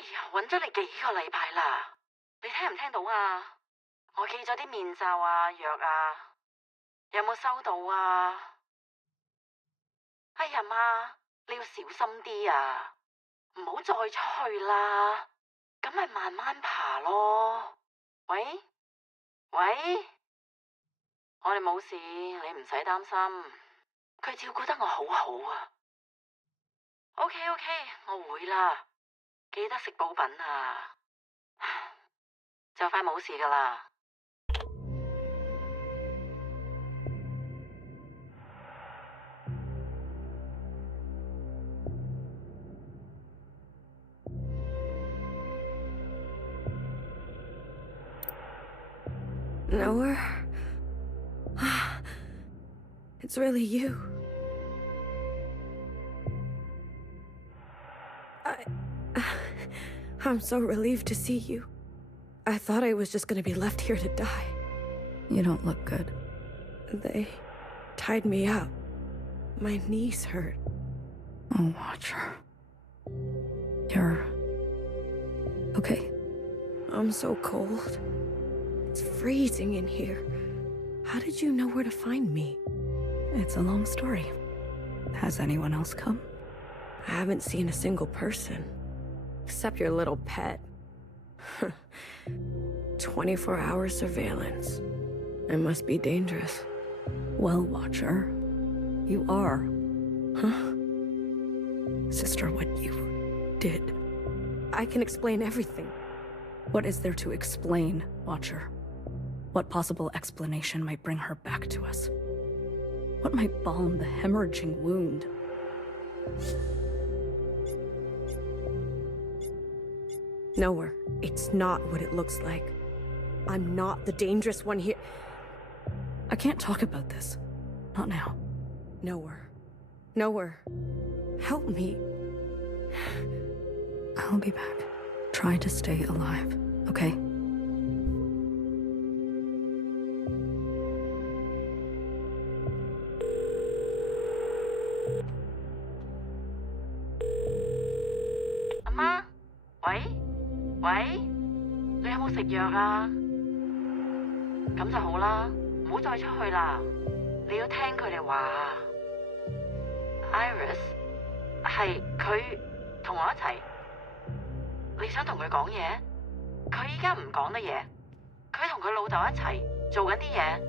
呀，揾咗你幾個禮拜啦，你聽唔聽到啊？我寄咗啲面罩啊、藥啊，有冇收到啊？哎呀媽，你要小心啲啊，唔好再出去啦，咁咪慢慢爬咯。喂，我哋冇事，你唔使擔心，佢照顧得我好好啊。OK， 我會啦，記得食補品啊，就快冇事噶啦。Nowhere? It's really you. I'm so relieved to see you. I thought I was just gonna be left here to die. You don't look good. They tied me up. My knees hurt. Oh, Watcher. You're... okay? I'm so cold. It's freezing in here. How did you know where to find me? It's a long story. Has anyone else come? I haven't seen a single person. Except your little pet. 24-hour surveillance. It must be dangerous. Well, Watcher, you are. Huh? Sister, what you did. I can explain everything. What is there to explain, Watcher? What possible explanation might bring her back to us? What might balm the hemorrhaging wound? Nowhere. It's not what it looks like. I'm not the dangerous one here. I can't talk about this. Not now. Nowhere. Help me. I'll be back. Try to stay alive, okay? Amma? 喂，你有冇食藥啊？咁就好啦，唔好再出去啦。你要聽佢哋話。Iris 係佢同我一齊。你想同佢講嘢？佢依家唔講得嘢。佢同佢老豆一齊做緊啲嘢。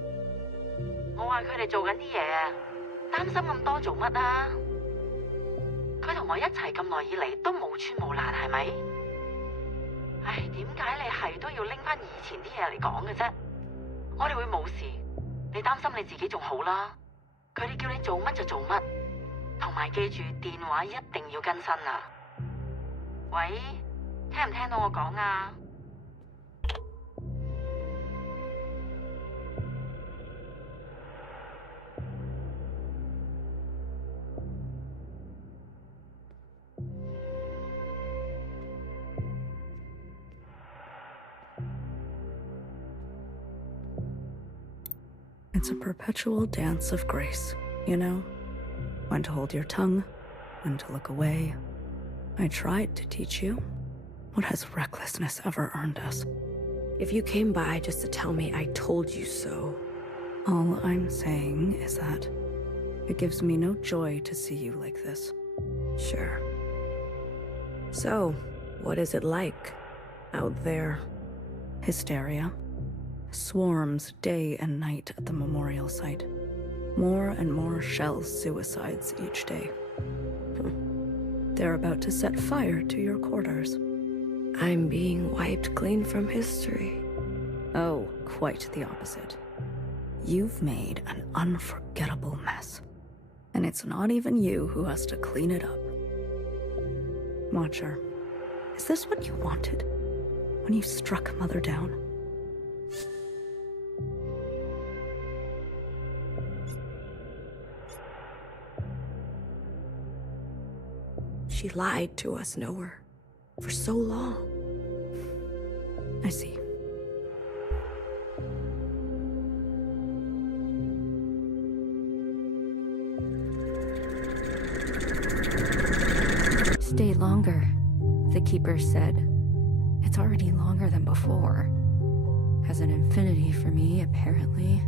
我話佢哋做緊啲嘢，擔心咁多做乜啊？佢同我一齊咁耐以嚟都冇穿冇爛，係咪？唉，點解你係都要拎翻以前啲嘢嚟講嘅啫？我哋會冇事，你擔心你自己仲好啦。佢哋叫你做乜就做乜，同埋記住電話一定要更新啊！喂，聽唔聽到我講啊？It's a perpetual dance of grace, you know? When to hold your tongue, when to look away. I tried to teach you. What has recklessness ever earned us? If you came by just to tell me I told you so. All I'm saying is that it gives me no joy to see you like this. Sure. So, what is it like out there? Hysteria. Swarms day and night at the memorial site. More and more shell suicides each day. They're about to set fire to your quarters. I'm being wiped clean from history. Oh, quite the opposite. You've made an unforgettable mess. And it's not even you who has to clean it up. Watcher, is this what you wanted when you struck Mother down? She lied to us, Nowhere, for so long. I see. Stay longer. The Keeper said. It's already longer than before. Has an infinity for me, apparently.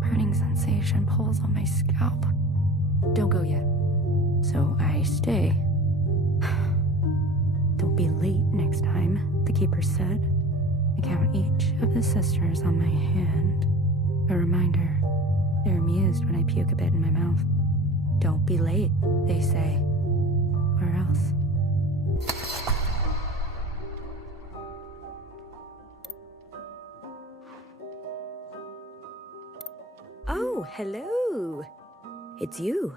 Burning sensation pulls on my scalp. Don't go yet. So I stay. Don't be late next time, the Keeper said. I count each of the sisters on my hand. A reminder, they're amused when I puke a bit in my mouth. Don't be late, they say. Or else. Oh, hello. It's you,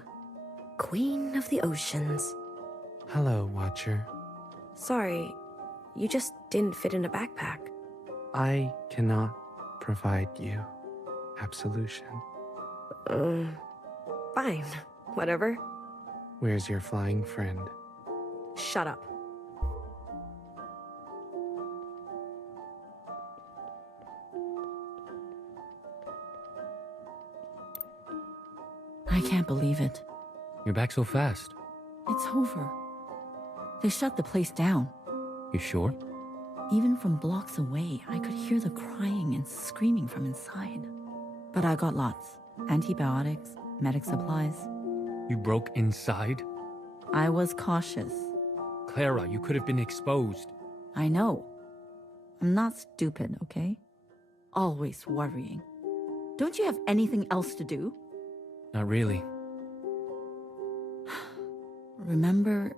Queen of the Oceans. Hello, Watcher. Sorry, you just didn't fit in a backpack. I cannot provide you absolution. Fine. Whatever. Where's your flying friend? Shut up. I can't believe it. You're back so fast. It's over. They shut the place down. You sure? Even from blocks away, I could hear the crying and screaming from inside. But I got lots. Antibiotics, medic supplies. You broke inside? I was cautious. Clara, you could have been exposed. I know. I'm not stupid, okay? Always worrying. Don't you have anything else to do? Not really. Remember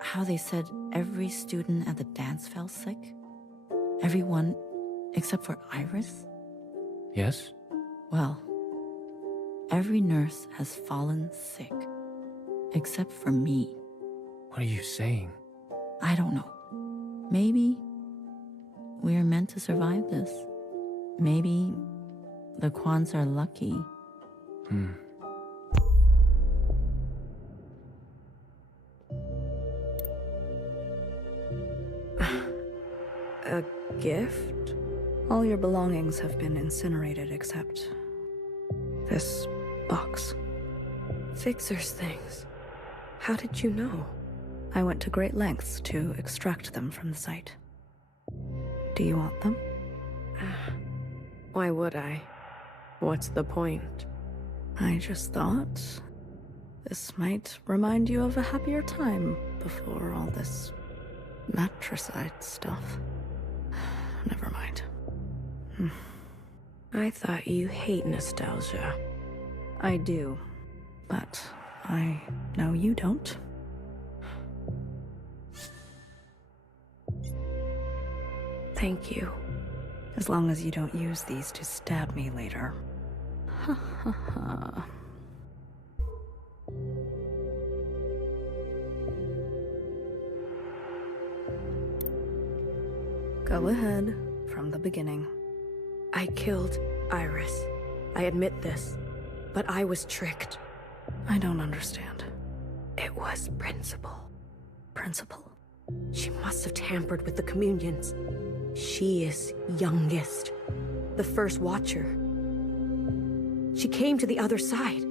how they said every student at the dance fell sick? Everyone except for Iris? Yes? Well, every nurse has fallen sick. Except for me. What are you saying? I don't know. Maybe we're meant to survive this. Maybe the Kwans are lucky. A gift? All your belongings have been incinerated except this box. Fixer's things. How did you know? I went to great lengths to extract them from the site. Do you want them? Why would I? What's the point? I just thought this might remind you of a happier time before all this matricide stuff. Never mind. I thought you hate nostalgia. I do, but I know you don't. Thank you. As long as you don't use these to stab me later. Ha ha ha. Go ahead, from the beginning. I killed Iris. I admit this. But I was tricked. I don't understand. It was Principal. Principal? She must have tampered with the communions. She is youngest. The first Watcher. She came to the other side.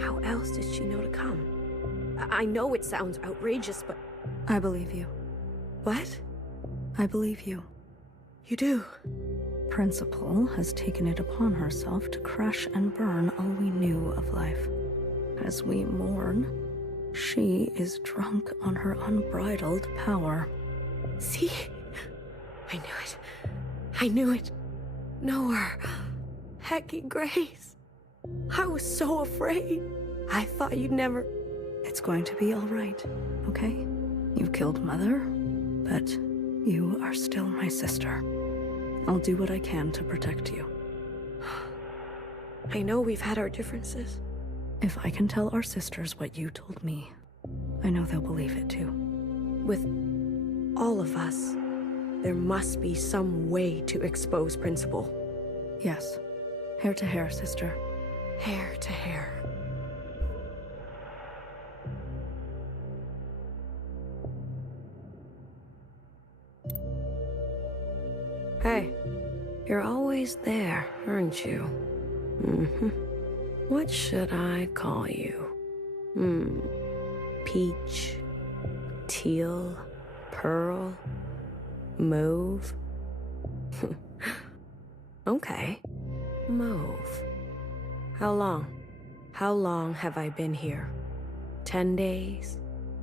How else did she know to come? I know it sounds outrageous, but... I believe you. What? I believe you. You do? Principal has taken it upon herself to crash and burn all we knew of life. As we mourn, she is drunk on her unbridled power. See? I knew it. I knew it. Know her. Hecky Grace. I was so afraid. I thought you'd never... It's going to be all right, okay? You've killed Mother, but you are still my sister. I'll do what I can to protect you. I know we've had our differences. If I can tell our sisters what you told me, I know they'll believe it too. With all of us, there must be some way to expose Principal. Yes. Hair to hair, sister. Hair to hair. Hey, you're always there, aren't you? What should I call you? Peach, Teal, pearl, mauve. Okay, mauve. How long? How long have I been here? 10 days?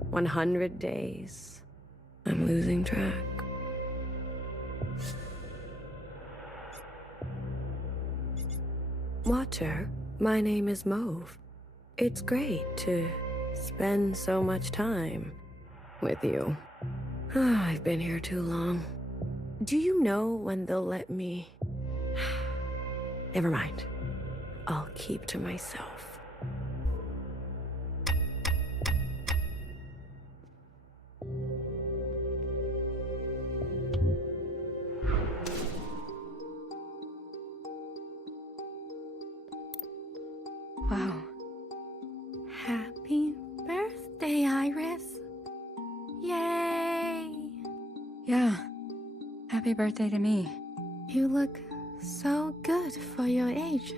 100 days? I'm losing track. Watcher, my name is Mauve. It's great to spend so much time with you. I've been here too long. Do you know when they'll let me? Never mind. I'll keep to myself. Wow. Happy birthday, Iris. Yay! Yeah. Happy birthday to me. You look so good for your age.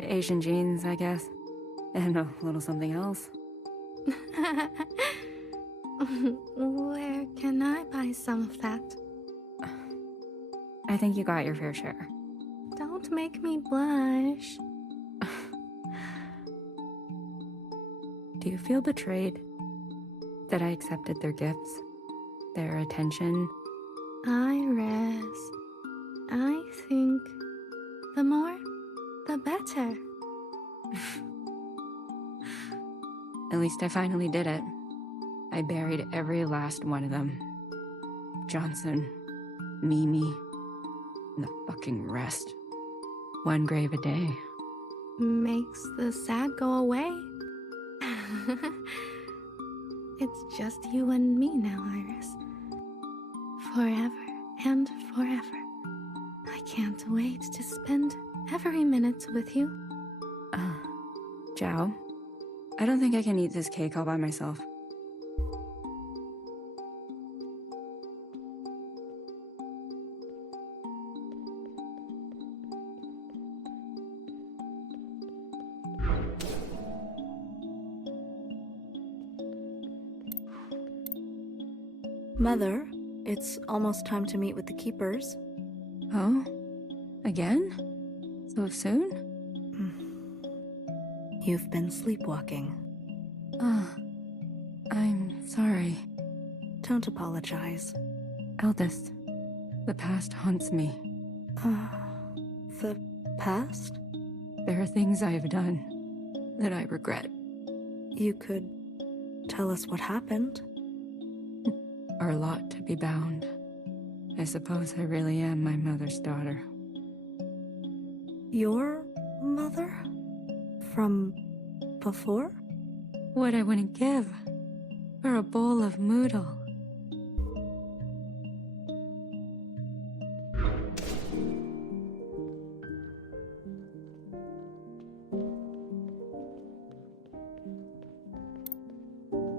Asian genes, I guess. And a little something else. Where can I buy some of that? I think you got your fair share. Don't make me blush. Do you feel betrayed that I accepted their gifts? Their attention? Iris, I think the more, the better. At least I finally did it. I buried every last one of them. Johnson, Mimi, and the fucking rest. One grave a day. Makes the sad go away. It's just you and me now, Iris. Forever and forever. I can't wait to spend every minute with you. Zhao, I don't think I can eat this cake all by myself. Mother, it's almost time to meet with the keepers. Oh? Again? So soon? You've been sleepwalking. I'm sorry. Don't apologize. Eldest, the past haunts me. The past? There are things I have done that I regret. You could tell us what happened. Are a lot to be bound. I suppose I really am my mother's daughter. Your mother? From before? What I wouldn't give for a bowl of moodle.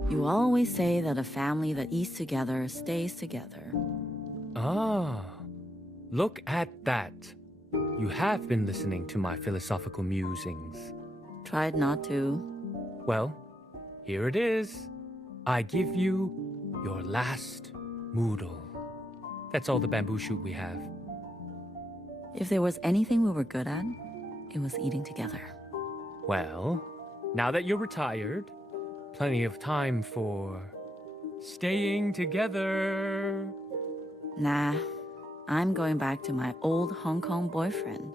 You always say that a family that eats together stays together. Ah, look at that. You have been listening to my philosophical musings. Tried not to. Well, here it is. I give you your last moodle. That's all the bamboo shoot we have. If there was anything we were good at, it was eating together. Well, now that you're retired, plenty of time for staying together. Nah, I'm going back to my old Hong Kong boyfriend.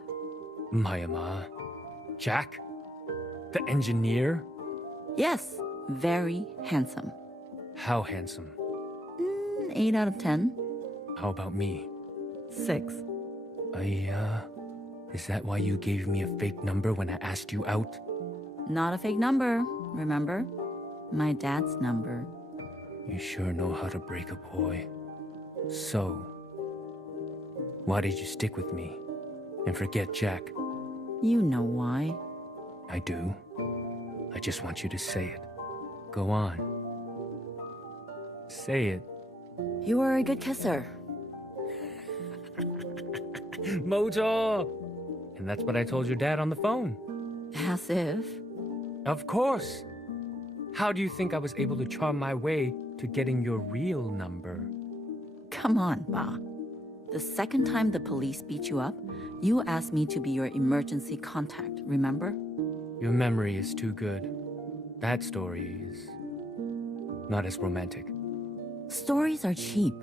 Mayama. Jack? The engineer? Yes, very handsome. How handsome? 8 out of 10. How about me? 6. Is that why you gave me a fake number when I asked you out? Not a fake number, remember? My dad's number. You sure know how to break a boy. So, why did you stick with me and forget Jack? You know why. I do. I just want you to say it. Go on. Say it. You were a good kisser. Mojo! And that's what I told your dad on the phone. As if. Of course. How do you think I was able to charm my way to getting your real number? Come on, Ba. The second time the police beat you up, you asked me to be your emergency contact, remember? Your memory is too good. That story is not as romantic. Stories are cheap.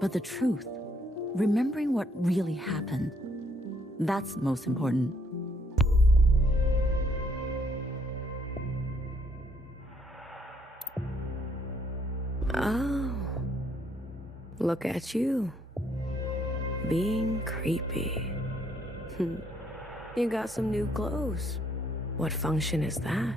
But the truth, remembering what really happened, that's most important. Oh. Look at you. Being creepy. You got some new clothes. What function is that?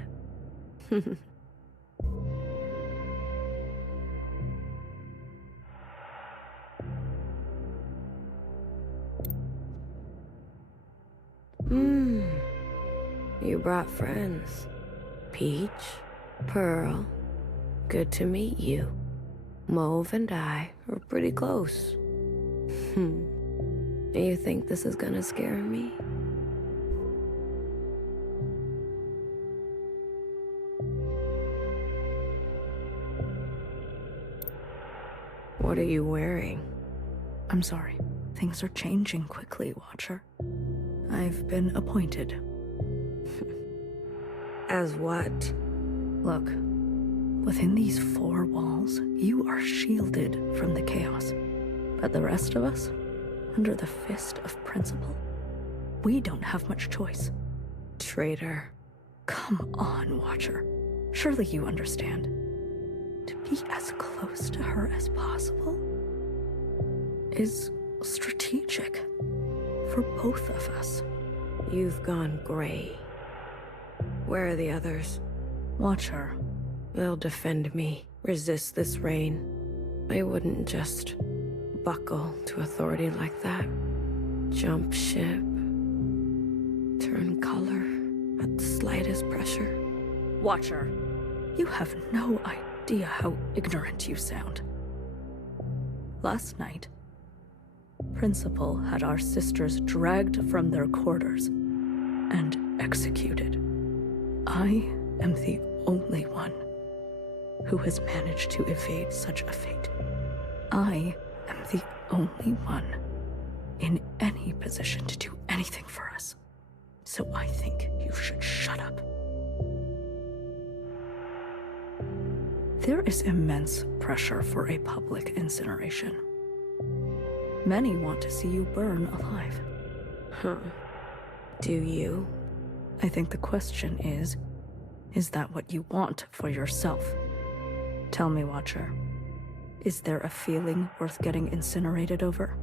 You brought friends. Peach, Pearl. Good to meet you. Mauve and I are pretty close. You think this is gonna scare me? What are you wearing? I'm sorry. Things are changing quickly, Watcher. I've been appointed. As what? Look, within these four walls, you are shielded from the chaos. But the rest of us, under the fist of principle, we don't have much choice. Traitor. Come on, Watcher. Surely you understand. To be as close to her as possible is strategic for both of us. You've gone gray. Where are the others? Watcher. They'll defend me, resist this reign. They wouldn't just buckle to authority like that. Jump ship. Turn color at the slightest pressure. Watcher, you have no idea how ignorant you sound. Last night, Principal had our sisters dragged from their quarters and executed. I am the only one who has managed to evade such a fate. I am the only one in any position to do anything for us. So I think you should shut up. There is immense pressure for a public incineration. Many want to see you burn alive. Huh. Do you? I think the question is that what you want for yourself? Tell me, Watcher, is there a feeling worth getting incinerated over?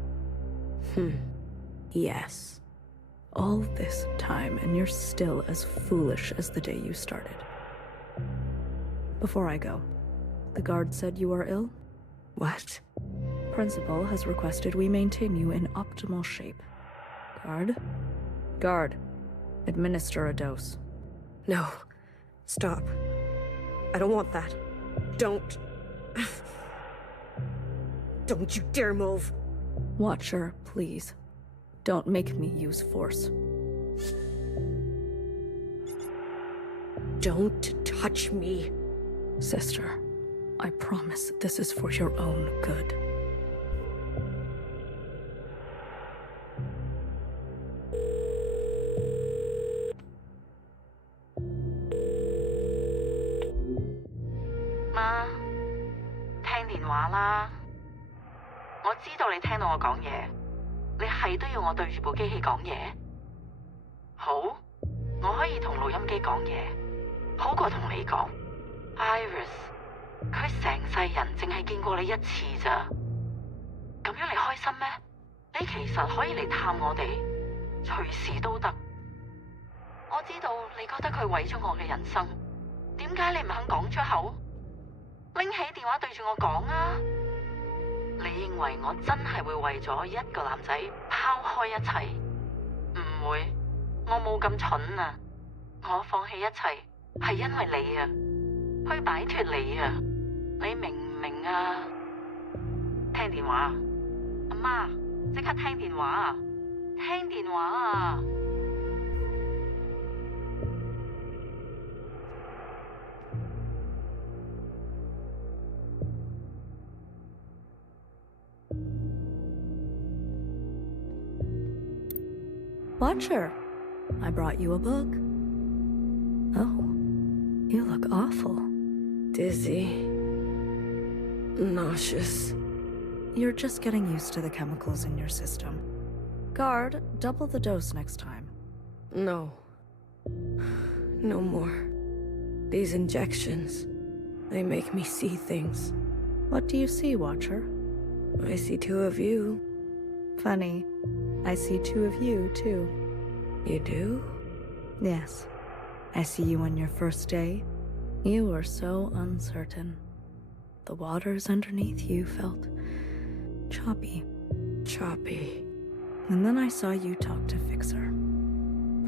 Yes. All this time, and you're still as foolish as the day you started. Before I go, the guard said you are ill? What? Principal has requested we maintain you in optimal shape. Guard? Guard. Administer a dose. No. Stop. I don't want that. Don't. Don't you dare move. Watcher, please. Don't make me use force. Don't touch me. Sister, I promise this is for your own good. Ma，聽電話啦！我知道你聽到我講嘢，你係都要我對住部機器講嘢。好，我可以同錄音機講嘢，好過同你講。Iris，佢成世人淨係見過你一次咋，咁樣你開心咩？你其實可以嚟探我哋，隨時都得。我知道你覺得佢毀咗我嘅人生，點解你唔肯講出口？拎起電話對住我講啊！你認為我真係會為咗一個男仔拋開一切？唔會，我冇咁蠢啊！我放棄一切係因為你啊，去擺脫你啊！你明唔明啊？聽電話，阿媽，即刻聽電話啊！聽電話啊！ Watcher, I brought you a book. Oh, you look awful. Dizzy. Nauseous. You're just getting used to the chemicals in your system. Guard, double the dose next time. No. No more. These injections, they make me see things. What do you see, Watcher? I see two of you. Funny. I see two of you, too. You do? Yes. I see you on your first day. You were so uncertain. The waters underneath you felt choppy. Choppy. And then I saw you talk to Fixer.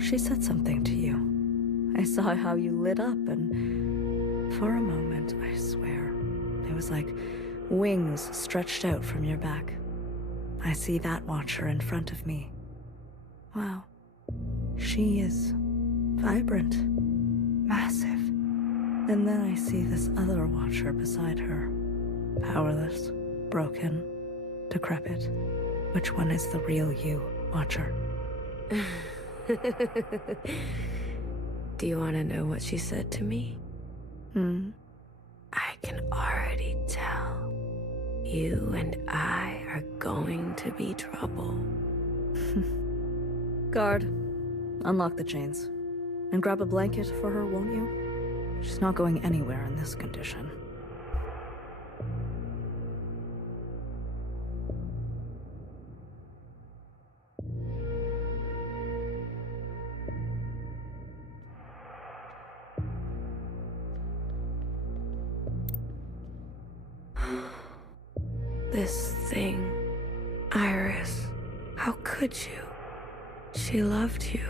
She said something to you. I saw how you lit up, and for a moment, I swear, it was like wings stretched out from your back. I see that Watcher in front of me. Wow. She is vibrant, massive. And then I see this other Watcher beside her. Powerless, broken, decrepit. Which one is the real you, Watcher? Do you want to know what she said to me? I can already tell. You and I are going to be trouble. Guard, unlock the chains. And grab a blanket for her, won't you? She's not going anywhere in this condition. This thing, Iris, how could you? She loved you.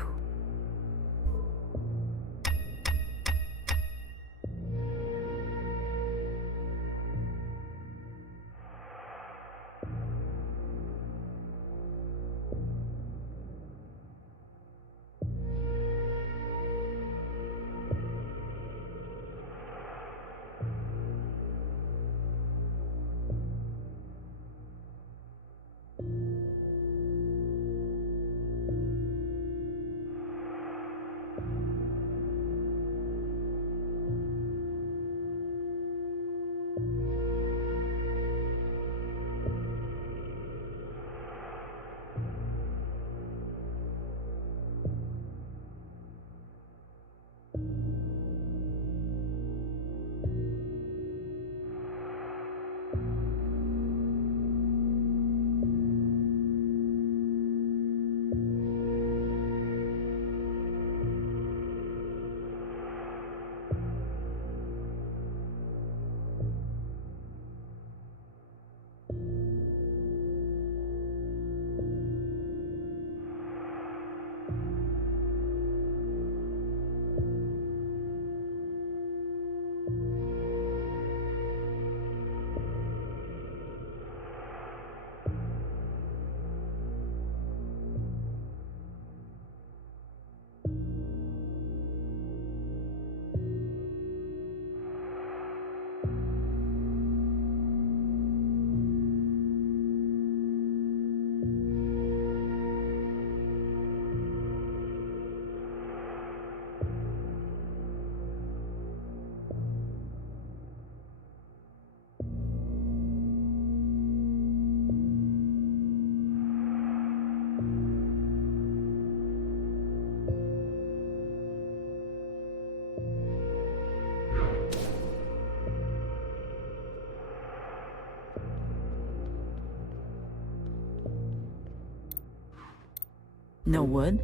No wood?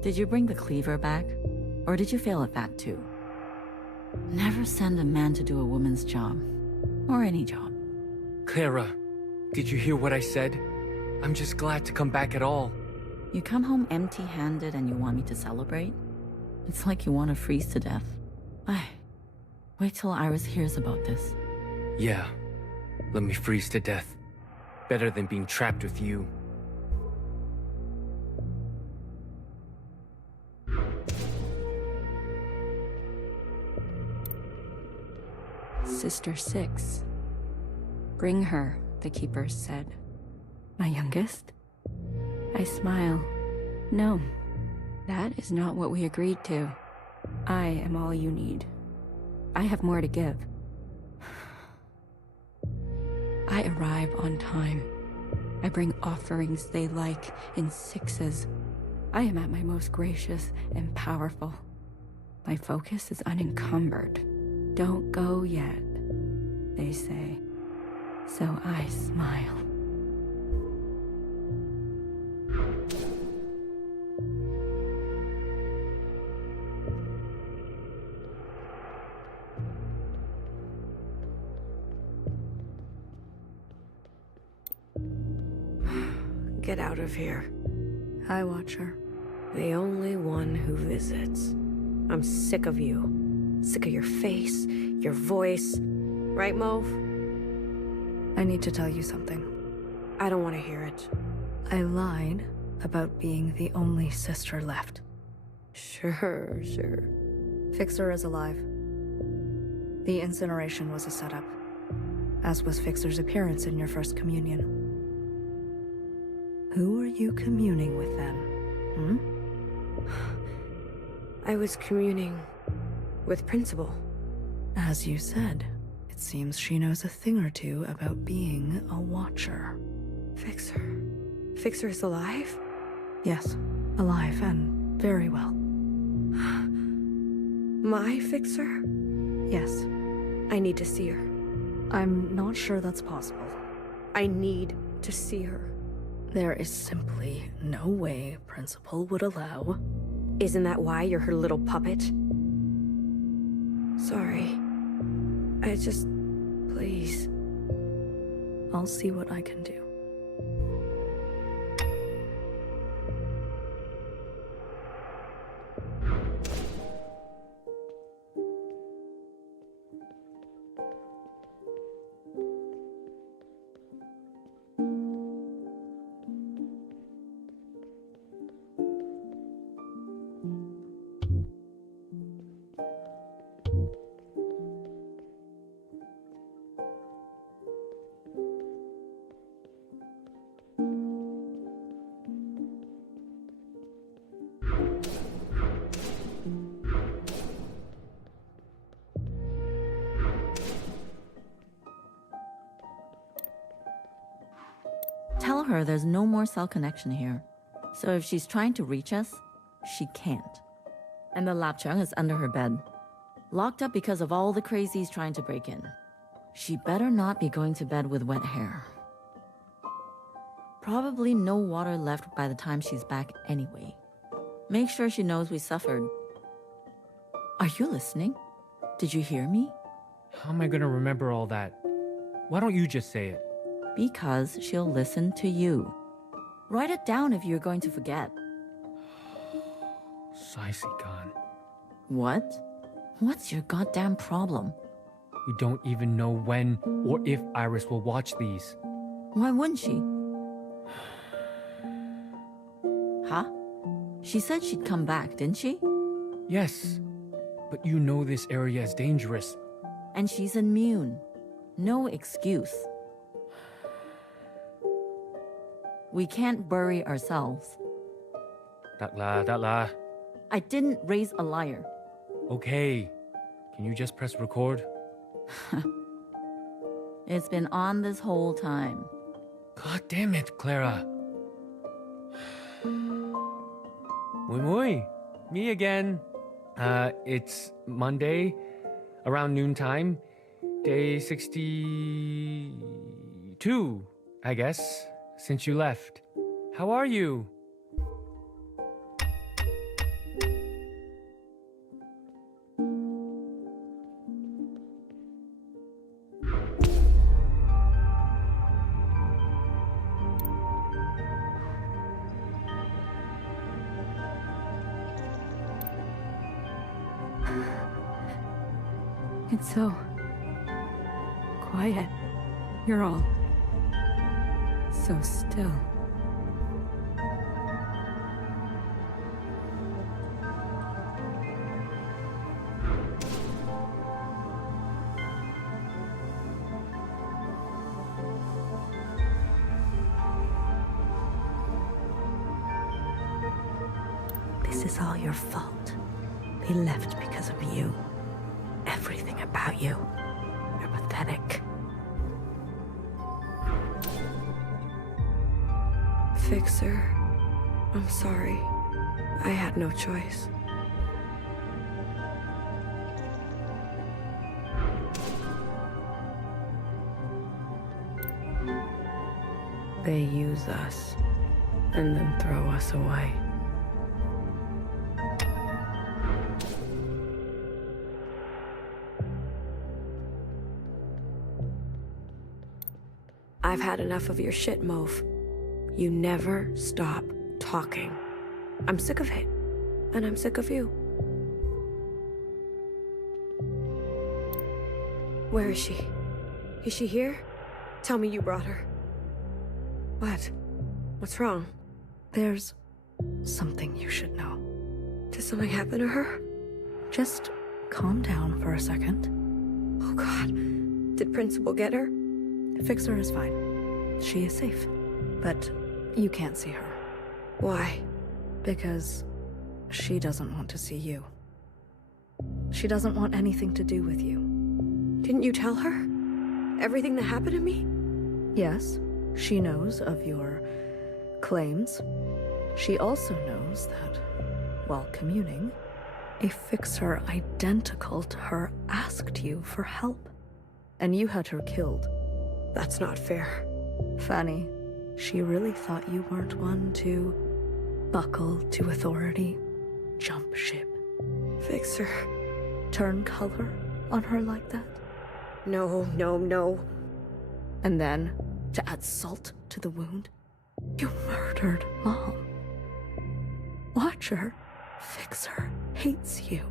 Did you bring the cleaver back? Or did you fail at that too? Never send a man to do a woman's job. Or any job. Clara, did you hear what I said? I'm just glad to come back at all. You come home empty-handed and you want me to celebrate? It's like you want to freeze to death. Ay, wait till Iris hears about this. Yeah, let me freeze to death. Better than being trapped with you. Sister 6. Bring her, the keepers said. My youngest? I smile. No, that is not what we agreed to. I am all you need. I have more to give. I arrive on time. I bring offerings they like in sixes. I am at my most gracious and powerful. My focus is unencumbered. Don't go yet, they say. So I smile. Get out of here. Hi, Watcher. The only one who visits. I'm sick of you. Sick of your face, your voice. Right, Mauve? I need to tell you something. I don't want to hear it. I lied about being the only sister left. Sure. Fixer is alive. The incineration was a setup, as was Fixer's appearance in your first communion. Who are you communing with then? I was communing with Principal. As you said, it seems she knows a thing or two about being a Watcher. Fixer? Fixer is alive? Yes, alive and very well. My Fixer? Yes. I need to see her. I'm not sure that's possible. I need to see her. There is simply no way Principal would allow. Isn't that why you're her little puppet? Sorry. Please. I'll see what I can do. Tell her there's no more cell connection here. So if she's trying to reach us, she can't. And the lapchung is under her bed. Locked up because of all the crazies trying to break in. She better not be going to bed with wet hair. Probably no water left by the time she's back anyway. Make sure she knows we suffered. Are you listening? Did you hear me? How am I gonna remember all that? Why don't you just say it? Because she'll listen to you. Write it down if you're going to forget. Saisigan. What? What's your goddamn problem? We don't even know when or if Iris will watch these. Why wouldn't she? Huh? She said she'd come back, didn't she? Yes, but you know this area is dangerous. And she's immune. No excuse. We can't bury ourselves. Datla. I didn't raise a liar. Okay. Can you just press record? It's been on this whole time. God damn it, Clara. Muy. Me again. It's Monday, around noontime. Day 62, I guess, since you left. How are you? It's so quiet. You're all so still. This is all your fault. They left because of you. Everything about you. You're pathetic. Fixer, I'm sorry. I had no choice. They use us, and then throw us away. I've had enough of your shit, Mauve. You never stop talking. I'm sick of it, and I'm sick of you. Where is she? Is she here? Tell me you brought her. What? What's wrong? There's something you should know. Did something happen to her? Just calm down for a second. Oh God. Did Principal get her? Fixer is fine. She is safe. But you can't see her. Why? Because she doesn't want to see you. She doesn't want anything to do with you. Didn't you tell her? Everything that happened to me? Yes, she knows of your claims. She also knows that, while communing, a fixer identical to her asked you for help. And you had her killed. That's not fair. Fanny, she really thought you weren't one to buckle to authority, jump ship, Fixer. turn color on her like that. No, no, no. And then, to add salt to the wound, you murdered Mom. Watcher, Fixer, hates you.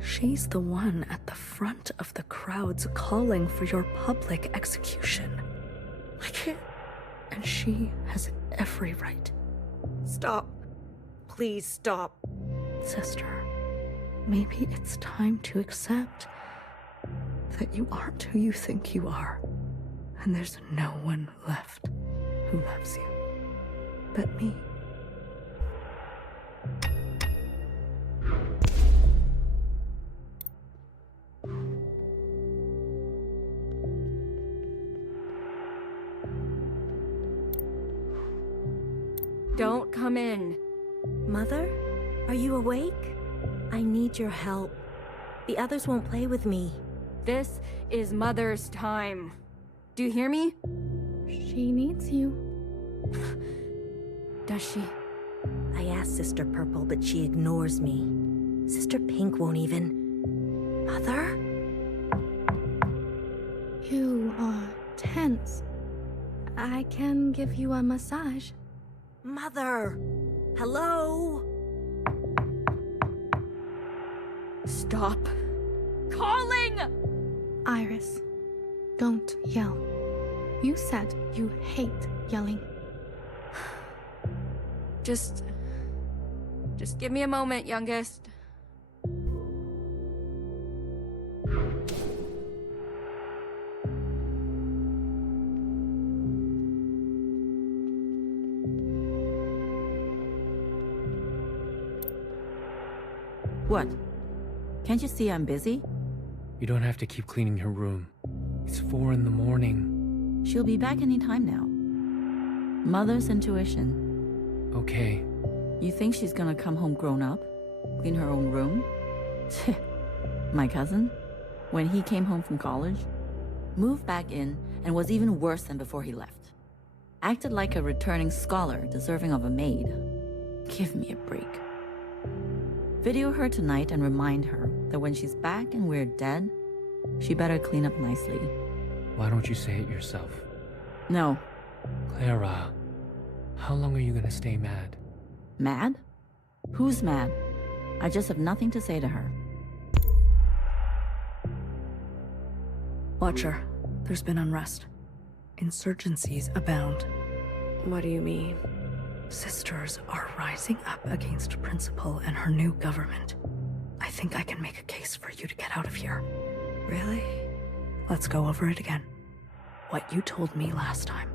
She's the one at the front of the crowds calling for your public execution. I can't. And she has every right. Stop. Please stop. Sister, maybe it's time to accept that you aren't who you think you are. And there's no one left who loves you but me. Don't come in. Mother? Are you awake? I need your help. The others won't play with me. This is Mother's time. Do you hear me? She needs you. Does she? I asked Sister Purple, but she ignores me. Sister Pink won't even. Mother? You are tense. I can give you a massage. Mother! Hello? Stop calling! Iris, don't yell. You said you hate yelling. Just give me a moment, youngest. What? Can't you see I'm busy? You don't have to keep cleaning her room. It's 4 in the morning. She'll be back any time now. Mother's intuition. Okay. You think she's gonna come home grown up? Clean her own room? My cousin? When he came home from college? Moved back in and was even worse than before he left. Acted like a returning scholar deserving of a maid. Give me a break. Video her tonight and remind her that when she's back and we're dead, she better clean up nicely. Why don't you say it yourself? No. Clara, how long are you gonna stay mad? Mad? Who's mad? I just have nothing to say to her. Watcher, there's been unrest. Insurgencies abound. What do you mean? Sisters are rising up against Principal and her new government. I think I can make a case for you to get out of here. Really? Let's go over it again. What you told me last time.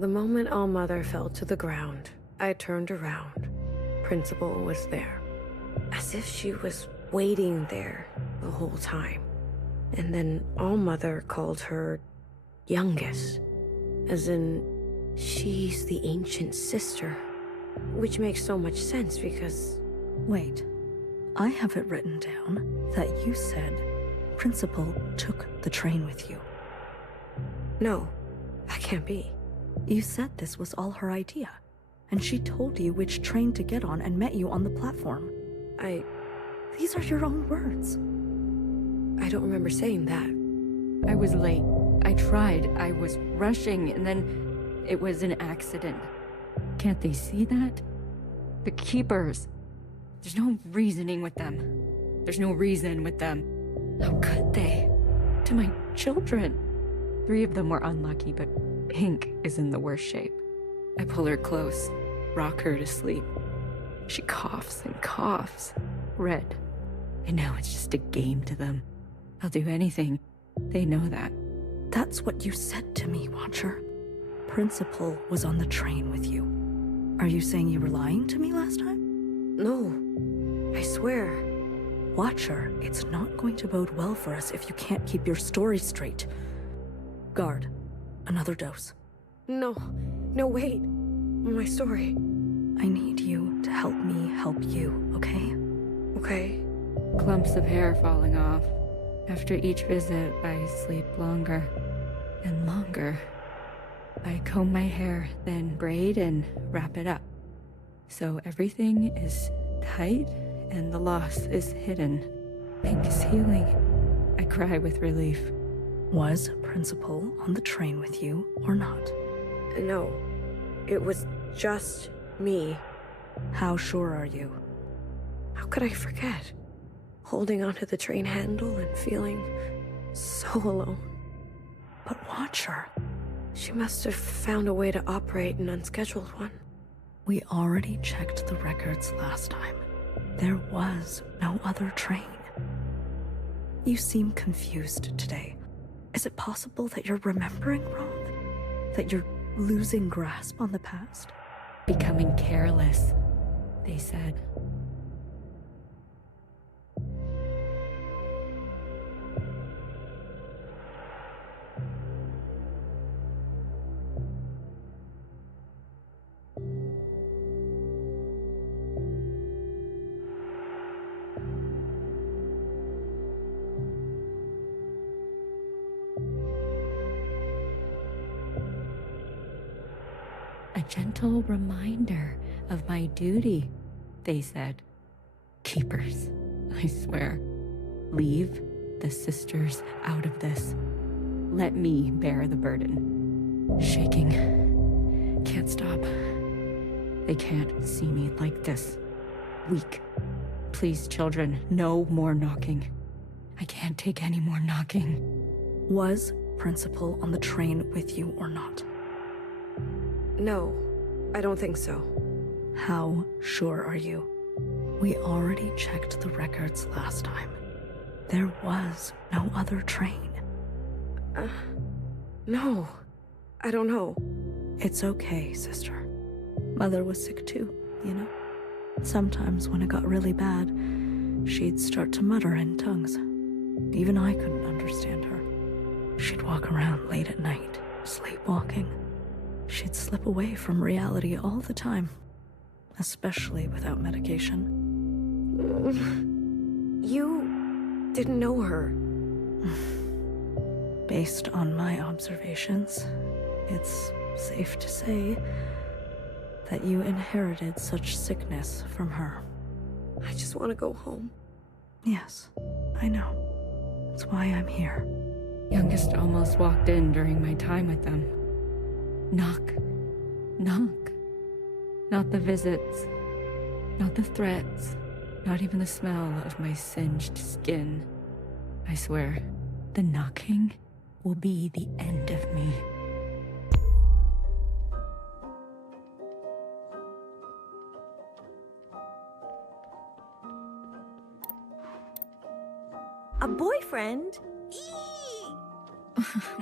The moment All-Mother fell to the ground, I turned around. principal was there. As if she was waiting there the whole time. And then All-Mother called her youngest. As in, she's the ancient sister. Which makes so much sense because... Wait, I have it written down that you said Principal took the train with you. No, that can't be. You said this was all her idea, and she told you which train to get on and met you on the platform. These are your own words. I don't remember saying that. I was late. I tried. I was rushing, and then it was an accident. Can't they see that? The Keepers. There's no reasoning with them. There's no reason with them. How could they? To my children. 3 of them were unlucky, but Pink is in the worst shape. I pull her close, rock her to sleep. She coughs and coughs, red. And now it's just a game to them. I'll do anything. They know that. That's what you said to me, Watcher. Principal was on the train with you. Are you saying you were lying to me last time? No, I swear. Watcher, it's not going to bode well for us if you can't keep your story straight. Guard, another dose. No, wait. My story. I need you to help me help you, okay? Okay. Clumps of hair falling off. After each visit, I sleep longer and longer. I comb my hair, then braid and wrap it up. So everything is tight and the loss is hidden. Pink is healing. I cry with relief. Was Principal on the train with you or not? No, it was just me. How sure are you? How could I forget? Holding onto the train handle and feeling so alone. But Watcher, she must have found a way to operate an unscheduled one. we already checked the records last time. There was no other train. You seem confused today. Is it possible that you're remembering wrong? That you're losing grasp on the past? Becoming careless, they said. A gentle reminder of my duty, they said. Keepers, I swear. Leave the sisters out of this. Let me bear the burden. Shaking. Can't stop. They can't see me like this. Weak. Please, children, no more knocking. I can't take any more knocking. Was Principal on the train with you or not? No, I don't think so. How sure are you? We already checked the records last time. There was no other train. No, I don't know. It's okay, sister. Mother was sick too, you know? Sometimes when it got really bad, she'd start to mutter in tongues. Even I couldn't understand her. She'd walk around late at night, sleepwalking. She'd slip away from reality all the time, especially without medication. You didn't know her. Based on my observations, it's safe to say that you inherited such sickness from her. I just want to go home. Yes, I know. That's why I'm here. Youngest almost walked in during my time with them. Knock. Knock. Not the visits. Not the threats. Not even the smell of my singed skin. I swear, the knocking will be the end of me. A boyfriend?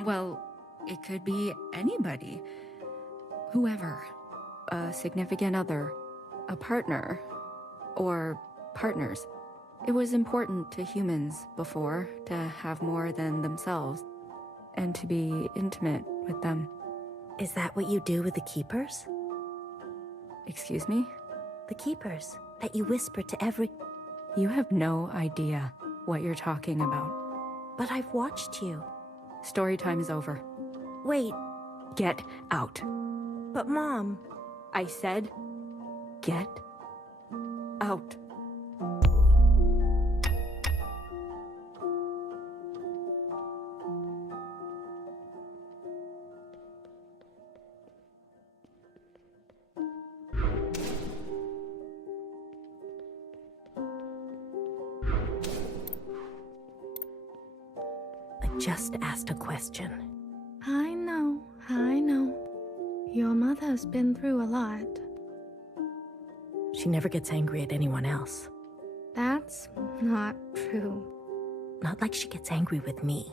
Well, it could be anybody. Whoever. A significant other. A partner. or partners. It was important to humans before to have more than themselves and to be intimate with them. Is that what you do with the Keepers? Excuse me? The Keepers that you whisper to every... You have no idea what you're talking about. But I've watched you. Story time is over. Wait, Get out. but Mom... I said, get out. I just asked a question. I know, I know. Your mother's been through a lot. She never gets angry at anyone else. That's not true. Not like she gets angry with me.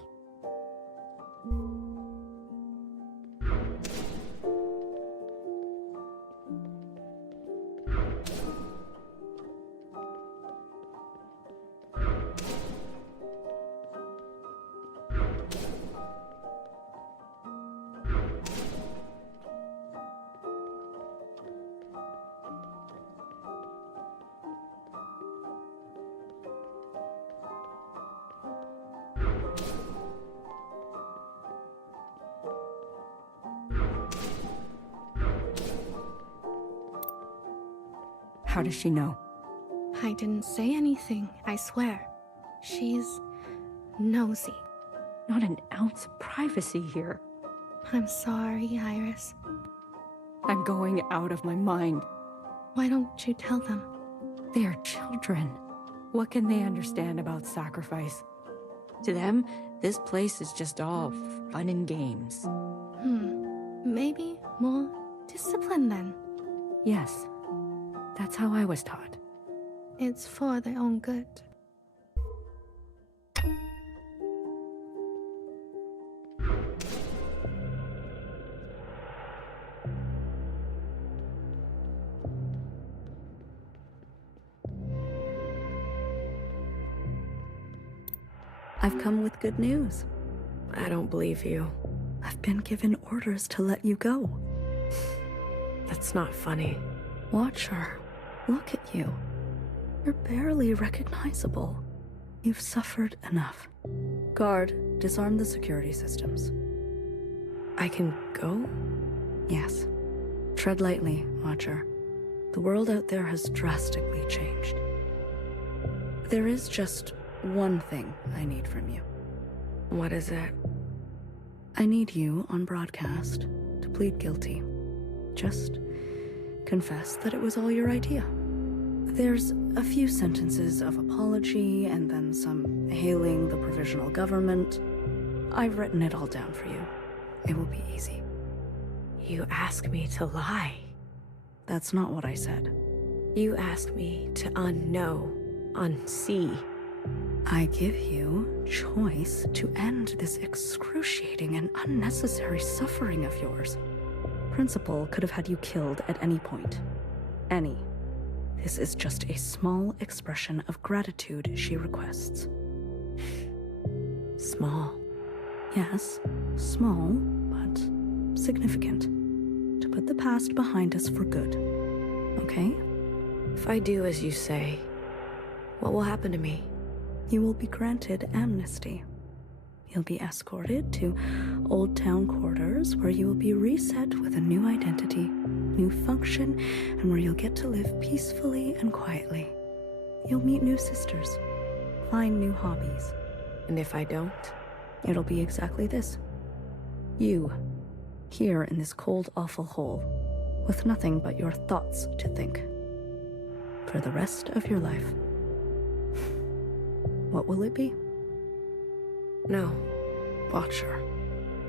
How does she know? I didn't say anything, I swear. She's nosy. Not an ounce of privacy here. I'm sorry, Iris. I'm going out of my mind. Why don't you tell them? They are children. What can they understand about sacrifice? To them, this place is just all fun and games. Maybe more discipline then. Yes, that's how I was taught. It's for their own good. I've come with good news. I don't believe you. I've been given orders to let you go. That's not funny. Watcher, look at you. You're barely recognizable. You've suffered enough. Guard, disarm the security systems. I can go? Yes. Tread lightly, Watcher. The world out there has drastically changed. There is just one thing I need from you. What is it? I need you on broadcast to plead guilty. Just confess that it was all your idea. There's a few sentences of apology and then some hailing the provisional government. I've written it all down for you. It will be easy. You ask me to lie. That's not what I said. You ask me to unknow, unsee. I give you choice to end this excruciating and unnecessary suffering of yours. Principal could have had you killed at any point. Any. This is just a small expression of gratitude she requests. Small. Yes, small, but significant. To put the past behind us for good. Okay? If I do as you say, what will happen to me? You will be granted amnesty. You'll be escorted to Old Town quarters where you will be reset with a new identity, new function, and where you'll get to live peacefully and quietly. You'll meet new sisters, find new hobbies. And if I don't? It'll be exactly this. You, here in this cold, awful hole, with nothing but your thoughts to think. For the rest of your life. What will it be? No. Watcher,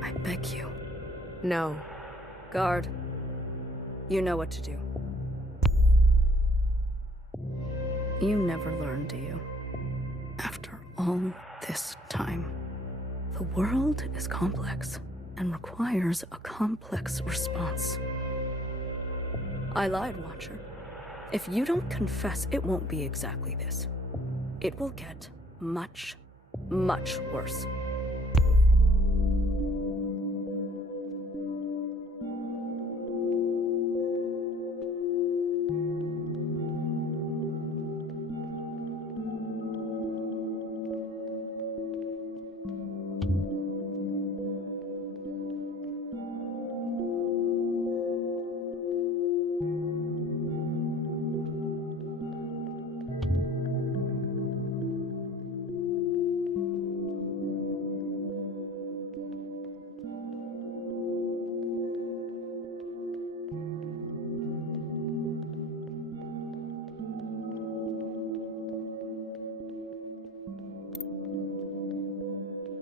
I beg you. No. Guard, you know what to do. You never learn, do you? After all this time. The world is complex and requires a complex response. I lied, Watcher. If you don't confess, it won't be exactly this. It will get much, much worse.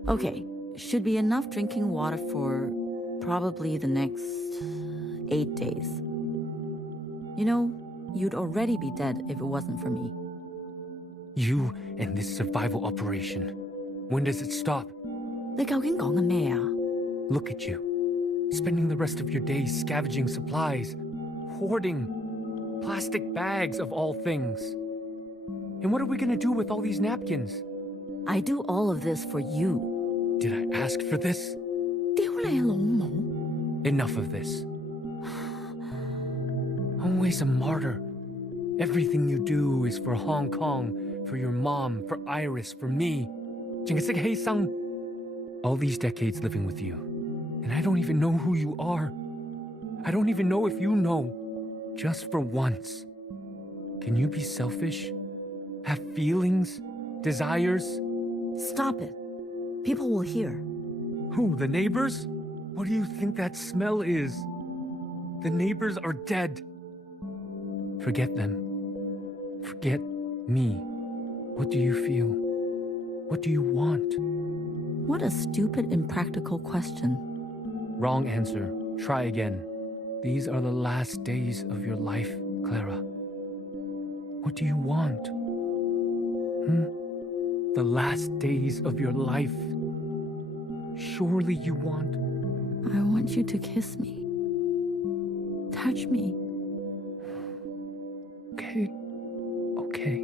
Okay, should be enough drinking water for probably the next 8 days. You know, you'd already be dead if it wasn't for me. You and this survival operation. When does it stop? 你究竟講緊咩啊？ Look at you. Spending the rest of your days scavenging supplies, hoarding plastic bags of all things. And what are we gonna do with all these napkins? I do all of this for you. Did I ask for this? 屌你老母！ Enough of this. Always a martyr. Everything you do is for Hong Kong, for your mom, for Iris, for me. 淨係識犧牲. All these decades living with you, and I don't even know who you are. I don't even know if you know. Just for once. Can you be selfish? Have feelings? Desires? Stop it. People will hear. Who, the neighbors? What do you think that smell is? The neighbors are dead. Forget them. Forget me. What do you feel? What do you want? What a stupid, impractical question. Wrong answer. Try again. These are the last days of your life, Clara. What do you want? The last days of your life. Surely you want. I want you to kiss me. Touch me. Okay. Okay.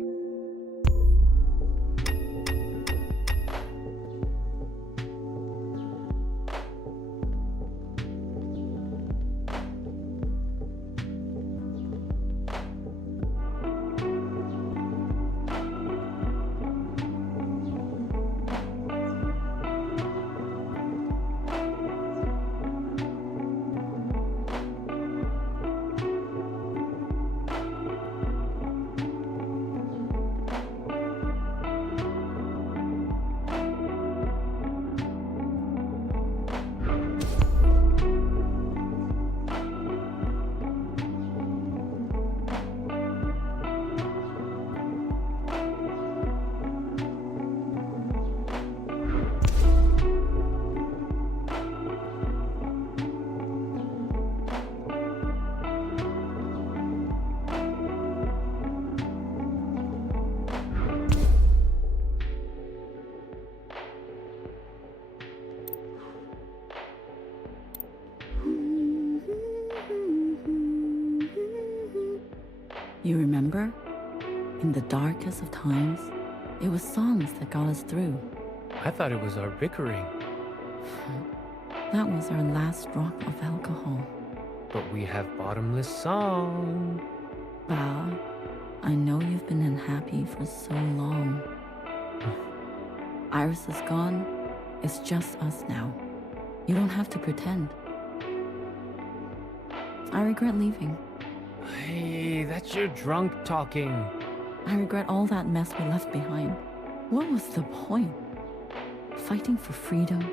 You remember? In the darkest of times, it was songs that got us through. I thought it was our bickering. That was our last drop of alcohol. But we have bottomless song. Bah, I know you've been unhappy for so long. Iris is gone. It's just us now. You don't have to pretend. I regret leaving. Hey, that's your drunk talking. I regret all that mess we left behind. What was the point? Fighting for freedom?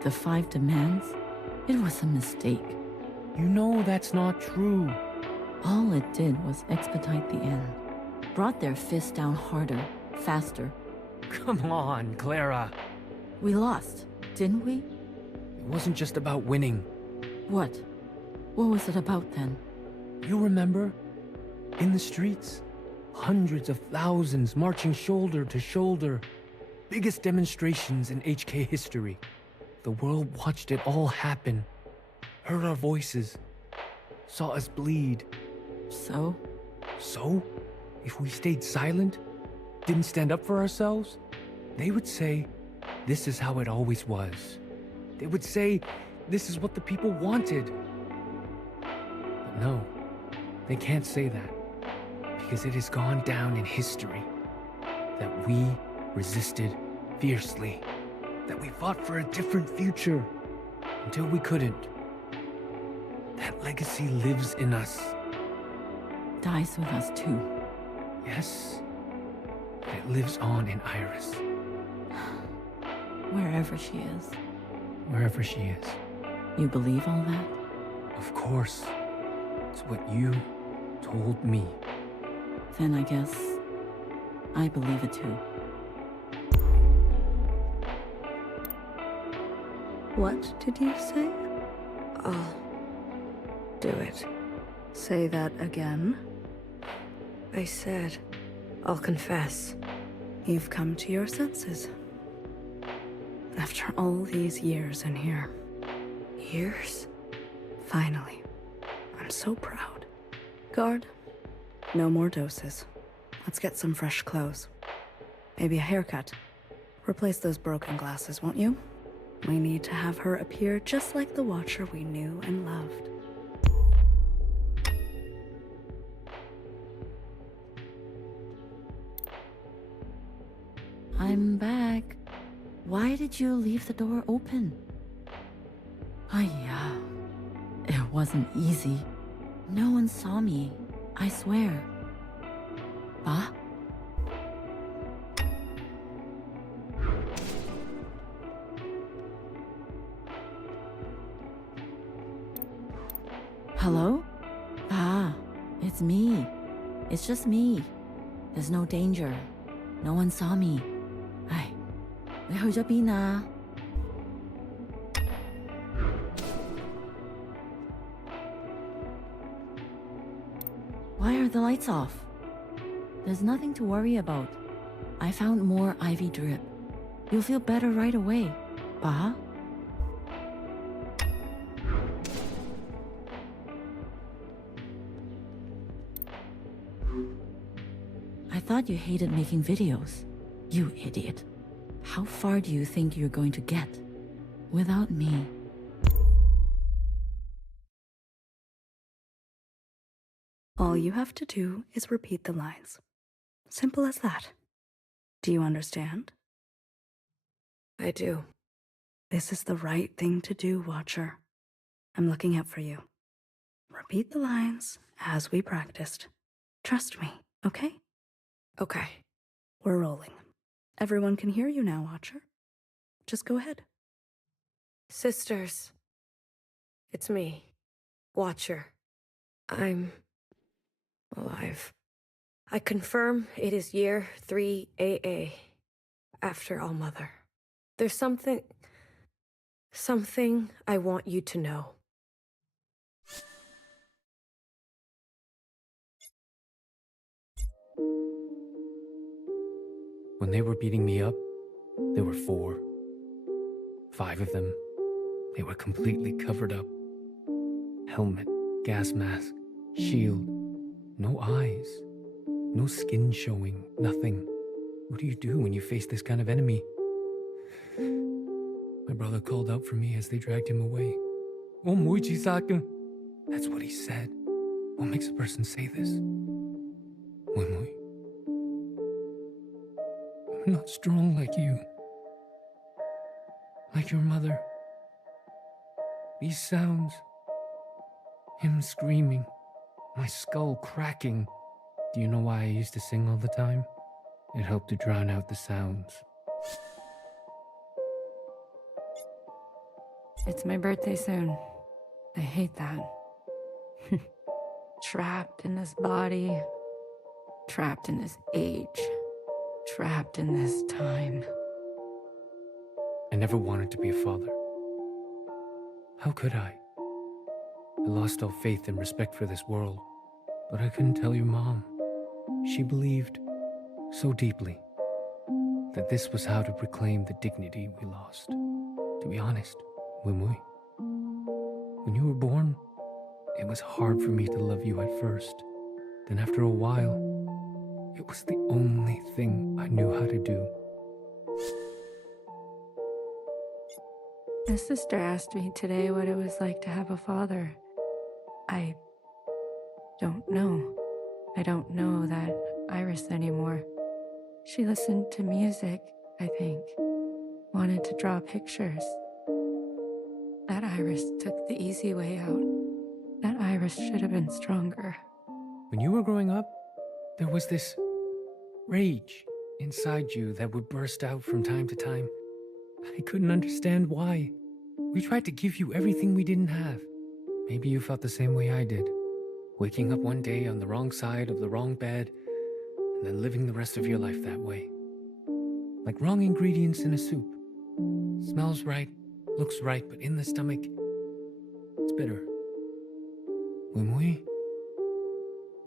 The 5 demands? It was a mistake. You know that's not true. All it did was expedite the end. Brought their fists down harder, faster. Come on, Clara. We lost, didn't we? It wasn't just about winning. What? What was it about then? You remember? In the streets? Hundreds of thousands marching shoulder to shoulder. Biggest demonstrations in HK history. The world watched it all happen. Heard our voices. Saw us bleed. So? So, if we stayed silent, didn't stand up for ourselves, they would say, this is how it always was. They would say, this is what the people wanted. But no, they can't say that, because it has gone down in history that we resisted fiercely, that we fought for a different future until we couldn't. That legacy lives in us. Dies with us too. Yes, it lives on in Iris. Wherever she is. Wherever she is. You believe all that? Of course. It's what you told me. Then I guess I believe it too. What did you say? I'll do it. Say that again. I said, I'll confess. You've come to your senses. After all these years in here. Years? Finally. I'm so proud. Guard, no more doses. Let's get some fresh clothes. Maybe a haircut. Replace those broken glasses, won't you? We need to have her appear just like the Watcher we knew and loved. I'm back. Why did you leave the door open? Yeah. It wasn't easy. No one saw me. I swear. Ba? Hello? Ah, it's me. It's just me. There's no danger. No one saw me. Ay, 你去咗邊啊? Why are the lights off? There's nothing to worry about. I found more ivy drip. You'll feel better right away. Ba? I thought you hated making videos. You idiot. How far do you think you're going to get without me? All you have to do is repeat the lines. Simple as that. Do you understand? I do. This is the right thing to do, Watcher. I'm looking out for you. Repeat the lines as we practiced. Trust me, okay? Okay. We're rolling. Everyone can hear you now, Watcher. Just go ahead. Sisters. It's me, Watcher. I'm alive. I confirm it is year 3 AA, after All Mother. There's something I want you to know. When they were beating me up, there were 4. 5 of them. They were completely covered up. Helmet, gas mask, shield. No eyes. No skin showing. Nothing. What do you do when you face this kind of enemy? My brother called out for me as they dragged him away. That's what he said. What makes a person say this? I'm not strong like you. Like your mother. These sounds. Him screaming. My skull cracking. Do you know why I used to sing all the time? It helped to drown out the sounds. It's my birthday soon. I hate that. Trapped in this body. Trapped in this age. Trapped in this time. I never wanted to be a father. How could I? I lost all faith and respect for this world. But I couldn't tell your mom. She believed so deeply that this was how to reclaim the dignity we lost. To be honest, Wimui, when you were born, it was hard for me to love you at first. Then after a while, it was the only thing I knew how to do. My sister asked me today what it was like to have a father. I don't know. I don't know that Iris anymore. She listened to music, I think. Wanted to draw pictures. That Iris took the easy way out. That Iris should have been stronger. When you were growing up, there was this rage inside you that would burst out from time to time. I couldn't understand why. We tried to give you everything we didn't have. Maybe you felt the same way I did. Waking up one day on the wrong side of the wrong bed, and then living the rest of your life that way. Like wrong ingredients in a soup. Smells right, looks right, but in the stomach, it's bitter. Wimui,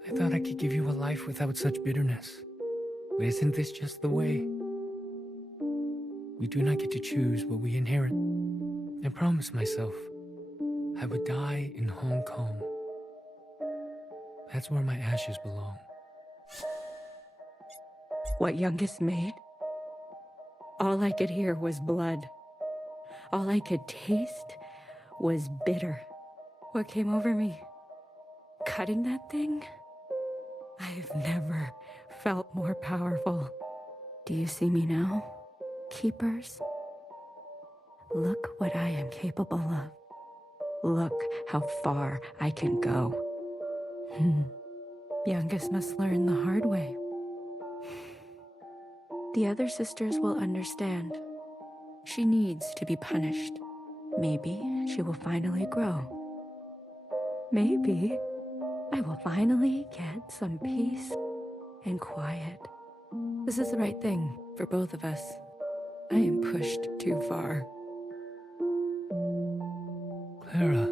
I thought I could give you a life without such bitterness. But isn't this just the way? We do not get to choose what we inherit. I promised myself I would die in Hong Kong. That's where my ashes belong. What youngest maid? All I could hear was blood. All I could taste was bitter. What came over me? Cutting that thing? I've never felt more powerful. Do you see me now, keepers? Look what I am capable of. Look how far I can go. Youngest must learn the hard way. The other sisters will understand. She needs to be punished. Maybe she will finally grow. Maybe I will finally get some peace and quiet. This is the right thing for both of us. I am pushed too far. Clara,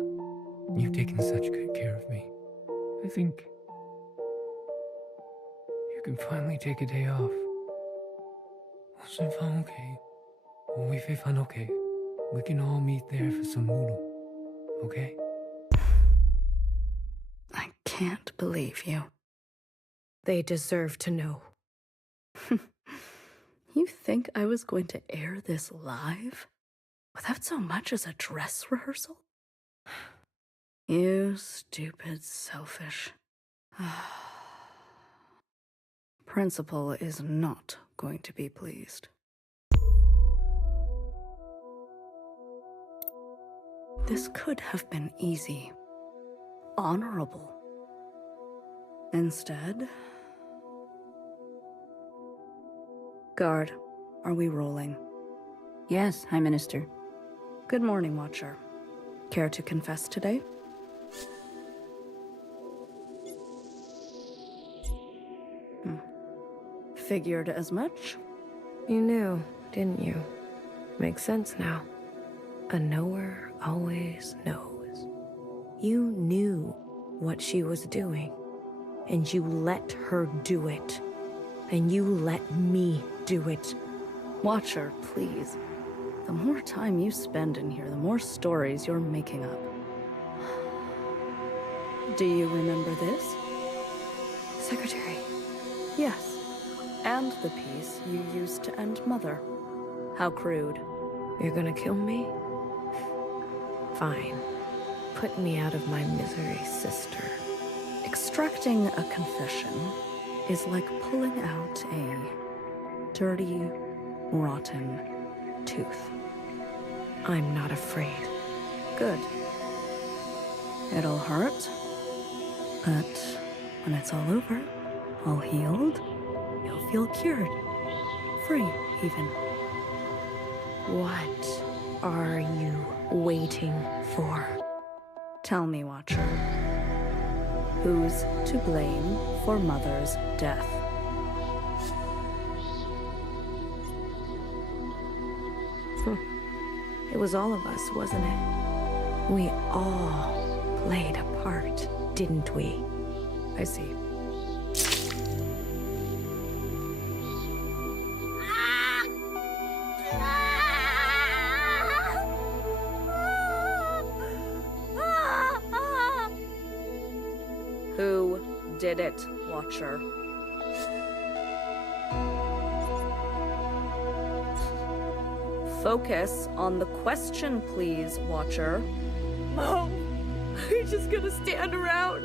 you've taken such good care of me. I think you can finally take a day off. 我是放 OK， 我会非常 OK. We can all meet there for some noodle, okay? I can't believe you. They deserve to know. You think I was going to air this live? Without so much as a dress rehearsal? You stupid, selfish. Principal is not going to be pleased. This could have been easy, honorable. Instead... Guard, are we rolling? Yes, High Minister. Good morning, Watcher. Care to confess today? Figured as much. You knew, didn't you? Makes sense now. A knower always knows. You knew what she was doing, and you let her do it. And you let me do it. Watcher, please. The more time you spend in here, the more stories you're making up. Do you remember this? Secretary. Yes. And the piece you used to end Mother. How crude. You're gonna kill me? Fine. Put me out of my misery, sister. Extracting a confession is like pulling out a dirty, rotten tooth. I'm not afraid. Good. It'll hurt, but when it's all over, all healed, you'll feel cured. Free, even. What are you waiting for? Tell me, Watcher. Who's to blame for Mother's death? It was all of us, wasn't it? We all played a part, didn't we? I see. Who did it, Watcher. Focus on the question, please, Watcher. Mom, you're just gonna stand around.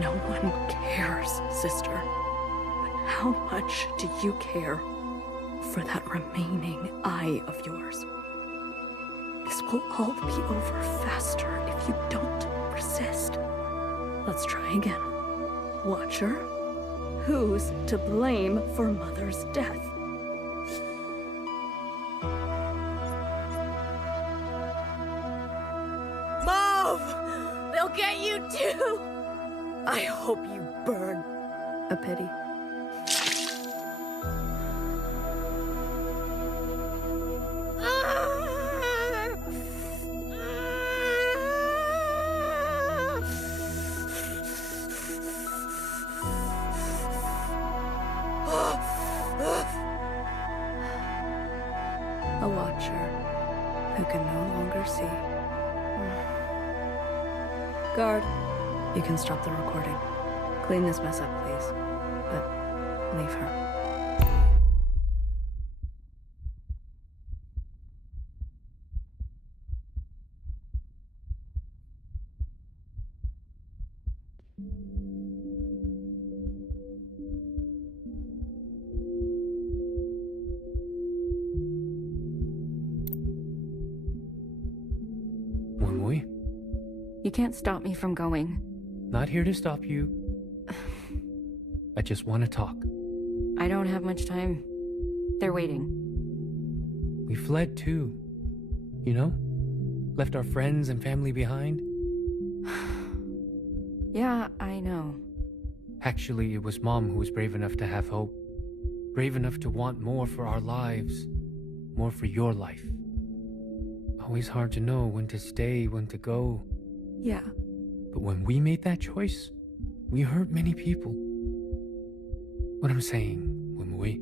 No one cares, sister. But how much do you care for that remaining eye of yours? This will all be over faster if you don't resist. Let's try again. Watcher, who's to blame for Mother's death? Mom! They'll get you too! I hope you burn. A pity. A watcher who can no longer see. Guard, you can stop the recording. Clean this mess up, please. But leave her. You can't stop me from going. Not here to stop you. I just want to talk. I don't have much time. They're waiting. We fled too. You know? Left our friends and family behind. Yeah, I know. Actually, it was Mom who was brave enough to have hope. Brave enough to want more for our lives. More for your life. Always hard to know when to stay, when to go. Yeah. But when we made that choice, we hurt many people. What I'm saying, Wimui,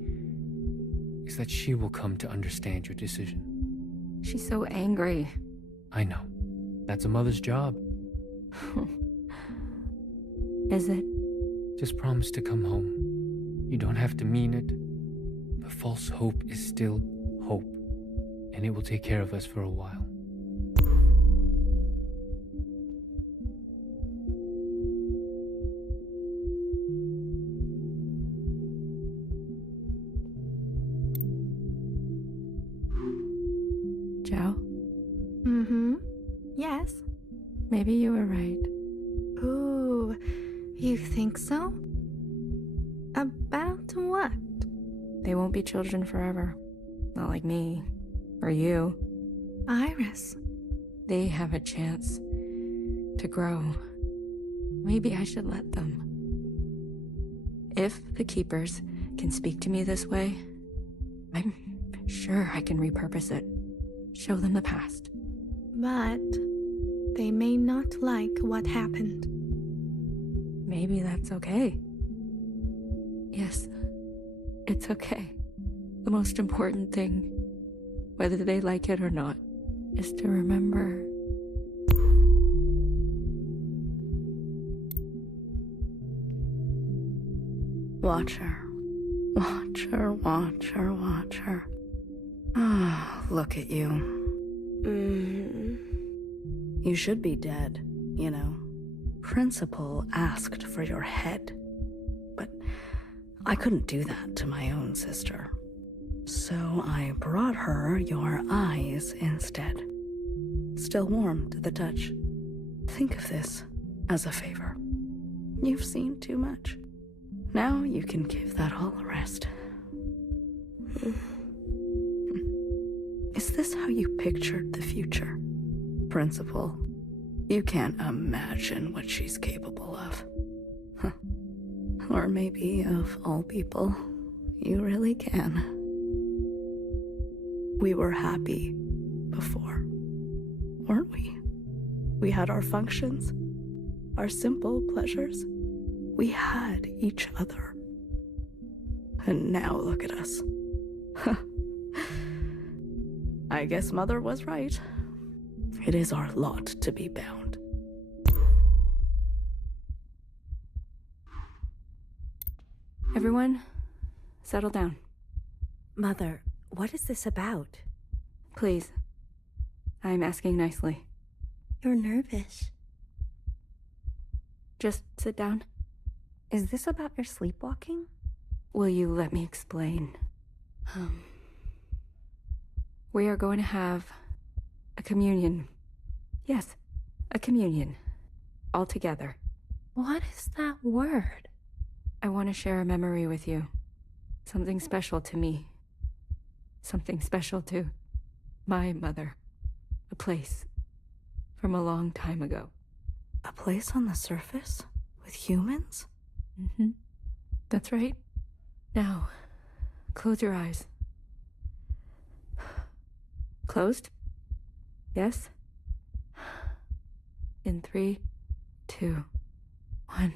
is that she will come to understand your decision. She's so angry. I know. That's a mother's job. Is it? Just promise to come home. You don't have to mean it. But false hope is still hope. And it will take care of us for a while. Joe? Mm-hmm. Yes. Maybe you were right. Ooh, you think so? About what? They won't be children forever. Not like me. Or you. Iris. They have a chance to grow. Maybe I should let them. If the Keepers can speak to me this way, I'm sure I can repurpose it. Show them the past. But they may not like what happened. Maybe that's okay. Yes, it's okay. The most important thing, whether they like it or not, is to remember. Watcher. Watcher, watcher, watcher. Ah, look at you. You should be dead, you know. Principal asked for your head. But I couldn't do that to my own sister. So I brought her your eyes instead. Still warm to the touch. Think of this as a favor. You've seen too much. Now you can give that all a rest. Is this how you pictured the future? Principal, you can't imagine what she's capable of. Or maybe of all people, you really can. We were happy before, weren't we? We had our functions, our simple pleasures. We had each other. And now look at us. I guess Mother was right. It is our lot to be bound. Everyone, settle down. Mother, what is this about? Please. I'm asking nicely. You're nervous. Just sit down. Is this about your sleepwalking? Will you let me explain? We are going to have a communion. Yes, a communion. All together. What is that word? I want to share a memory with you. Something special to me. Something special to my mother. A place from a long time ago. A place on the surface? With humans? Mm-hmm. That's right. Now, close your eyes. Closed? Yes? In 3, 2, 1.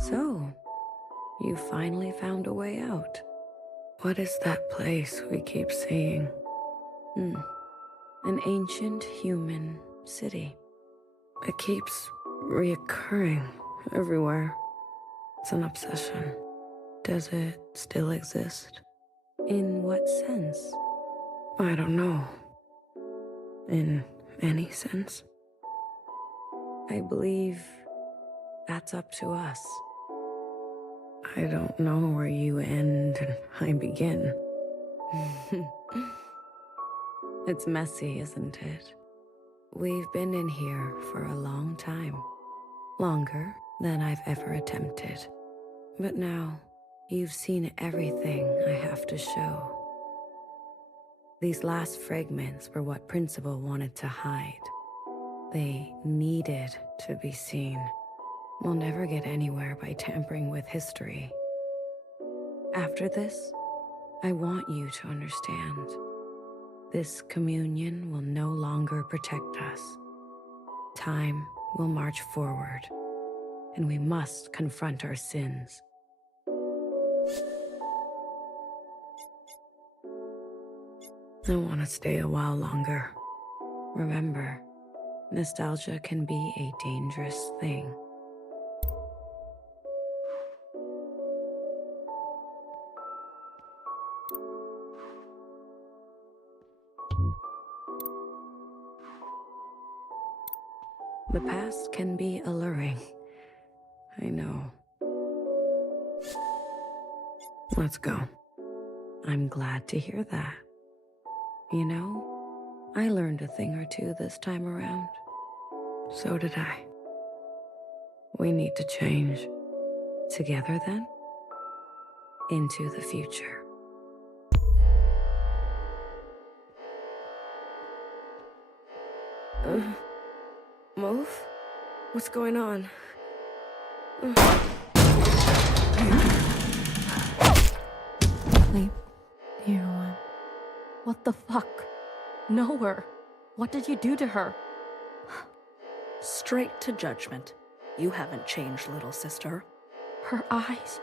So, you finally found a way out. What is that place we keep seeing? An ancient human city. It keeps reoccurring everywhere. It's an obsession. Does it still exist? In what sense? I don't know. In any sense? I believe that's up to us. I don't know where you end and I begin. It's messy, isn't it? We've been in here for a long time. Longer than I've ever attempted. But now, you've seen everything I have to show. These last fragments were what Principal wanted to hide. They needed to be seen. We'll never get anywhere by tampering with history. After this, I want you to understand. This communion will no longer protect us. Time will march forward, and we must confront our sins. I want to stay a while longer. Remember, nostalgia can be a dangerous thing. The past can be alluring. I know. Let's go. I'm glad to hear that. You know, I learned a thing or two this time around. So did I. We need to change. Together, then? Into the future. Move? What's going on? Sleep, dear one. What the fuck? Know her. What did you do to her? Straight to judgment. You haven't changed, little sister. Her eyes.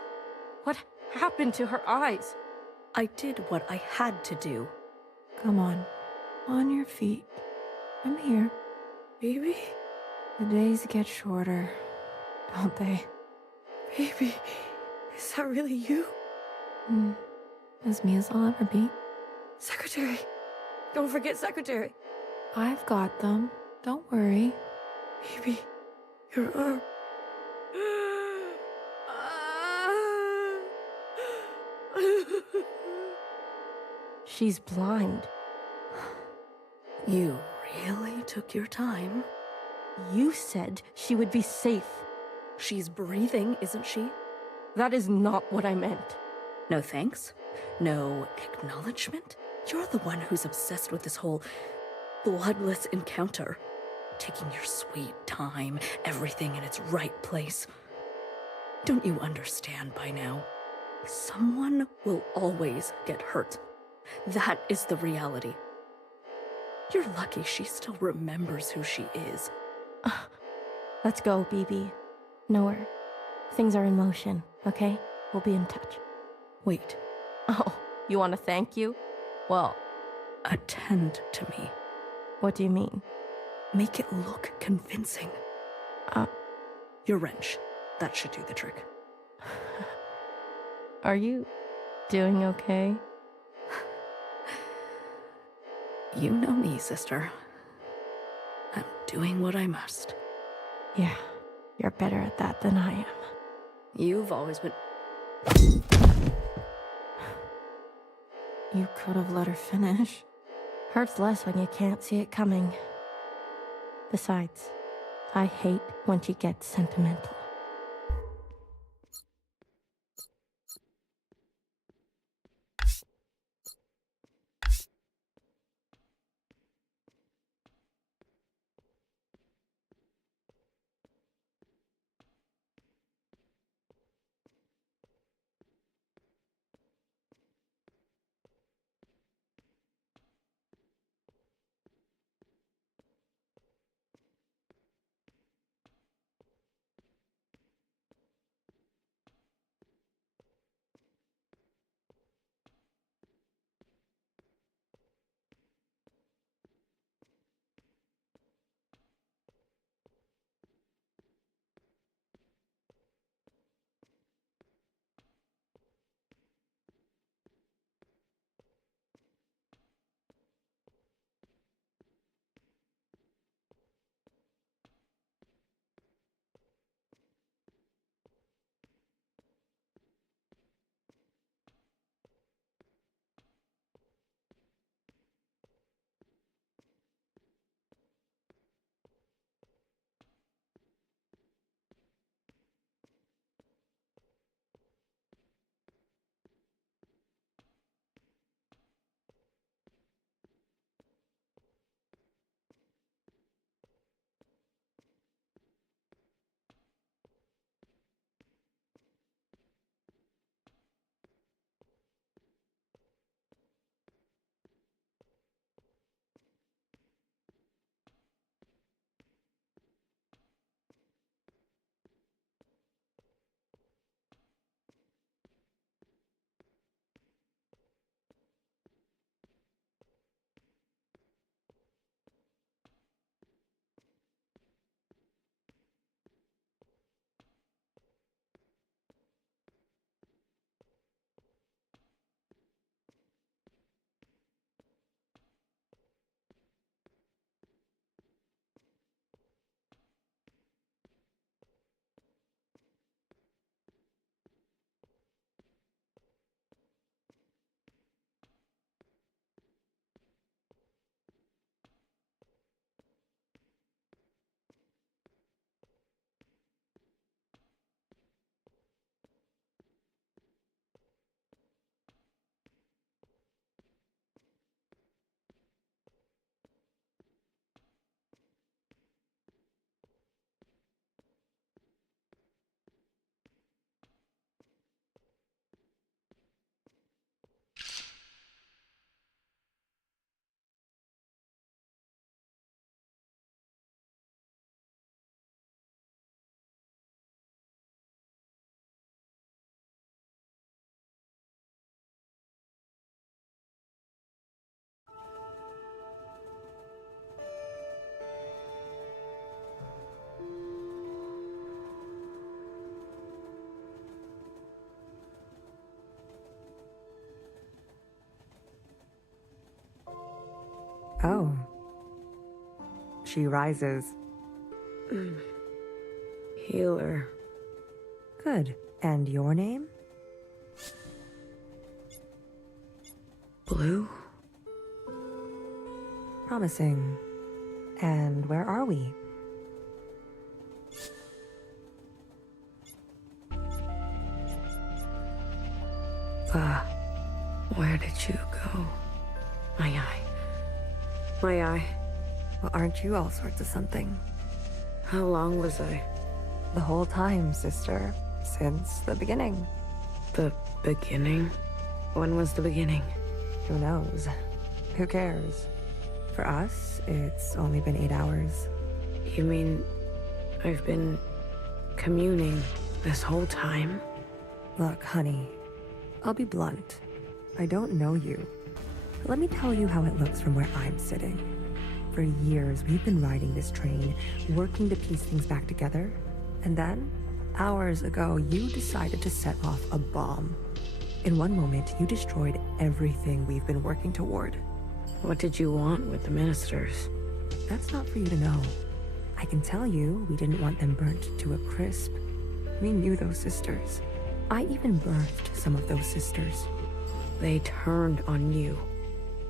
What happened to her eyes? I did what I had to do. Come on your feet. I'm here. Baby? The days get shorter, don't they? Baby, is that really you? As me as I'll ever be. Secretary! Don't forget Secretary! I've got them. Don't worry. Baby, your arm. She's blind. You really took your time. You said she would be safe. She's breathing, isn't she? That is not what I meant. No thanks. No acknowledgement. You're the one who's obsessed with this whole bloodless encounter. Taking your sweet time, everything in its right place. Don't you understand by now? Someone will always get hurt. That is the reality. You're lucky she still remembers who she is. Let's go, BB. Nowhere. Things are in motion, okay? We'll be in touch. Wait, Oh, you want to thank you? Well, attend to me. What do you mean? Make it look convincing. Uh. Your wrench. That should do the trick. Are you doing okay? You know me, sister. I'm doing what I must. Yeah, you're better at that than I am. You've always been... You could have let her finish. Hurts less when you can't see it coming. Besides, I hate when she gets sentimental. she rises. Healer. Good. And your name? Blue? Promising. And where are we? Where did you go? My eye. My eye. Well, aren't you all sorts of something? How long was I? The whole time, sister. Since the beginning. The beginning? When was the beginning? Who knows? Who cares? For us, it's only been 8 hours. You mean I've been communing this whole time? Look, honey, I'll be blunt. I don't know you. But let me tell you how it looks from where I'm sitting. For years, we've been riding this train, working to piece things back together. And then, hours ago, you decided to set off a bomb. In one moment, you destroyed everything we've been working toward. What did you want with the ministers? That's not for you to know. I can tell you we didn't want them burnt to a crisp. We knew those sisters. I even birthed some of those sisters. They turned on you.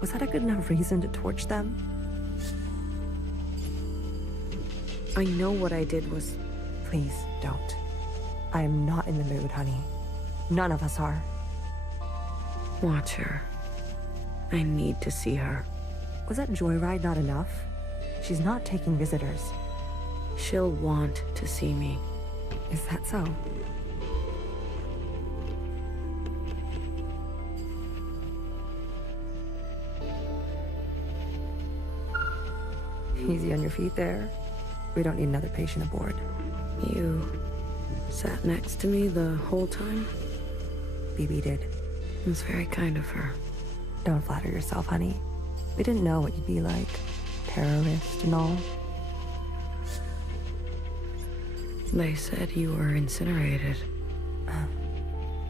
Was that a good enough reason to torch them? I know what I did was... Please, don't. I am not in the mood, honey. None of us are. Watch her. I need to see her. Was that joyride not enough? She's not taking visitors. She'll want to see me. Is that so? Easy on your feet there. We don't need another patient aboard. You sat next to me the whole time? BB did. It was very kind of her. Don't flatter yourself, honey. We didn't know what you'd be like. Terrorist and all. They said you were incinerated.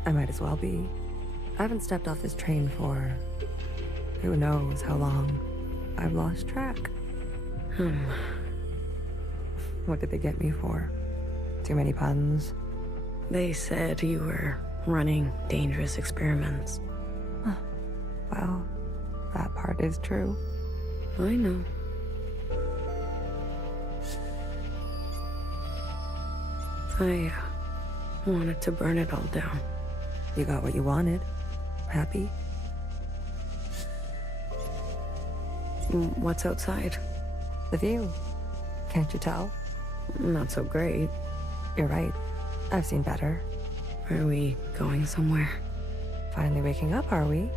I might as well be. I haven't stepped off this train for... who knows how long. I've lost track. What did they get me for? Too many puns? They said you were running dangerous experiments. Well, that part is true. I know. I wanted to burn it all down. You got what you wanted. Happy? What's outside? The view. Can't you tell? Not so great. You're right. I've seen better. Are we going somewhere? Finally waking up, are we?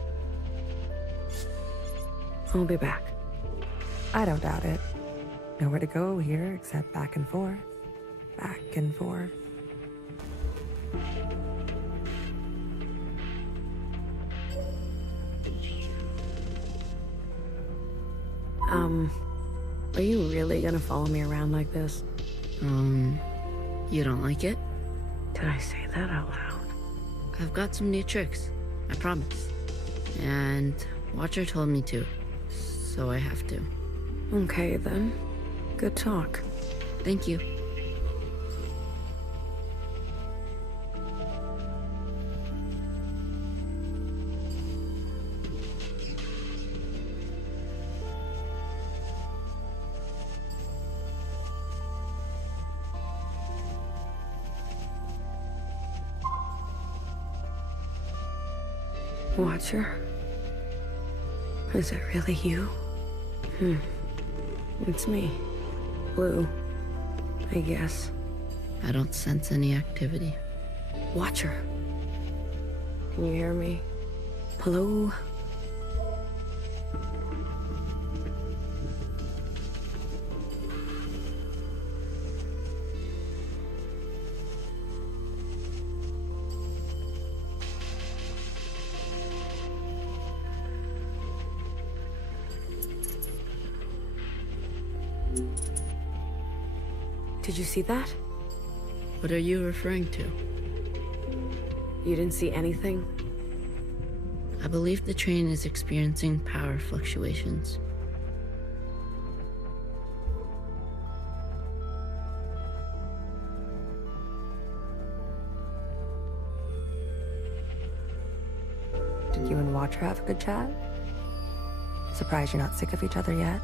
I'll be back. I don't doubt it. Nowhere to go here except back and forth. Back and forth. Are you really gonna follow me around like this? You don't like it? Did I say that out loud? I've got some new tricks, I promise. And Watcher told me to, so I have to. Okay, then. Good talk. Thank you. Watcher? Is it really you? It's me. Blue. I guess. I don't sense any activity. Watcher. Can you hear me? Hello? Did you see that? What are you referring to? You didn't see anything? I believe the train is experiencing power fluctuations. you and Watcher have a good chat? Surprised you're not sick of each other yet?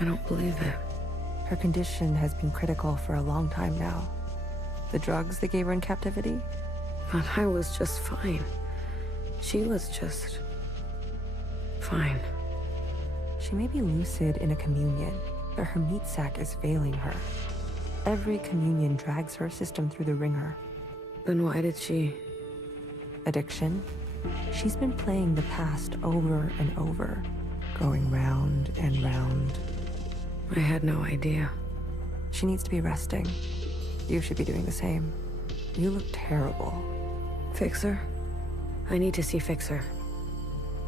I don't believe it. Her condition has been critical for a long time now. The drugs they gave her in captivity? But I was just fine. She was just... fine. She may be lucid in a communion, but her meat sac is failing her. Every communion drags her system through the ringer. Then why did she... Addiction? She's been playing the past over and over, going round and round. I had no idea. She needs to be resting. You should be doing the same. You look terrible. Fixer? I need to see Fixer.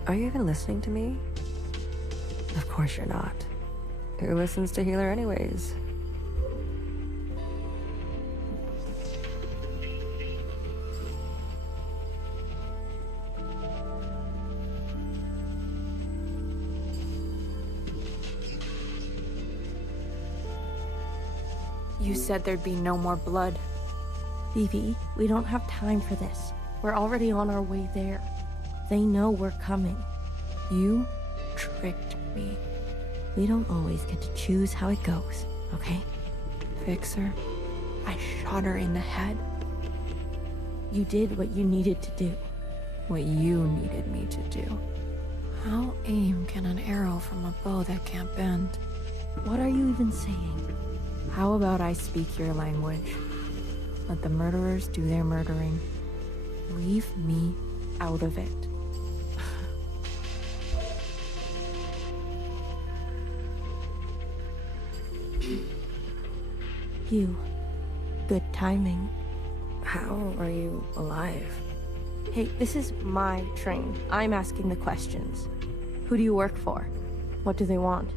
Are you even listening to me? Of course you're not. Who listens to Healer anyways? You said there'd be no more blood. Vivi, we don't have time for this. We're already on our way there. They know we're coming. You tricked me. We don't always get to choose how it goes, okay? Fixer, I shot her in the head. You did what you needed to do. What you needed me to do. How aim can an arrow from a bow that can't bend? What are you even saying? How about I speak your language? Let the murderers do their murdering. Leave me out of it. You. Good timing. How are you alive? Hey, this is my train. I'm asking the questions. Who do you work for? What do they want?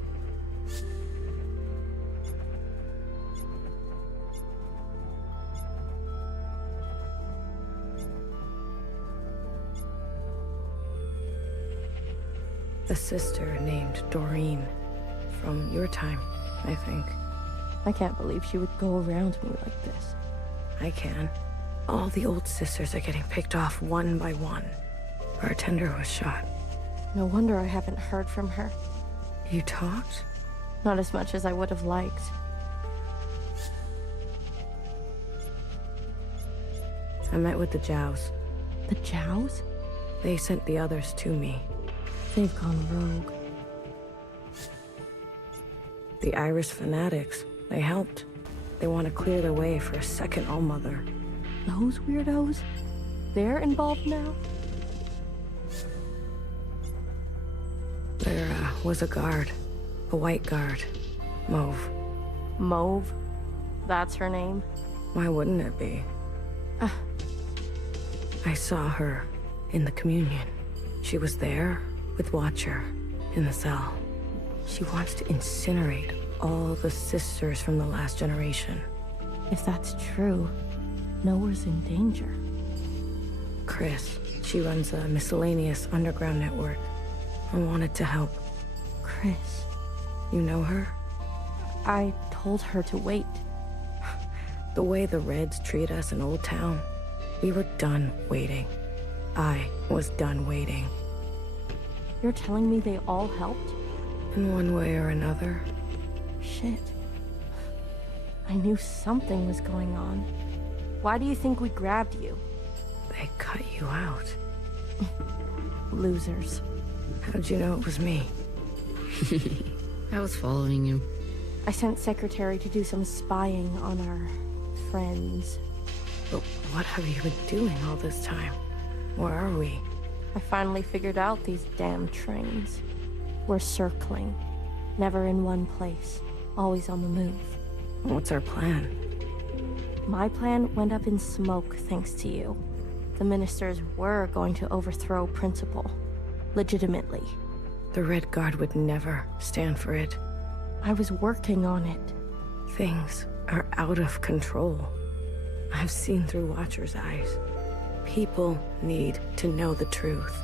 A sister named Doreen. From your time, I think. I can't believe she would go around me like this. I can. All the old sisters are getting picked off one by one. Bartender was shot. No wonder I haven't heard from her. You talked? Not as much as I would have liked. I met with the Jows. The Jows? They sent the others to me. They've gone rogue. The Iris fanatics. They helped. They want to clear the way for a second Allmother. Those weirdos? They're involved now? There was a guard. A white guard. Mauve. Mauve? That's her name? Why wouldn't it be? I saw her in the communion. She was there with Watcher in the cell. She wants to incinerate all the sisters from the last generation. If that's true, Noah's in danger. Chris, she runs a miscellaneous underground network. I wanted to help. Chris. You know her? I told her to wait. The way the Reds treat us in Old Town, we were done waiting. I was done waiting. You're telling me they all helped? In one way or another. Shit. I knew something was going on. Why do you think we grabbed you? They cut you out. Losers. How'd you know it was me? I was following you. I sent Secretary to do some spying on our friends. But what have you been doing all this time? Where are we? I finally figured out these damn trains. We're circling. Never in one place. Always on the move. What's our plan? My plan went up in smoke thanks to you. The ministers were going to overthrow Principal. Legitimately. The Red Guard would never stand for it. I was working on it. Things are out of control. I've seen through Watcher's eyes. People need to know the truth.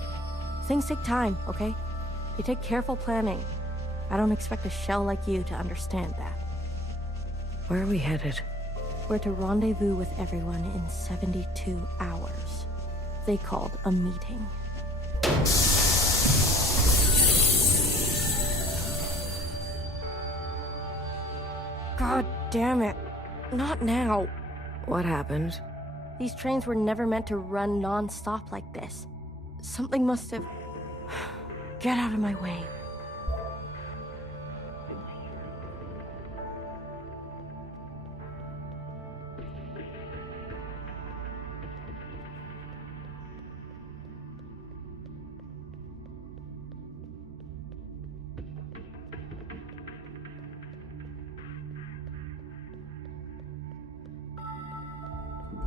Things take time, okay? They take careful planning. I don't expect a shell like you to understand that. Where are we headed? We're to rendezvous with everyone in 72 hours. They called a meeting. God damn it. Not now. What happened? These trains were never meant to run non-stop like this. Something must have... Get out of my way.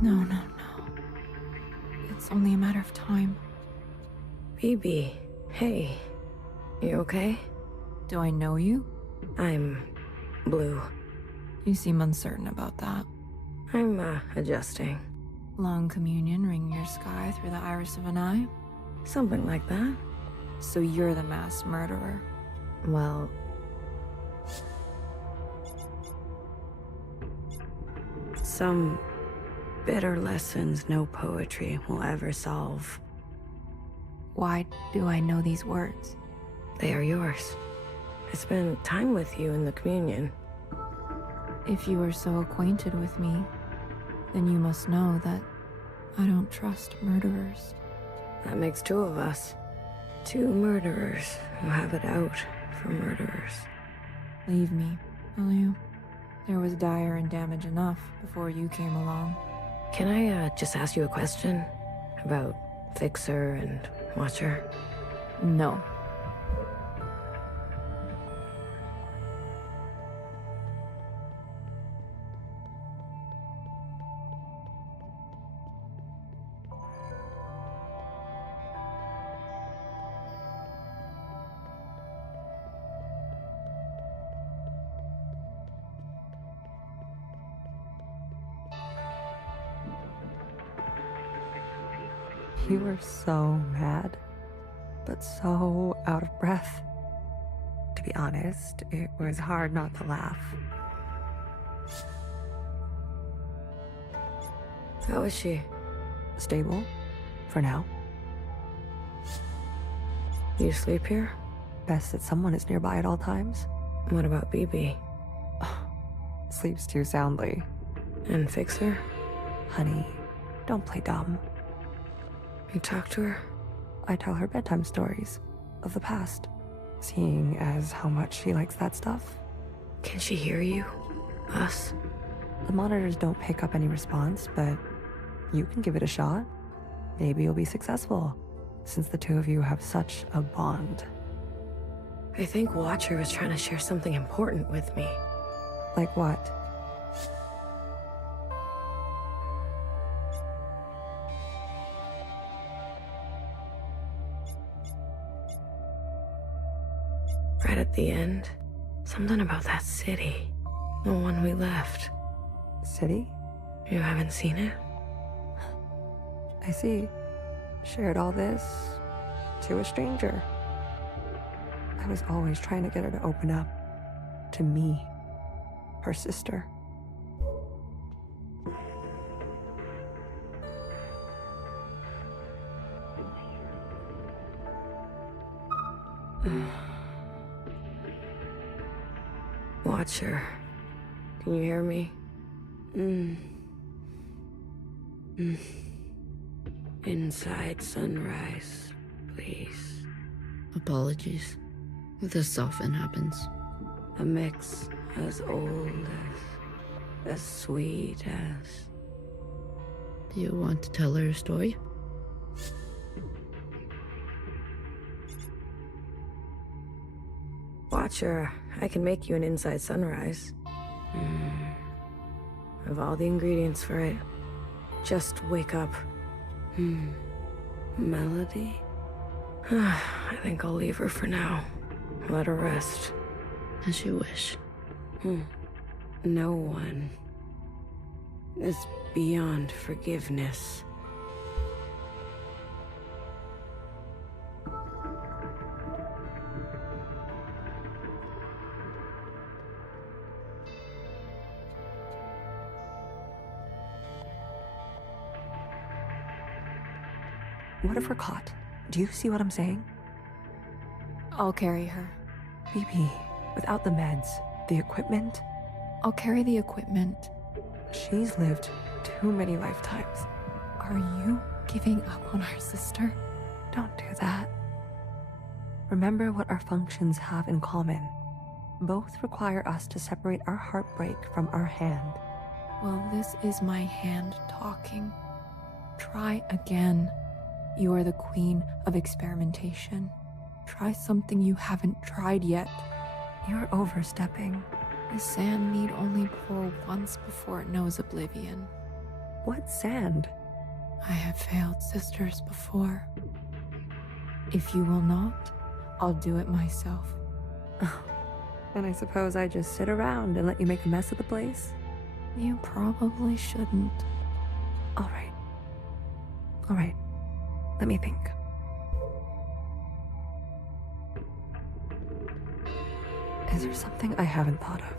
No. It's only a matter of time. BB, hey. You okay? Do I know you? I'm blue. You seem uncertain about that. I'm, adjusting. Long communion ring your sky through the iris of an eye? Something like that. So you're the mass murderer. Well... some bitter lessons no poetry will ever solve. Why do I know these words? They are yours. I spent time with you in the communion. If you are so acquainted with me, then you must know that I don't trust murderers. That makes two of us. Two murderers who have it out for murderers. Leave me, will you? There was dire and damage enough before you came along. Can I, just ask you a question? About Fixer and Watcher? No. You were so mad, but so out of breath. To be honest, it was hard not to laugh. How is she? Stable, for now. You sleep here? Best that someone is nearby at all times. What about BB? Sleeps too soundly. And Fixer? Honey, don't play dumb. You talk to her? I tell her bedtime stories of the past, seeing as how much she likes that stuff. Can she hear you? Us? The monitors don't pick up any response, but you can give it a shot. Maybe you'll be successful, since the two of you have such a bond. I think Watcher was trying to share something important with me. Like what? Right at the end, something about that city. The one we left. City? You haven't seen it? I see. Shared all this to a stranger. I was always trying to get her to open up. To me. Her sister. Watcher, can you hear me? Inside sunrise, please. Apologies. This often happens. A mix as old as sweet as... Do you want to tell her a story? Watcher, I can make you an inside sunrise. Have all the ingredients for it. Just wake up. Melody? I think I'll leave her for now. Let her rest. As you wish. No one is beyond forgiveness. What if we're caught? Do you see what I'm saying? I'll carry her. BB, without the meds, the equipment, I'll carry the equipment. she's lived too many lifetimes. Are you giving up on our sister? Don't do that. Remember what our functions have in common. Both require us to separate our heartbreak from our hand. Well, this is my hand talking. Try again. You are the queen of experimentation. Try something you haven't tried yet. You're overstepping. The sand need only pour once before it knows oblivion. What sand? I have failed sisters before. If you will not, I'll do it myself. And I suppose I just sit around and let you make a mess of the place? You probably shouldn't. All right. All right. Let me think. Is there something I haven't thought of?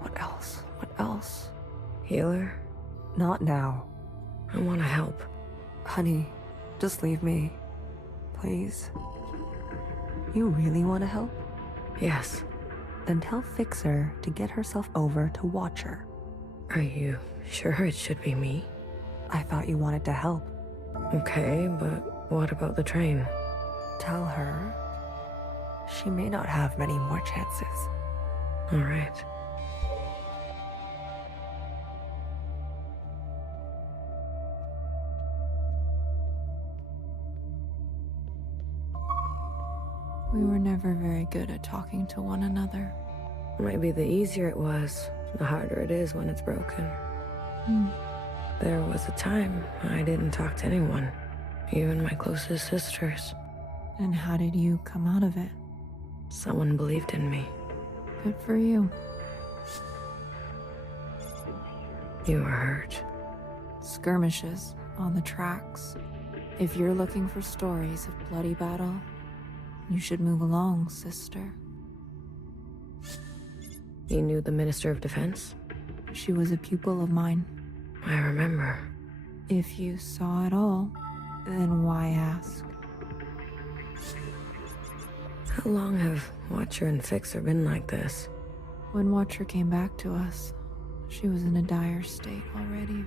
What else? What else? Healer? Not now. I want to help. Honey, just leave me. Please. You really want to help? Yes. Then tell Fixer to get herself over to Watcher. Are you sure it should be me? I thought you wanted to help. Okay, but what about the train? Tell her she may not have many more chances. All right. We were never very good at talking to one another. Maybe the easier it was, the harder it is when it's broken. There was a time I didn't talk to anyone, even my closest sisters. And how did you come out of it? Someone believed in me. Good for you. You were hurt. Skirmishes on the tracks. If you're looking for stories of bloody battle, you should move along, sister. You knew the Minister of Defense? She was a pupil of mine. I remember. If you saw it all, then why ask? How long have Watcher and Fixer been like this? When Watcher came back to us, she was in a dire state already.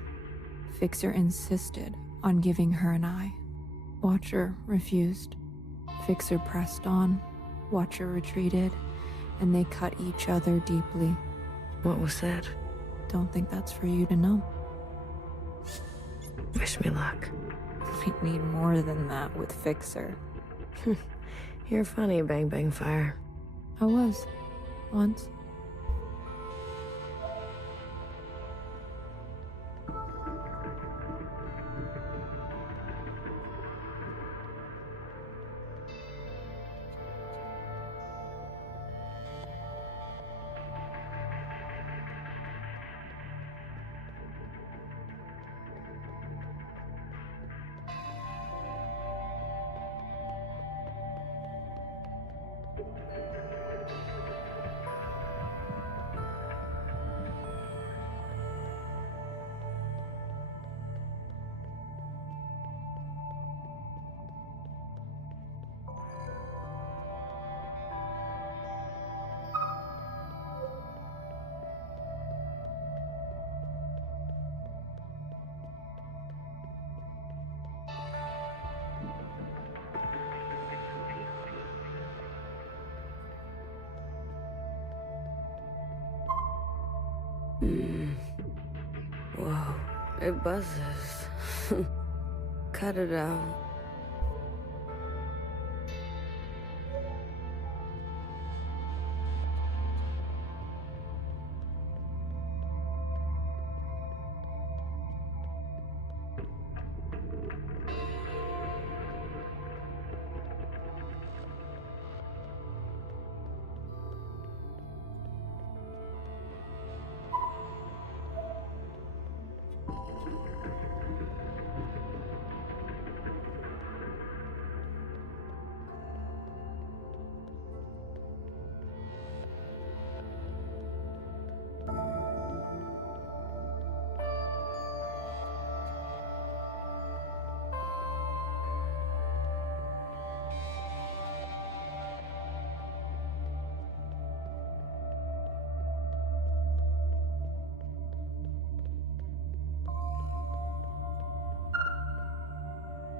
Fixer insisted on giving her an eye. Watcher refused. Fixer pressed on, Watcher retreated, and they cut each other deeply. What was said? Don't think that's for you to know. Wish me luck. Might need more than that with Fixer. You're funny, Bang Bang Fire. I was. Once. Whoa, it buzzes. Cut it out.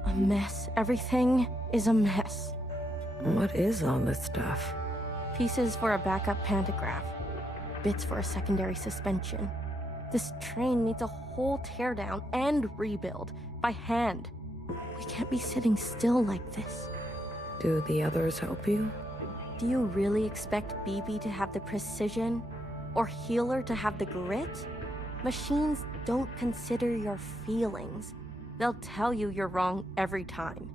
A mess. Everything is a mess. What is all this stuff? Pieces for a backup pantograph. Bits for a secondary suspension. This train needs a whole teardown and rebuild by hand. We can't be sitting still like this. Do the others help you? Do you really expect BB to have the precision? Or Healer to have the grit? Machines don't consider your feelings. They'll tell you you're wrong every time.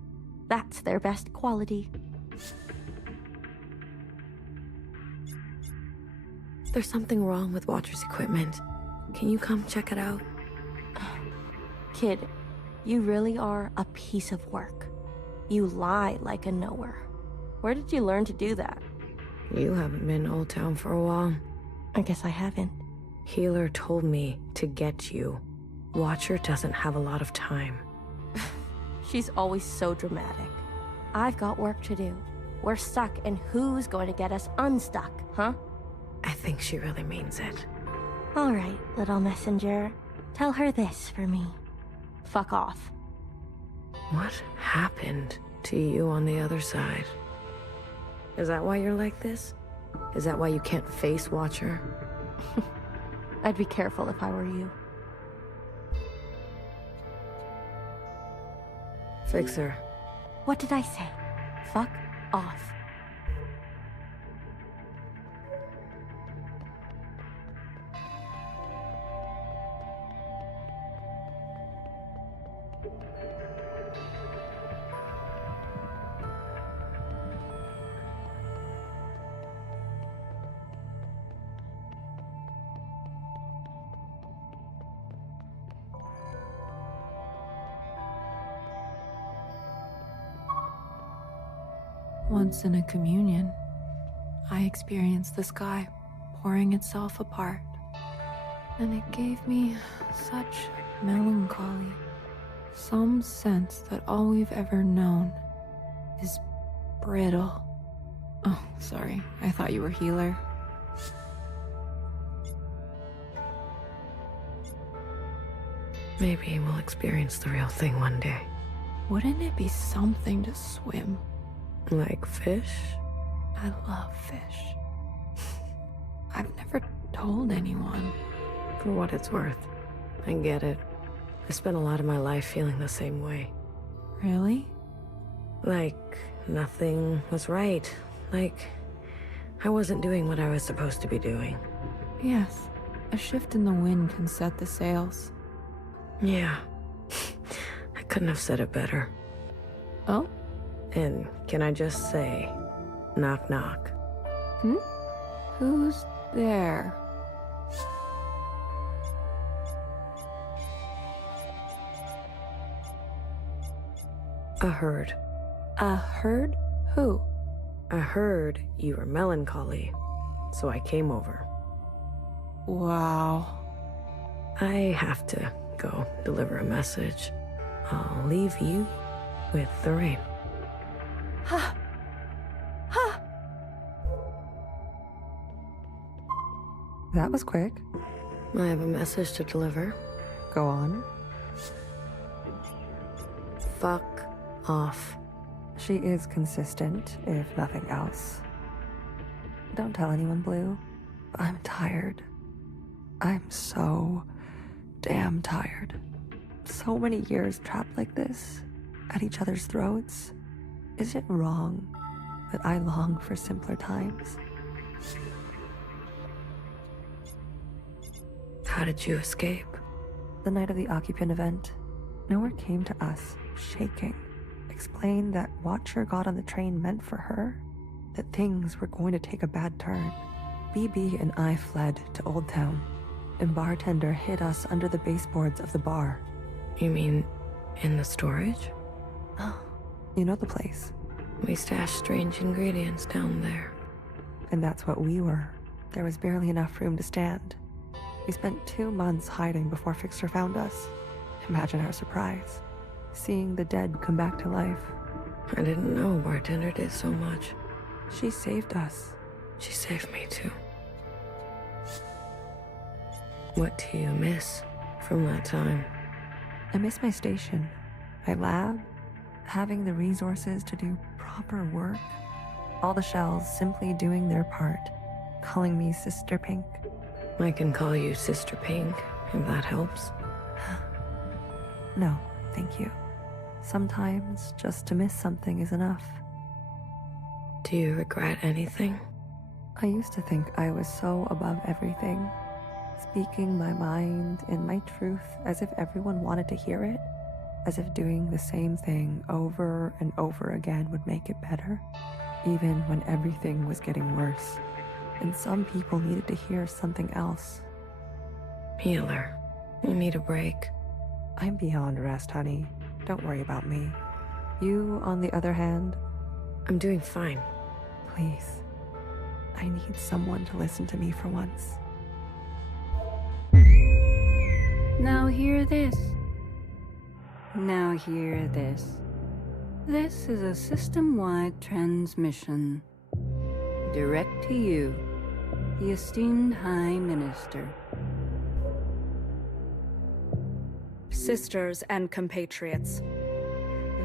That's their best quality. There's something wrong with Watcher's equipment. Can you come check it out? Kid, you really are a piece of work. You lie like a knower. Where did you learn to do that? You haven't been in Old Town for a while. I guess I haven't. Healer told me to get you. Watcher doesn't have a lot of time. She's always so dramatic. I've got work to do. We're stuck, and who's going to get us unstuck, huh? I think she really means it. All right, little messenger. Tell her this for me. Fuck off. What happened to you on the other side? Is that why you're like this? Is that why you can't face Watcher? I'd be careful if I were you. Fixer. What did I say? Fuck off. Once in a communion, I experienced the sky pouring itself apart, and it gave me such melancholy, some sense that all we've ever known is brittle. Oh, sorry, I thought you were Healer. Maybe we'll experience the real thing one day. Wouldn't it be something to swim? Like fish? I love fish. I've never told anyone. For what it's worth. I get it. I spent a lot of my life feeling the same way. Really? Like, nothing was right. Like, I wasn't doing what I was supposed to be doing. Yes. A shift in the wind can set the sails. Yeah. I couldn't have said it better. Oh? And can I just say, knock knock. Who's there? A herd. A herd? Who? I heard you were melancholy, so I came over. Wow. I have to go deliver a message. I'll leave you with the rain. Ha! Ha! That was quick. I have a message to deliver. Go on. Fuck off. She is consistent, if nothing else. Don't tell anyone, Blue. I'm tired. I'm so damn tired. So many years trapped like this, at each other's throats. Is it wrong that I long for simpler times? How did you escape? The night of the occupant event, Nowhere came to us, shaking, explained that Watcher got on the train meant for her, that things were going to take a bad turn. BB and I fled to Old Town, and Bartender hid us under the baseboards of the bar. You mean in the storage? You know the place. We stashed strange ingredients down there. And that's what we were. There was barely enough room to stand. We spent 2 months hiding before Fixer found us. Imagine our surprise, seeing the dead come back to life. I didn't know Bartender did so much. She saved us. She saved me too. What do you miss from that time? I miss my station, my lab, having the resources to do proper work. All the shells simply doing their part, calling me Sister Pink. I can call you Sister Pink, if that helps. No, thank you. Sometimes just to miss something is enough. Do you regret anything? I used to think I was so above everything, speaking my mind and my truth as if everyone wanted to hear it, as if doing the same thing over and over again would make it better, even when everything was getting worse, and some people needed to hear something else. Healer, you need a break. I'm beyond rest, honey. Don't worry about me. You, on the other hand, I'm doing fine. please. I need someone to listen to me for once. Now hear this. Now hear this. This is a system-wide transmission. Direct to you, the esteemed High Minister. Sisters and compatriots,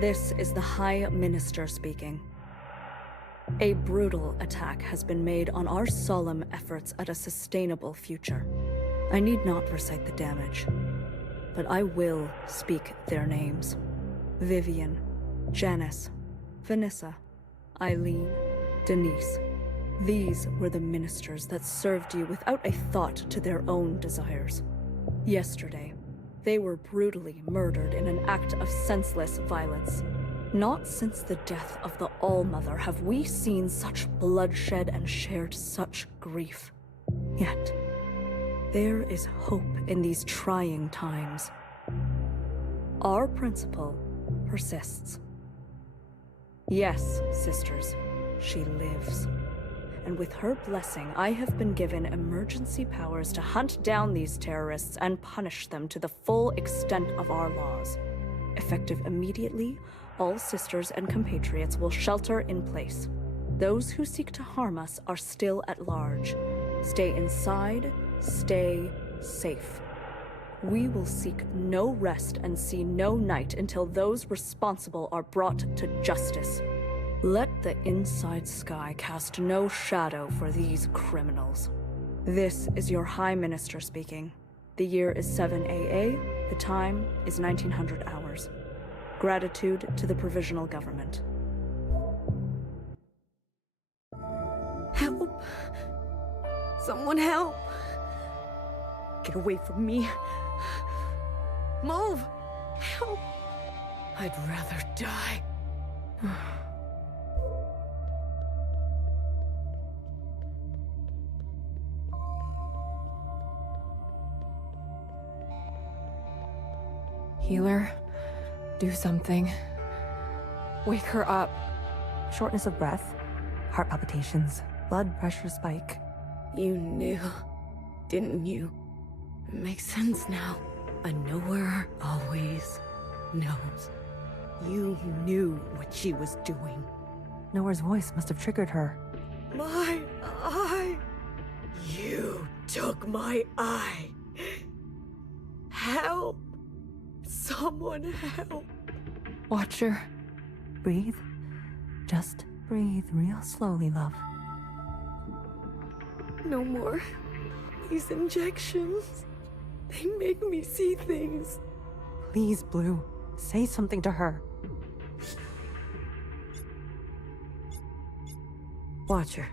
this is the High Minister speaking. A brutal attack has been made on our solemn efforts at a sustainable future. I need not recite the damage, but I will speak their names. Vivian, Janice, Vanessa, Eileen, Denise. These were the ministers that served you without a thought to their own desires. Yesterday, they were brutally murdered in an act of senseless violence. Not since the death of the All-Mother have we seen such bloodshed and shared such grief. Yet, there is hope in these trying times. Our principle persists. Yes, sisters, she lives. And with her blessing, I have been given emergency powers to hunt down these terrorists and punish them to the full extent of our laws. Effective immediately, all sisters and compatriots will shelter in place. Those who seek to harm us are still at large. Stay inside, stay safe. We will seek no rest and see no night until those responsible are brought to justice. Let the inside sky cast no shadow for these criminals. This is your High Minister speaking. The year is 7 AA, the time is 1900 hours. Gratitude to the Provisional Government. Help! Someone help! Get away from me! Move! Help! I'd rather die. Healer, do something. Wake her up. Shortness of breath, heart palpitations, blood pressure spike. You knew, didn't you? It makes sense now. A knower always knows. You knew what she was doing. Noah's voice must have triggered her. My eye! You took my eye! Help! Someone help! Watcher. Breathe. Just breathe real slowly, love. No more. These injections. They make me see things. Please, Blue. Say something to her. Watcher,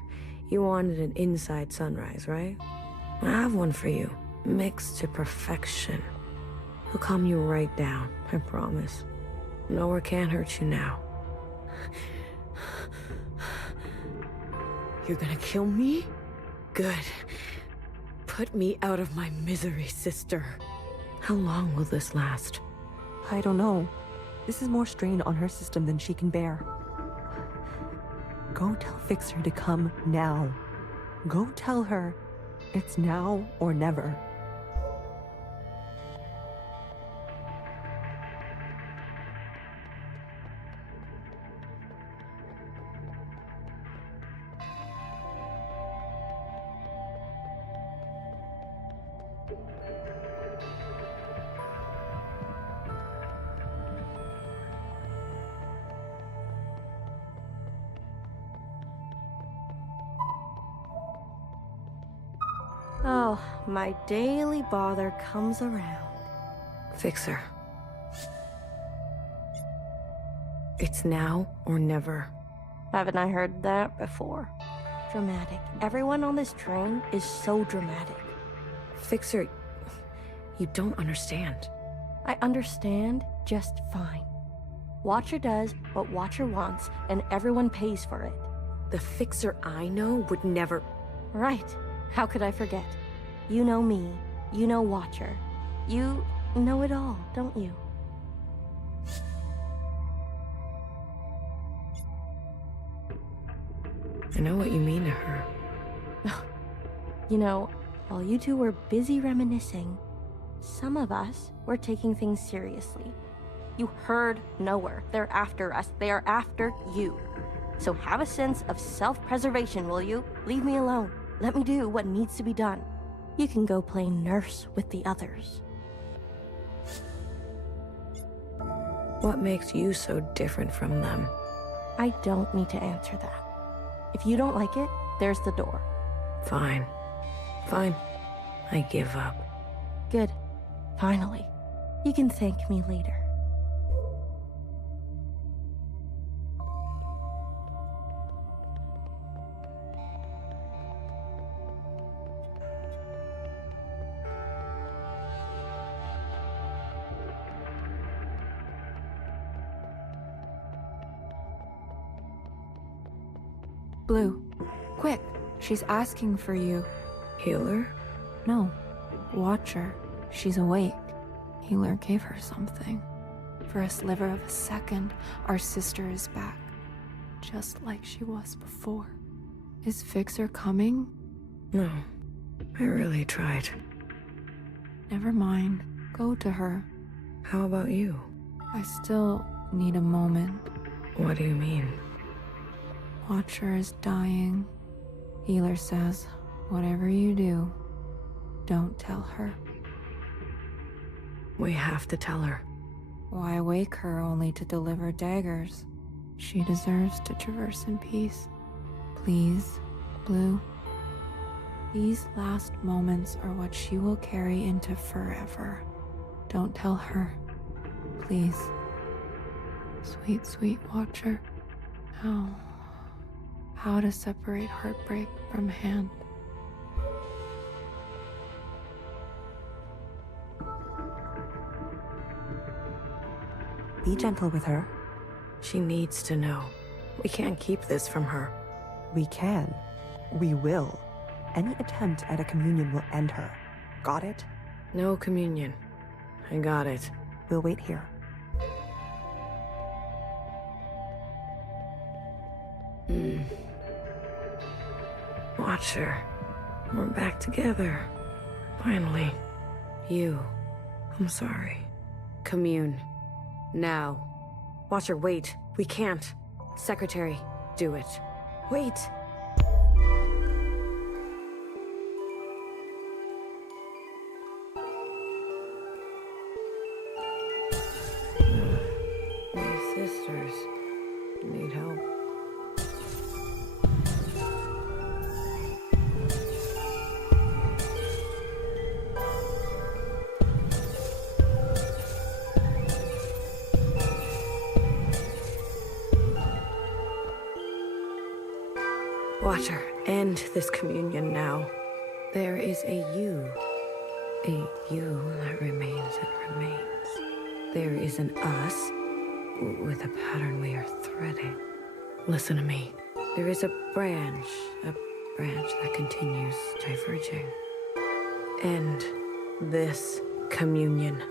you wanted an inside sunrise, right? I have one for you. Mixed to perfection. He'll calm you right down, I promise. Nowhere can't hurt you now. You're gonna kill me? Good. Put me out of my misery, sister. How long will this last? I don't know. This is more strain on her system than she can bear. Go tell Fixer to come now. Go tell her it's now or never. Well, my daily bother comes around. Fixer. It's now or never. Haven't I heard that before? Dramatic. Everyone on this train is so dramatic. Fixer, you don't understand. I understand just fine. Watcher does what Watcher wants, and everyone pays for it. The Fixer I know would never... Right. How could I forget? You know me. You know Watcher. You know it all, don't you? I know what you mean to her. You know, while you two were busy reminiscing, some of us were taking things seriously. You heard nowhere. They're after us. They are after you. So have a sense of self-preservation, will you? Leave me alone. Let me do what needs to be done. You can go play nurse with the others. What makes you so different from them? I don't need to answer that. If you don't like it, there's the door. Fine. Fine. I give up. Good. Finally. You can thank me later. Blue, quick. She's asking for you. Healer? No. Watcher. She's awake. Healer gave her something. For a sliver of a second, our sister is back. Just like she was before. Is Fixer coming? No. I really tried. Never mind. Go to her. How about you? I still need a moment. What do you mean? Watcher is dying. Healer says, whatever you do, don't tell her. We have to tell her. Why wake her only to deliver daggers? She deserves to traverse in peace. Please, Blue. These last moments are what she will carry into forever. Don't tell her. Please. Sweet, sweet Watcher. How to separate heartbreak from hand. Be gentle with her. She needs to know. We can't keep this from her. We can. We will. Any attempt at a communion will end her. Got it? No communion. I got it. We'll wait here. Watcher. We're back together. Finally. You. I'm sorry. Commune. Now. Watcher, wait. We can't. Secretary, do it. Wait! My sisters need help. Watcher, end this communion now. There is a you that remains and remains. There is an us with a pattern we are threading. Listen to me. There is a branch that continues diverging. End this communion.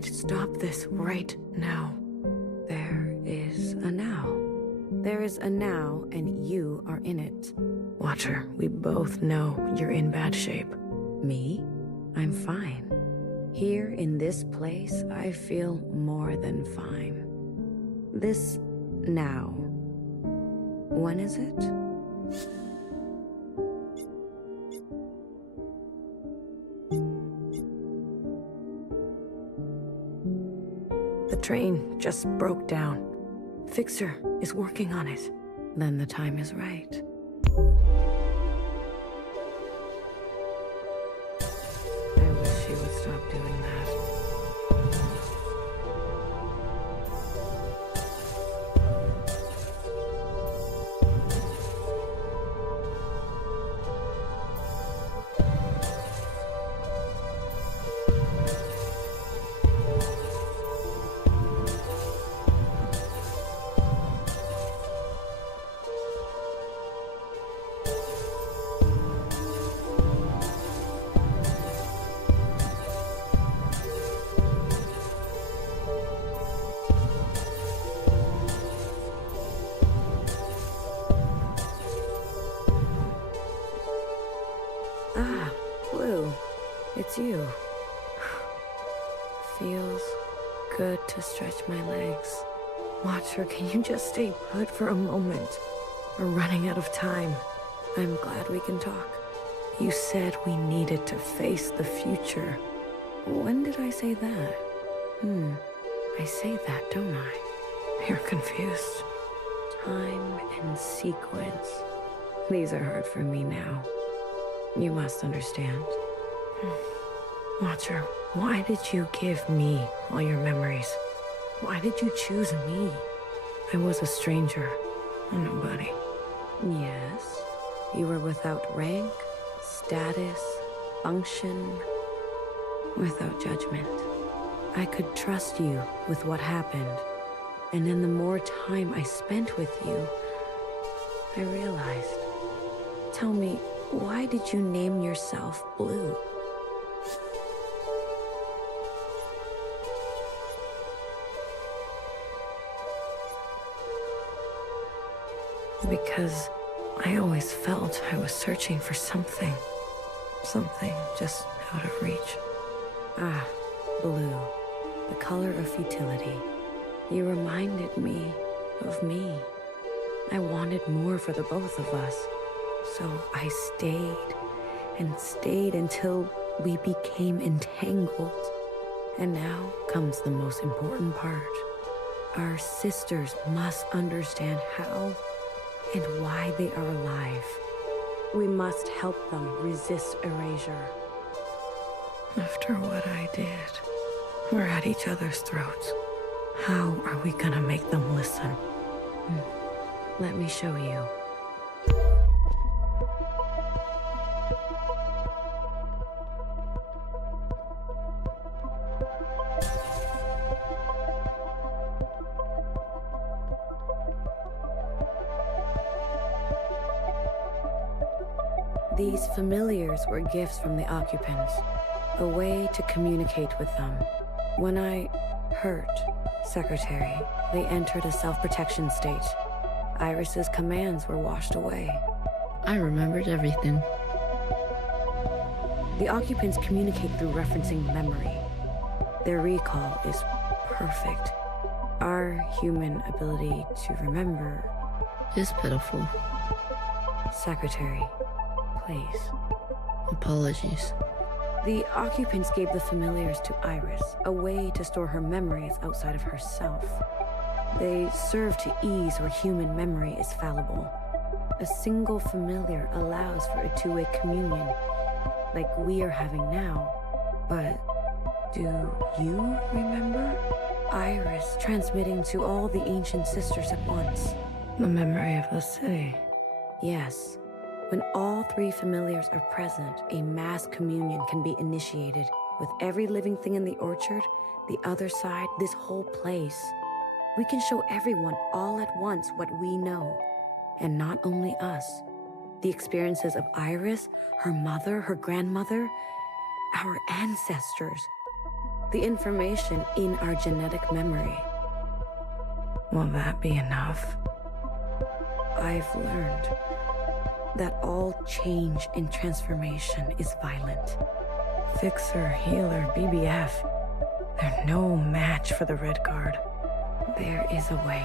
said stop this right now. There is a now. There is a now, and you are in it. Watcher, we both know you're in bad shape. Me? I'm fine. Here in this place, I feel more than fine. This now. When is it? The train just broke down. Fixer is working on it. Then the time is right. I wish she would stop doing that. Ah, Blue, it's you. Feels good to stretch my legs. Watcher, can you just stay put for a moment? We're running out of time. I'm glad we can talk. You said we needed to face the future. When did I say that? I say that, don't I? You're confused. Time and sequence. These are hard for me now. You must understand. Watcher, why did you give me all your memories? Why did you choose me? I was a stranger, a nobody. Yes, you were without rank, status, function, without judgment. I could trust you with what happened, and in the more time I spent with you, I realized. Tell me, why did you name yourself Blue? Because I always felt I was searching for something. Something just out of reach. Ah, blue. The color of futility. You reminded me of me. I wanted more for the both of us. So I stayed and stayed until we became entangled. And now comes the most important part. Our sisters must understand how and why they are alive. We must help them resist erasure. After what I did, we're at each other's throats. How are we gonna make them listen? Let me show you. These familiars were gifts from the occupants, a way to communicate with them. When I hurt Secretary, they entered a self-protection state. Iris's commands were washed away. I remembered everything. The occupants communicate through referencing memory. Their recall is perfect. Our human ability to remember It's pitiful. Secretary, please. Apologies. The occupants gave the familiars to Iris, a way to store her memories outside of herself. They serve to ease where human memory is fallible. A single familiar allows for a two-way communion, like we are having now. But do you remember? Iris transmitting to all the ancient sisters at once. The memory of the city. Yes. When all three familiars are present, a mass communion can be initiated with every living thing in the orchard, the other side, this whole place. We can show everyone all at once what we know. And not only us. The experiences of Iris, her mother, her grandmother, our ancestors. The information in our genetic memory. Will that be enough? I've learned that all change and transformation is violent. Fixer, healer, BBF, they're no match for the Red Guard. There is a way.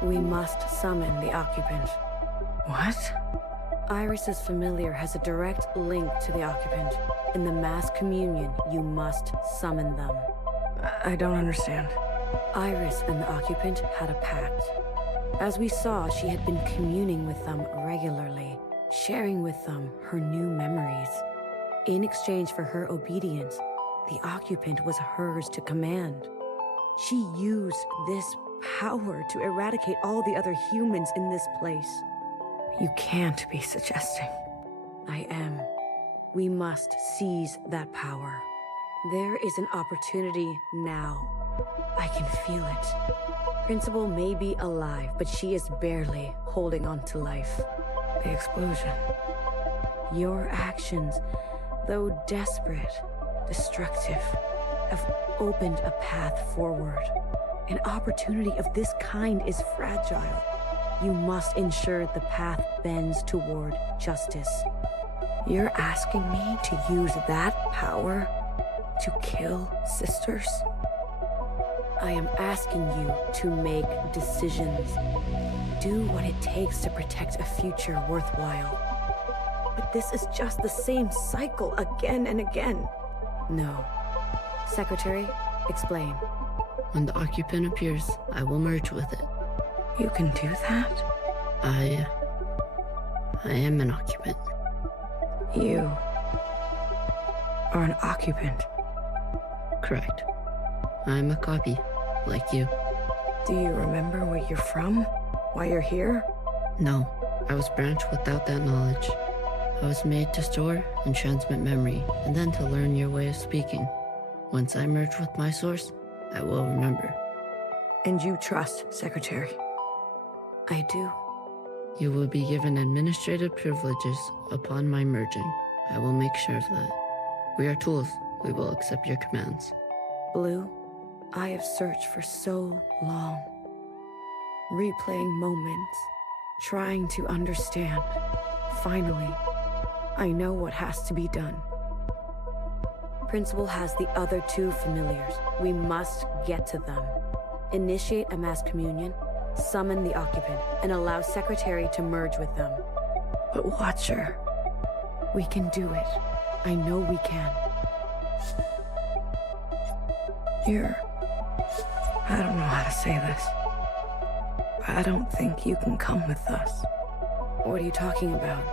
We must summon the occupant. What? Iris's familiar has a direct link to the occupant. In the mass communion, you must summon them. I don't understand. Iris and the occupant had a pact. As we saw, she had been communing with them regularly, sharing with them her new memories. In exchange for her obedience, the occupant was hers to command. She used this power to eradicate all the other humans in this place. You can't be suggesting. I am. We must seize that power. There is an opportunity now. I can feel it. Principal may be alive, but she is barely holding on to life. The explosion. Your actions, though desperate, destructive, have opened a path forward. An opportunity of this kind is fragile. You must ensure the path bends toward justice. You're asking me to use that power to kill sisters? I am asking you to make decisions. Do what it takes to protect a future worthwhile. But this is just the same cycle again and again. No. Secretary, explain. When the occupant appears, I will merge with it. You can do that? I am an occupant. You are an occupant. Correct. I'm a copy, like you. Do you remember where you're from? Why you're here? No, I was branched without that knowledge. I was made to store and transmit memory, and then to learn your way of speaking. Once I merge with my source, I will remember. And you trust, Secretary? I do. You will be given administrative privileges upon my merging. I will make sure of that. We are tools. We will accept your commands. Blue, I have searched for so long. Replaying moments, trying to understand. Finally, I know what has to be done. Principal has the other two familiars. We must get to them. Initiate a mass communion, summon the occupant, and allow Secretary to merge with them. But Watcher, we can do it. I know we can. I don't know how to say this, but I don't think you can come with us. What are you talking about?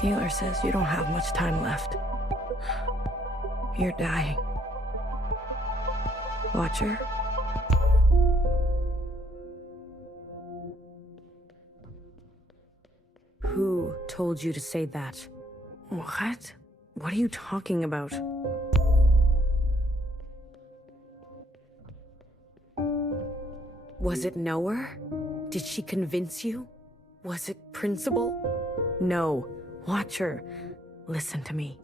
Healer says you don't have much time left. You're dying. Watcher? Who told you to say that? What? What are you talking about? Was it Knower? Did she convince you? Was it Principal? No. Watcher, listen to me.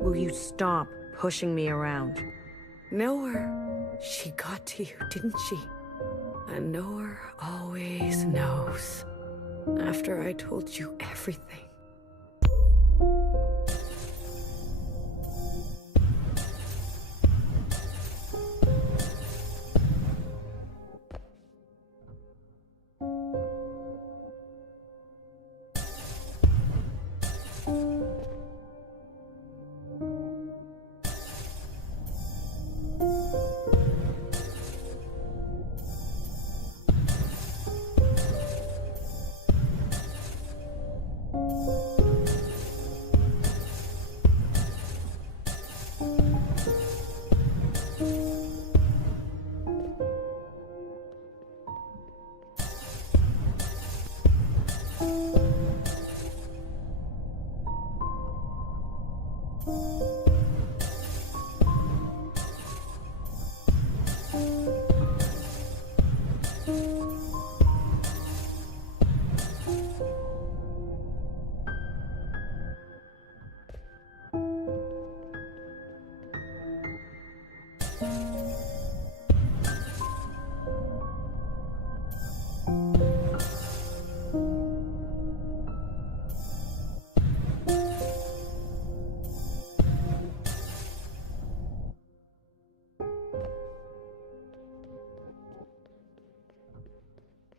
Will you stop pushing me around? Noah, she got to you, didn't she? And Noah always knows. After I told you everything.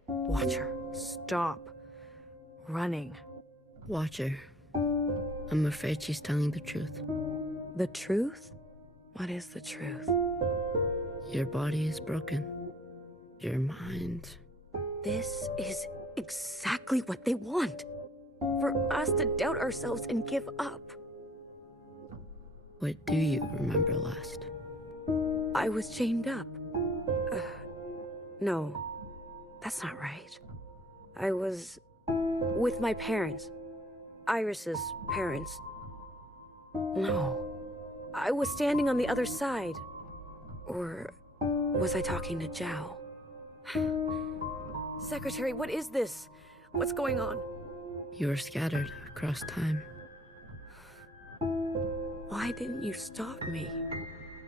Watcher, stop running. Watcher, I'm afraid she's telling the truth. The truth? What is the truth? Your body is broken. Your mind. This is exactly what they want. For us to doubt ourselves and give up. What do you remember last? I was chained up. No, that's not right. I was with my parents. Iris's parents. No. I was standing on the other side. Or was I talking to Zhao? Secretary, what is this? What's going on? You were scattered across time. Why didn't you stop me?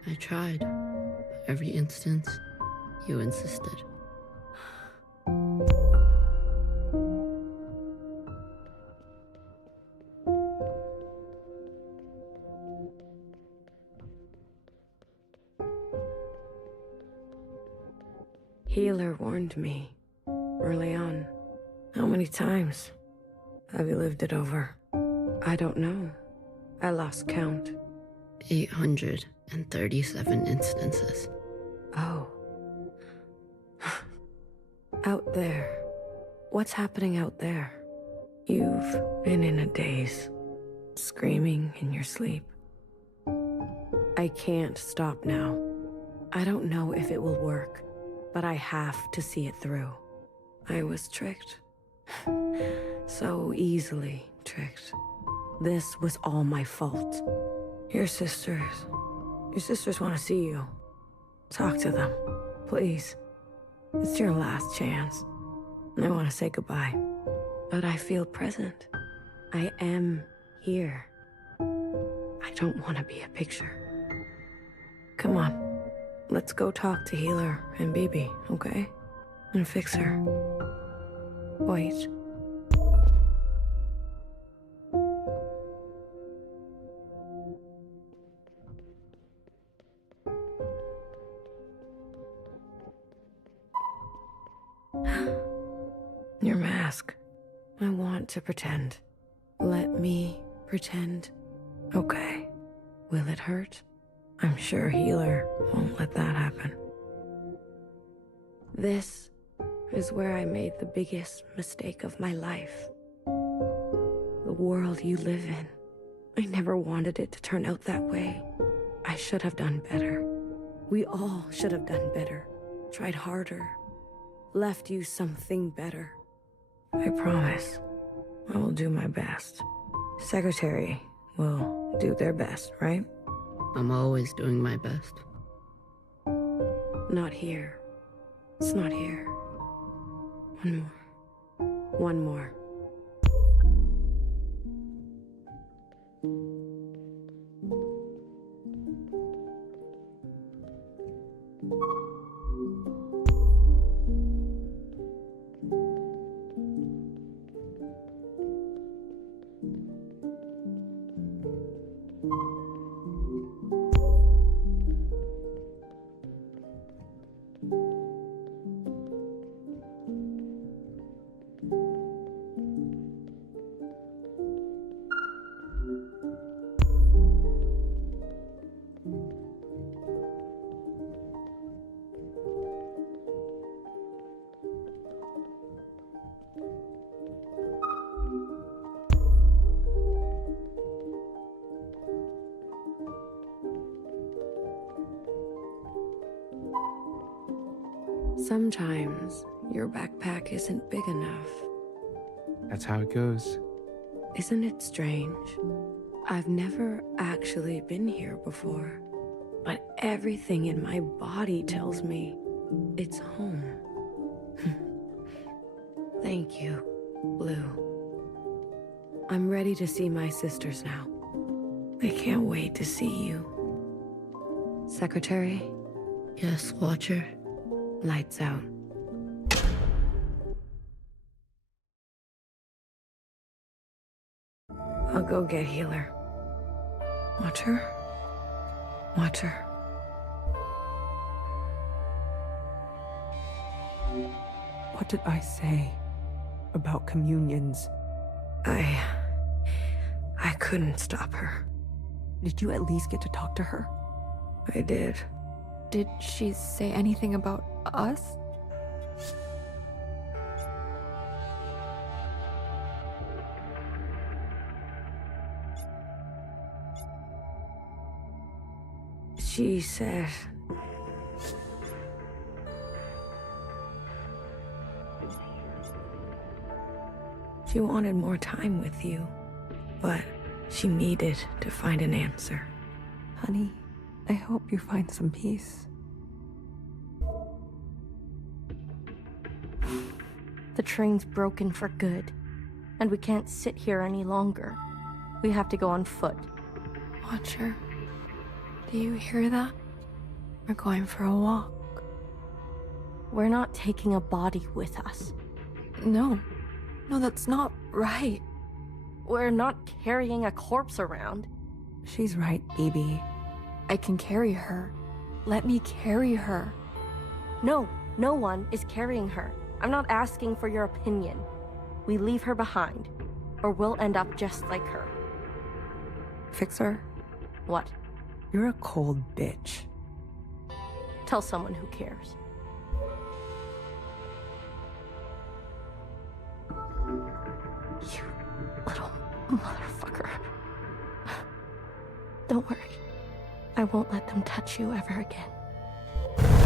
I tried, but every instance, you insisted. Healer warned me early on. How many times have you lived it over? I don't know. I lost count. 837 instances. Oh. Out there. What's happening out there? You've been in a daze, screaming in your sleep. I can't stop now. I don't know if it will work, but I have to see it through. I was tricked. So easily tricked. This was all my fault. Your sisters want to see you. Talk to them, please. It's your last chance. I want to say goodbye. But I feel present. I am here. I don't want to be a picture. Come on. Let's go talk to Healer and Bibi, okay? And fix her. Wait. Your mask. I want to pretend. Let me pretend. Okay. Will it hurt? I'm sure Healer won't let that happen. This is where I made the biggest mistake of my life. The world you live in. I never wanted it to turn out that way. I should have done better. We all should have done better. Tried harder. Left you something better. I promise. I will do my best. Secretary will do their best, right? I'm always doing my best. Not here. It's not here. One more. One more. Sometimes your backpack isn't big enough. That's how it goes. Isn't it strange? I've never actually been here before, but everything in my body tells me it's home. Thank you, Blue. I'm ready to see my sisters now. I can't wait to see you. Secretary, Yes, Watcher. lights out. I'll go get Healer. Watcher? Watcher. What did I say about communions? I couldn't stop her. Did you at least get to talk to her? I did. Did she say anything about us? She said... She wanted more time with you, but she needed to find an answer. Honey, I hope you find some peace. The train's broken for good, and we can't sit here any longer. We have to go on foot. Watcher, do you hear that? We're going for a walk. We're not taking a body with us. No, that's not right. We're not carrying a corpse around. She's right, BB. I can carry her. Let me carry her. No one is carrying her. I'm not asking for your opinion. We leave her behind, or we'll end up just like her. Fixer, What? you're a cold bitch. Tell someone who cares. You little motherfucker. Don't worry. I won't let them touch you ever again.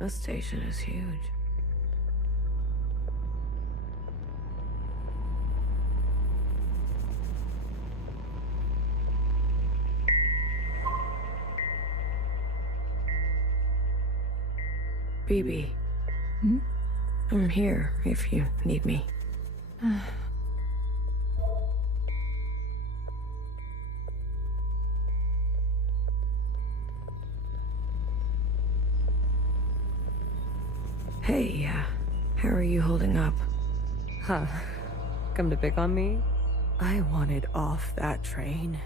This station is huge. BB. Hmm? I'm here if you need me. Hey, how are you holding up? Huh. Come to pick on me? I wanted off that train.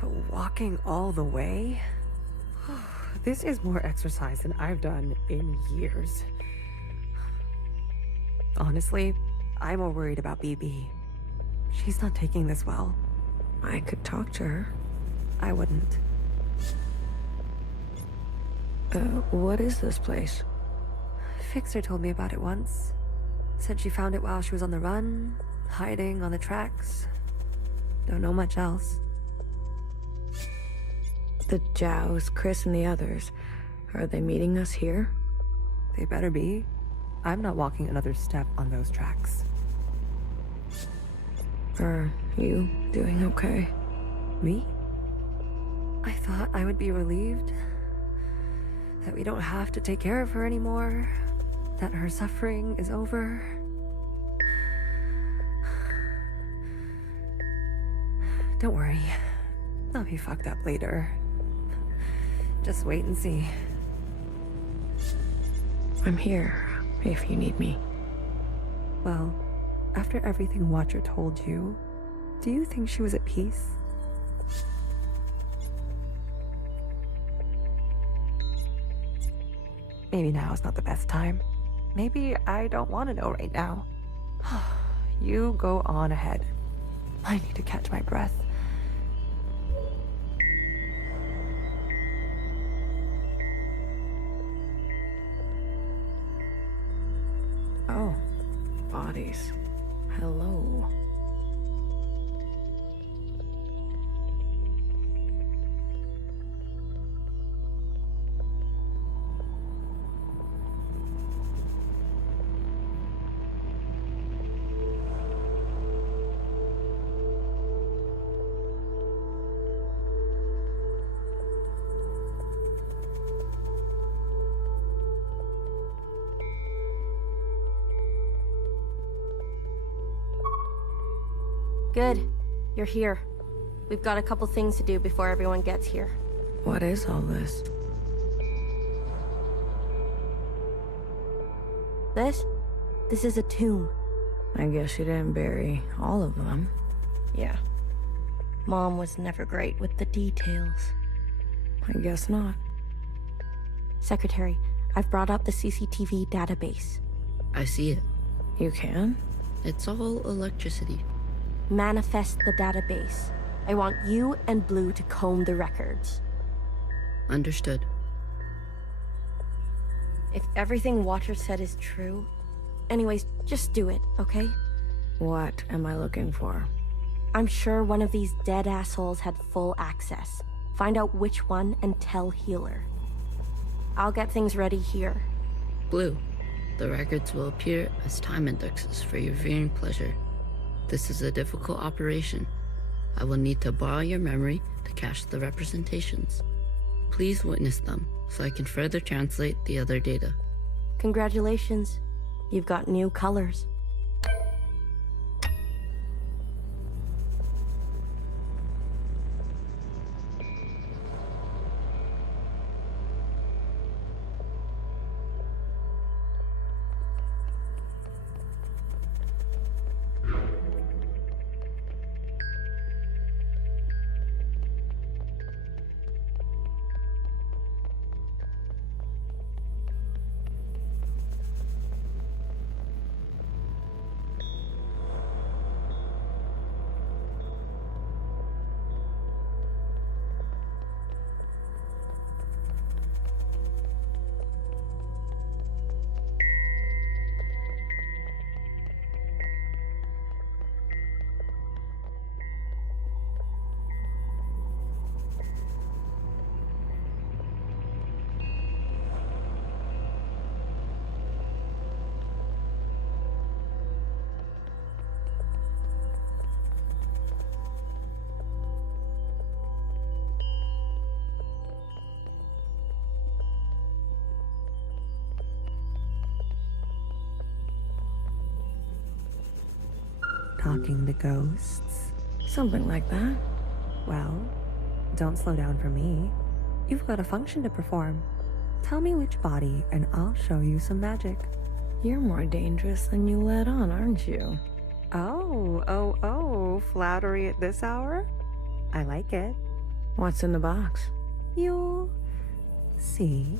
But walking all the way? This is more exercise than I've done in years. Honestly, I'm more worried about BB. She's not taking this well. I could talk to her. I wouldn't. What is this place? Fixer told me about it once. Said she found it while she was on the run, hiding on the tracks. Don't know much else. The Jows, Chris, and the others. Are they meeting us here? They better be. I'm not walking another step on those tracks. Are you doing okay? Me? I thought I would be relieved. That we don't have to take care of her anymore. That her suffering is over. Don't worry. I'll be fucked up later. Just wait and see. I'm here, if you need me. Well, after everything Watcher told you, do you think she was at peace? Maybe now is not the best time. Maybe I don't want to know right now. You go on ahead. I need to catch my breath. Oh, bodies. Hello. Good. You're here. We've got a couple things to do before everyone gets here. What is all this? This is a tomb. I guess you didn't bury all of them. Yeah. Mom was never great with the details. I guess not. Secretary, I've brought up the CCTV database. I see it. You can? It's all electricity. Manifest the database. I want you and Blue to comb the records. Understood. If everything Watcher said is true... Anyways, just do it, okay? What am I looking for? I'm sure one of these dead assholes had full access. Find out which one and tell Healer. I'll get things ready here. Blue, the records will appear as time indexes for your viewing pleasure. This is a difficult operation. I will need to borrow your memory to cache the representations. Please witness them so I can further translate the other data. Congratulations. You've got new colors. talking to ghosts? Something like that. Well, don't slow down for me. You've got a function to perform. Tell me which body, and I'll show you some magic. You're more dangerous than you let on, aren't you? Oh, flattery at this hour? I like it. What's in the box? You'll see.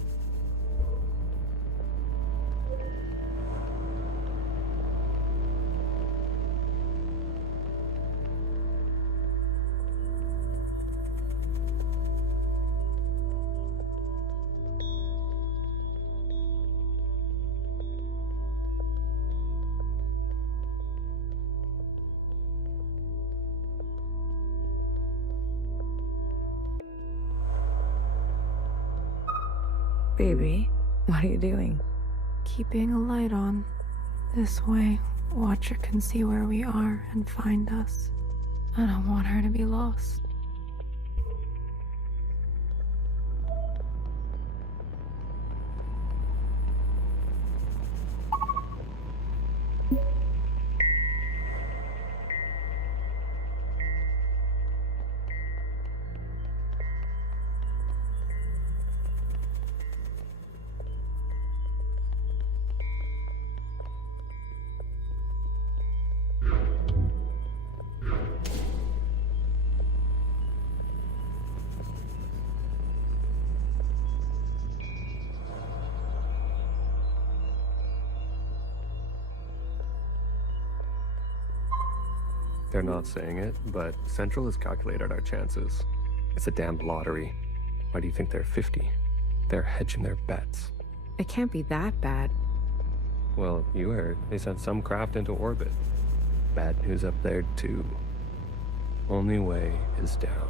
Baby, what are you doing? Keeping a light on. This way, Watcher can see where we are and find us. I don't want her to be lost. They're not saying it, but Central has calculated our chances. It's a damned lottery. Why do you think they're 50? They're hedging their bets. It can't be that bad. Well, you heard. They sent some craft into orbit. Bad news up there, too. Only way is down.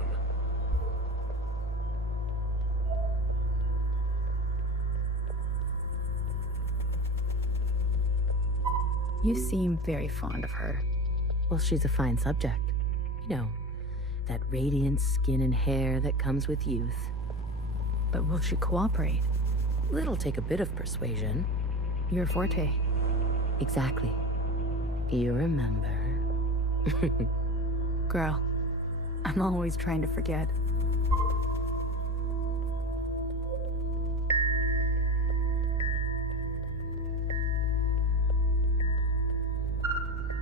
You seem very fond of her. Well, she's a fine subject. You know, that radiant skin and hair that comes with youth. But will she cooperate? It'll take a bit of persuasion. Your forte. Exactly. You remember. Girl, I'm always trying to forget.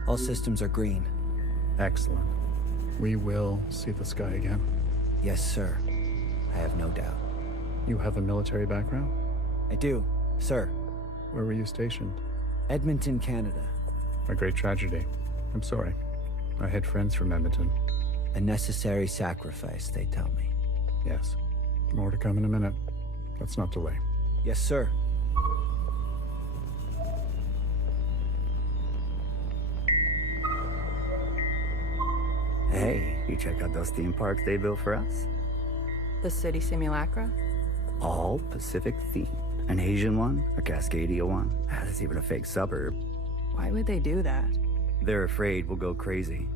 All systems are green. Excellent. We will see the sky again. Yes, sir. I have no doubt. You have a military background? I do, sir. Where were you stationed? Edmonton, Canada. A great tragedy. I'm sorry. I had friends from Edmonton. A necessary sacrifice, they tell me. Yes. More to come in a minute. Let's not delay. Yes, sir. Hey, you check out those theme parks they built for us? The city simulacra? All Pacific themed. An Asian one, a Cascadia one. There's even a fake suburb. Why would they do that? They're afraid we'll go crazy.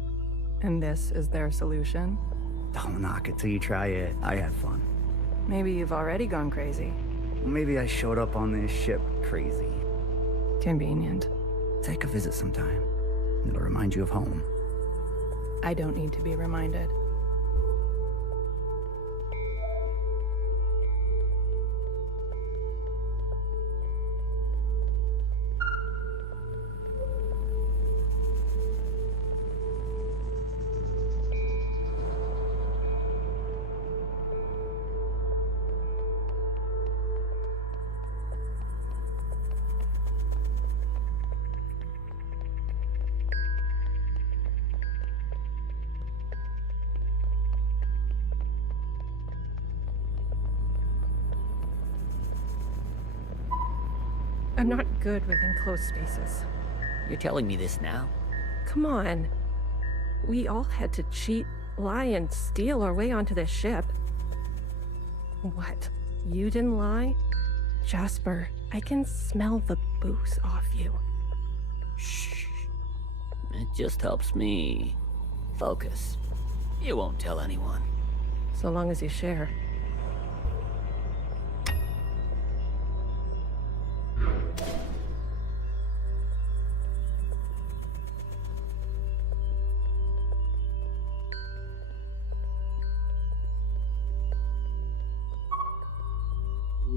And this is their solution? Don't knock it till you try it. I had fun. Maybe you've already gone crazy. Maybe I showed up on this ship crazy. Convenient. Take a visit sometime. It'll remind you of home. I don't need to be reminded. I'm not good with enclosed spaces. You're telling me this now? Come on. We all had to cheat, lie, and steal our way onto this ship. What? You didn't lie? Jasper, I can smell the booze off you. Shh. It just helps me focus. You won't tell anyone. So long as you share.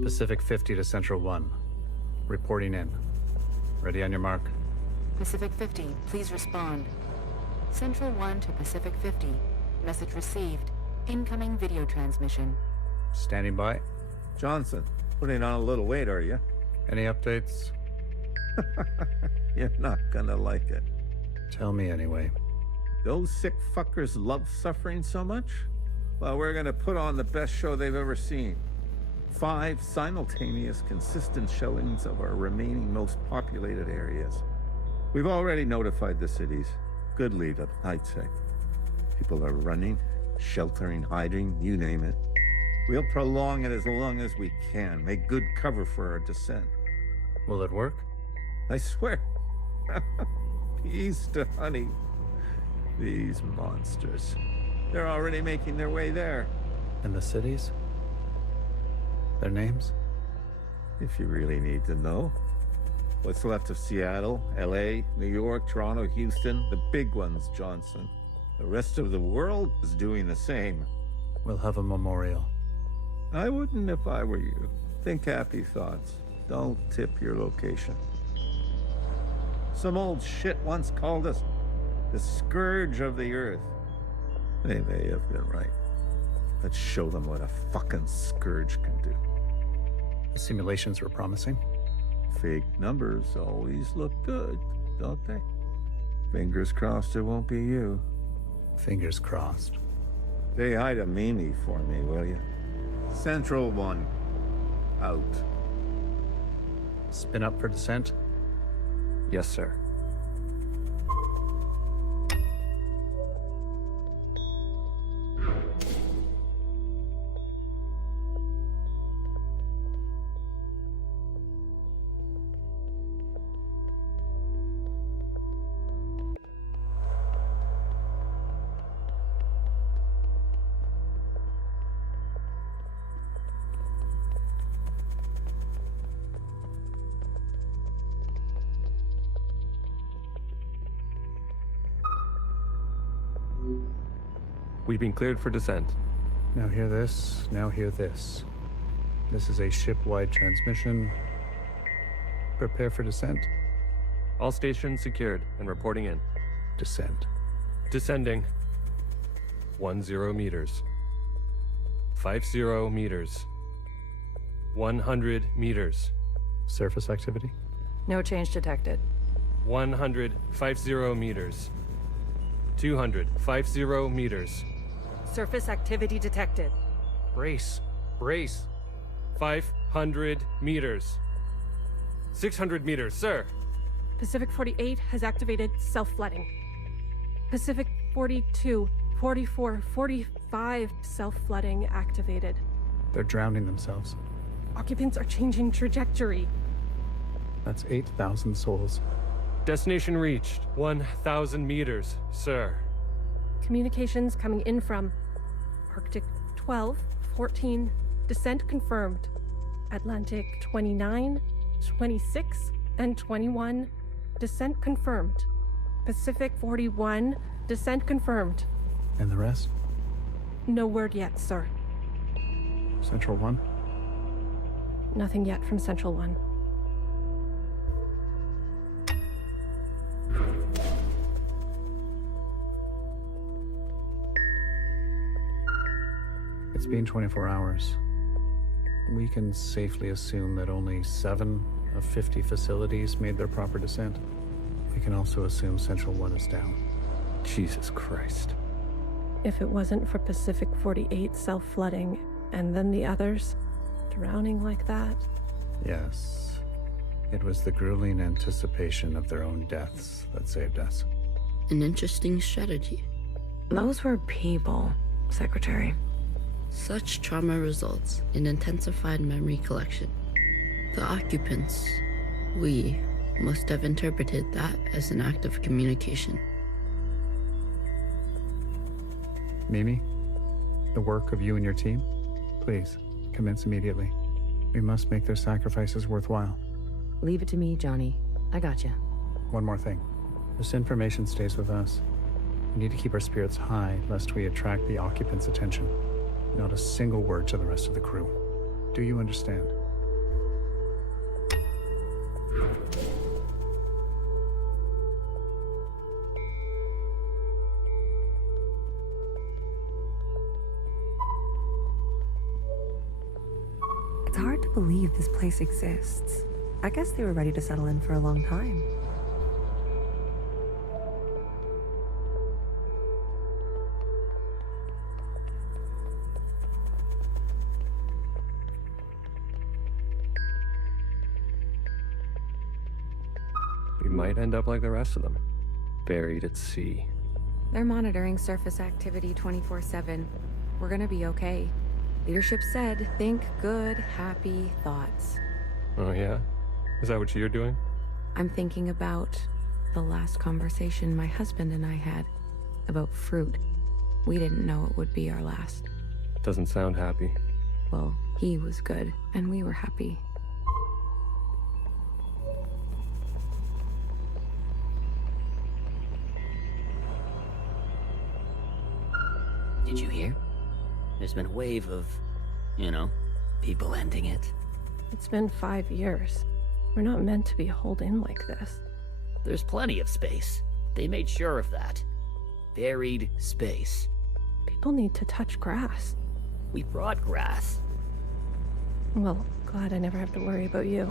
Pacific 50 to Central 1. Reporting in. Ready on your mark. Pacific 50, please respond. Central 1 to Pacific 50. Message received. Incoming video transmission. Standing by. Johnson, putting on a little weight, are you? Any updates? You're not gonna like it. Tell me anyway. Those sick fuckers love suffering so much? Well, we're gonna put on the best show they've ever seen. 5 simultaneous, consistent showings of our remaining most populated areas. We've already notified the cities. Good lead up, I'd say. People are running, sheltering, hiding, you name it. We'll prolong it as long as we can, make good cover for our descent. Will it work? I swear. Peace to honey. These monsters. They're already making their way there. And the cities? Their names? If you really need to know. What's left of Seattle, LA, New York, Toronto, Houston, the big ones, Johnson. The rest of the world is doing the same. We'll have a memorial. I wouldn't if I were you. Think happy thoughts. Don't tip your location. Some old shit once called us the scourge of the earth. They may have been right. Let's show them what a fucking scourge can do. The simulations were promising. Fake numbers always look good, don't they? Fingers crossed it won't be you. Fingers crossed. Say hi to Mimi for me, will you? Central 1. Out. Spin up for descent? Yes, sir. We've been cleared for descent. Now hear this, now hear this. This is a ship-wide transmission. Prepare for descent. All stations secured and reporting in. Descent. Descending. 10 meters. 50 meters. 100 meters. Surface activity? No change detected. 150 meters. 250 meters. Surface activity detected. Brace. Brace. 500 meters. 600 meters, sir. Pacific 48 has activated self-flooding. Pacific 42, 44, 45 self-flooding activated. They're drowning themselves. Occupants are changing trajectory. That's 8,000 souls. Destination reached. 1,000 meters, sir. Communications coming in from Arctic 12, 14, descent confirmed. Atlantic 29, 26, and 21, descent confirmed. Pacific 41, descent confirmed. And the rest? No word yet, sir. Central 1? Nothing yet from Central 1. It's been 24 hours. We can safely assume that only 7 of 50 facilities made their proper descent. We can also assume Central 1 is down. Jesus Christ. If it wasn't for Pacific 48 self-flooding, and then the others drowning like that. Yes. It was the grueling anticipation of their own deaths that saved us. An interesting strategy. Those were people, Secretary. Such trauma results in intensified memory collection. The occupants, we, must have interpreted that as an act of communication. Mimi, the work of you and your team, please, commence immediately. We must make their sacrifices worthwhile. Leave it to me, Johnny. I gotcha. One more thing. This information stays with us. We need to keep our spirits high, lest we attract the occupants' attention. Not a single word to the rest of the crew. Do you understand? It's hard to believe this place exists. I guess they were ready to settle in for a long time. We might end up like the rest of them, buried at sea. They're monitoring surface activity 24/7. We're gonna be okay. Leadership said, think good, happy thoughts. Oh yeah? Is that what you're doing? I'm thinking about the last conversation my husband and I had about fruit. We didn't know it would be our last. Doesn't sound happy. Well, he was good, and we were happy. Did you hear? There's been a wave of, people ending it. It's been 5 years. We're not meant to be holed in like this. There's plenty of space. They made sure of that. Buried space. People need to touch grass. We brought grass. Well, glad I never have to worry about you.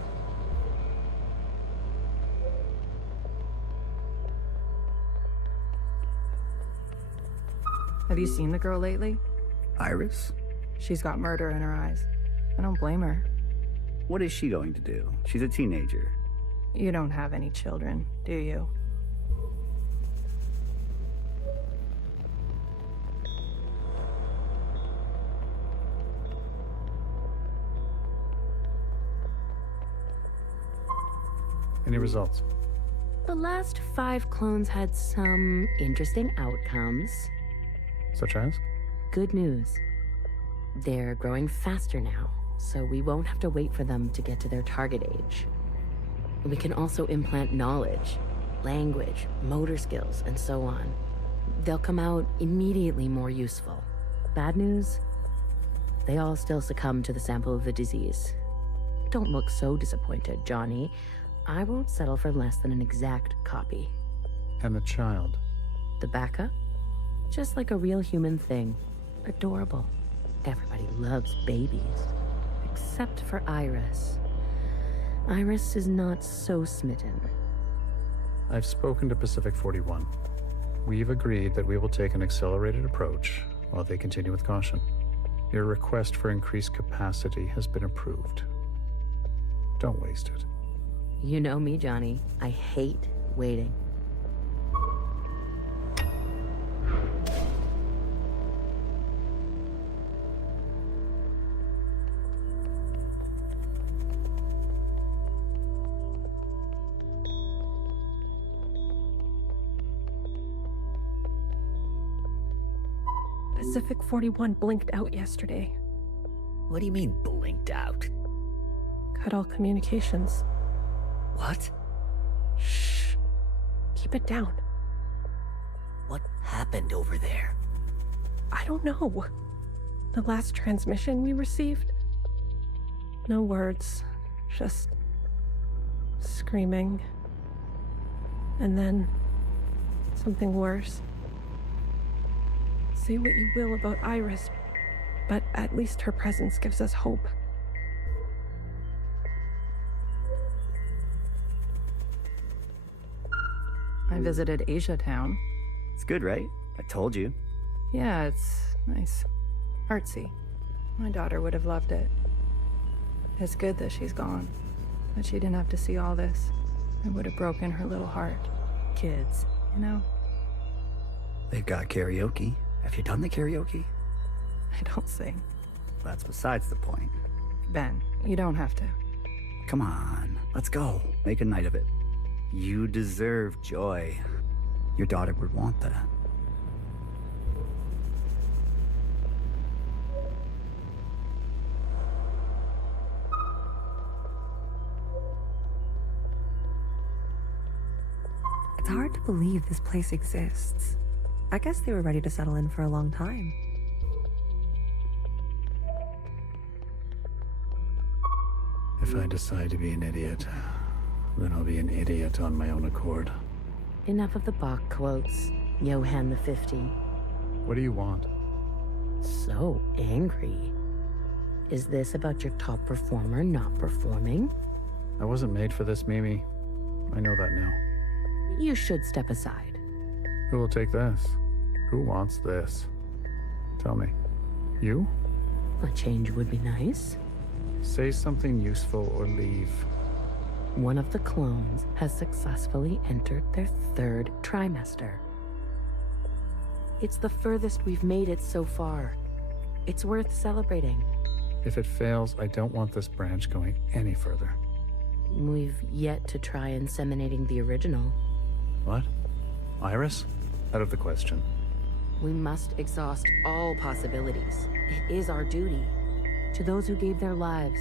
Have you seen the girl lately? Iris? She's got murder in her eyes. I don't blame her. What is she going to do? She's a teenager. You don't have any children, do you? Any results? The last 5 clones had some interesting outcomes. Such as? Good news. They're growing faster now, so we won't have to wait for them to get to their target age. We can also implant knowledge, language, motor skills, and so on. They'll come out immediately more useful. Bad news? They all still succumb to the sample of the disease. Don't look so disappointed, Johnny. I won't settle for less than an exact copy. And the child? The backup? Just like a real human thing. Adorable. Everybody loves babies. Except for Iris. Iris is not so smitten. I've spoken to Pacific 41. We've agreed that we will take an accelerated approach while they continue with caution. Your request for increased capacity has been approved. Don't waste it. You know me, Johnny. I hate waiting. Pacific 41 blinked out yesterday. What do you mean, blinked out? Cut all communications. What? Shh. Keep it down. What happened over there? I don't know. The last transmission we received? No words. Just screaming. And then something worse. Say what you will about Iris, but at least her presence gives us hope. I visited Asia Town. It's good, right? I told you. Yeah, it's nice. Artsy. My daughter would have loved it. It's good that she's gone. That she didn't have to see all this. It would have broken her little heart. Kids, you know? They've got karaoke. Have you done the karaoke? I don't sing. That's besides the point. Ben, you don't have to. Come on, let's go. Make a night of it. You deserve joy. Your daughter would want that. It's hard to believe this place exists. I guess they were ready to settle in for a long time. If I decide to be an idiot, then I'll be an idiot on my own accord. Enough of the Bach quotes, Johann the 50. What do you want? So angry. Is this about your top performer not performing? I wasn't made for this, Mimi. I know that now. You should step aside. Who will take this? Who wants this? Tell me. You? A change would be nice. Say something useful or leave. One of the clones has successfully entered their 3rd trimester. It's the furthest we've made it so far. It's worth celebrating. If it fails, I don't want this branch going any further. We've yet to try inseminating the original. What? Iris? Out of the question. We must exhaust all possibilities. It is our duty. To those who gave their lives.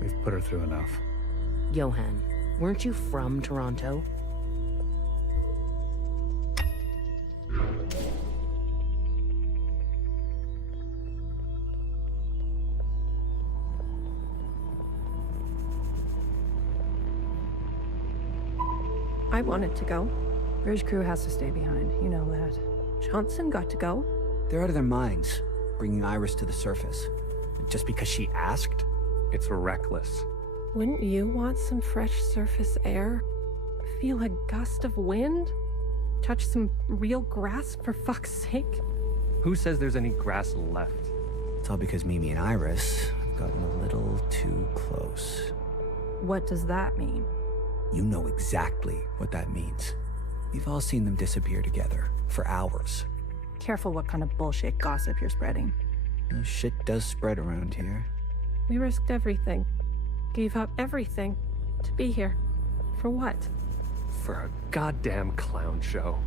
We've put her through enough. Johann, weren't you from Toronto? I wanted to go. Bridge crew has to stay behind, you know that. Johnson got to go. They're out of their minds, bringing Iris to the surface. Just because she asked? It's reckless. Wouldn't you want some fresh surface air? Feel a gust of wind? Touch some real grass, for fuck's sake? Who says there's any grass left? It's all because Mimi and Iris have gotten a little too close. What does that mean? You know exactly what that means. We've all seen them disappear together, for hours. Careful what kind of bullshit gossip you're spreading. Shit does spread around here. We risked everything. Gave up everything to be here. For what? For a goddamn clown show.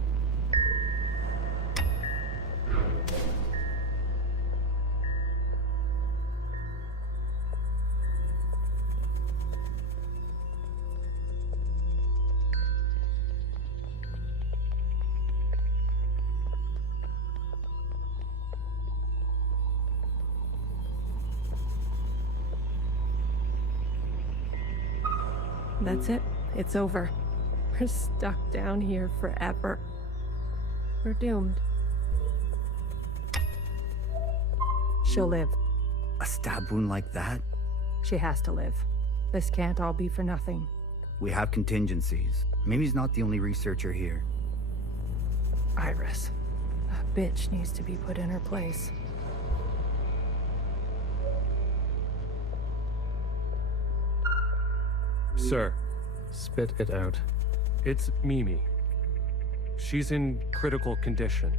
That's it. It's over. We're stuck down here forever. We're doomed. She'll live. A stab wound like that? She has to live. This can't all be for nothing. We have contingencies. Mimi's not the only researcher here. Iris. That bitch needs to be put in her place. Sir. Spit it out. It's Mimi. She's in critical condition.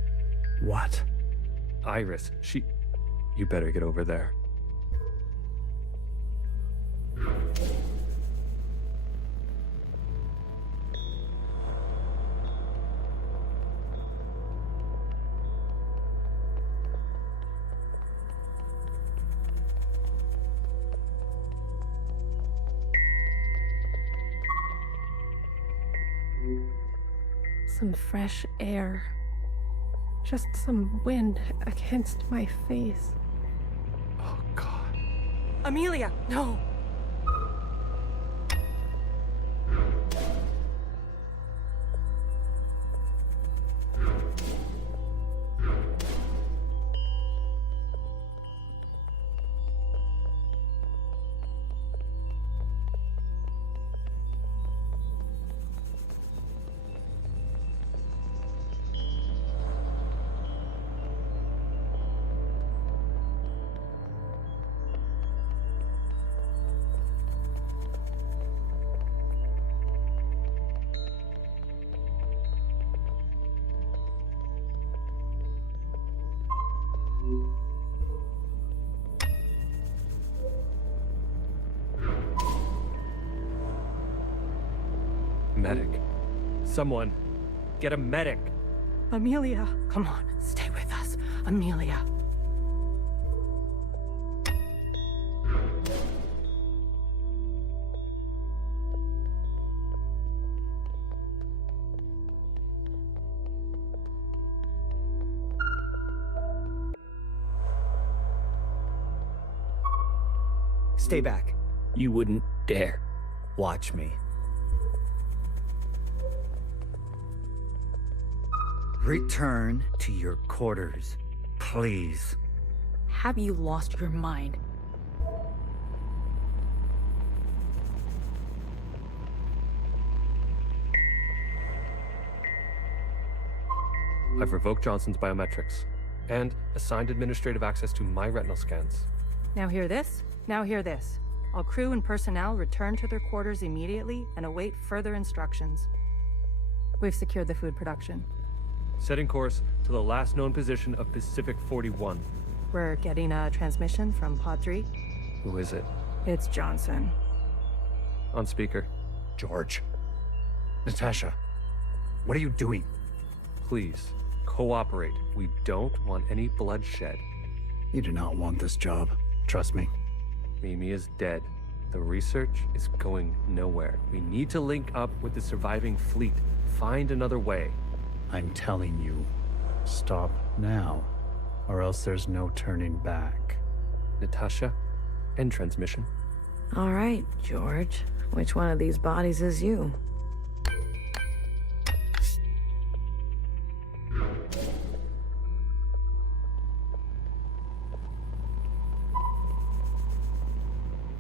What? Iris, You better get over there. Some fresh air. Just some wind against my face. Oh, God. Amelia, no! Medic. Someone, get a medic. Amelia, come on, stay with us. Amelia. Stay back. You wouldn't dare. Watch me. Return to your quarters, please. Have you lost your mind? I've revoked Johnson's biometrics and assigned administrative access to my retinal scans. Now hear this? Now hear this. All crew and personnel return to their quarters immediately and await further instructions. We've secured the food production. Setting course to the last known position of Pacific 41. We're getting a transmission from Pod 3. Who is it? It's Johnson. On speaker. George. Natasha. What are you doing? Please, cooperate. We don't want any bloodshed. You do not want this job. Trust me. Mimi is dead. The research is going nowhere. We need to link up with the surviving fleet. Find another way. I'm telling you, stop now, or else there's no turning back. Natasha, end transmission. All right, George. Which one of these bodies is you?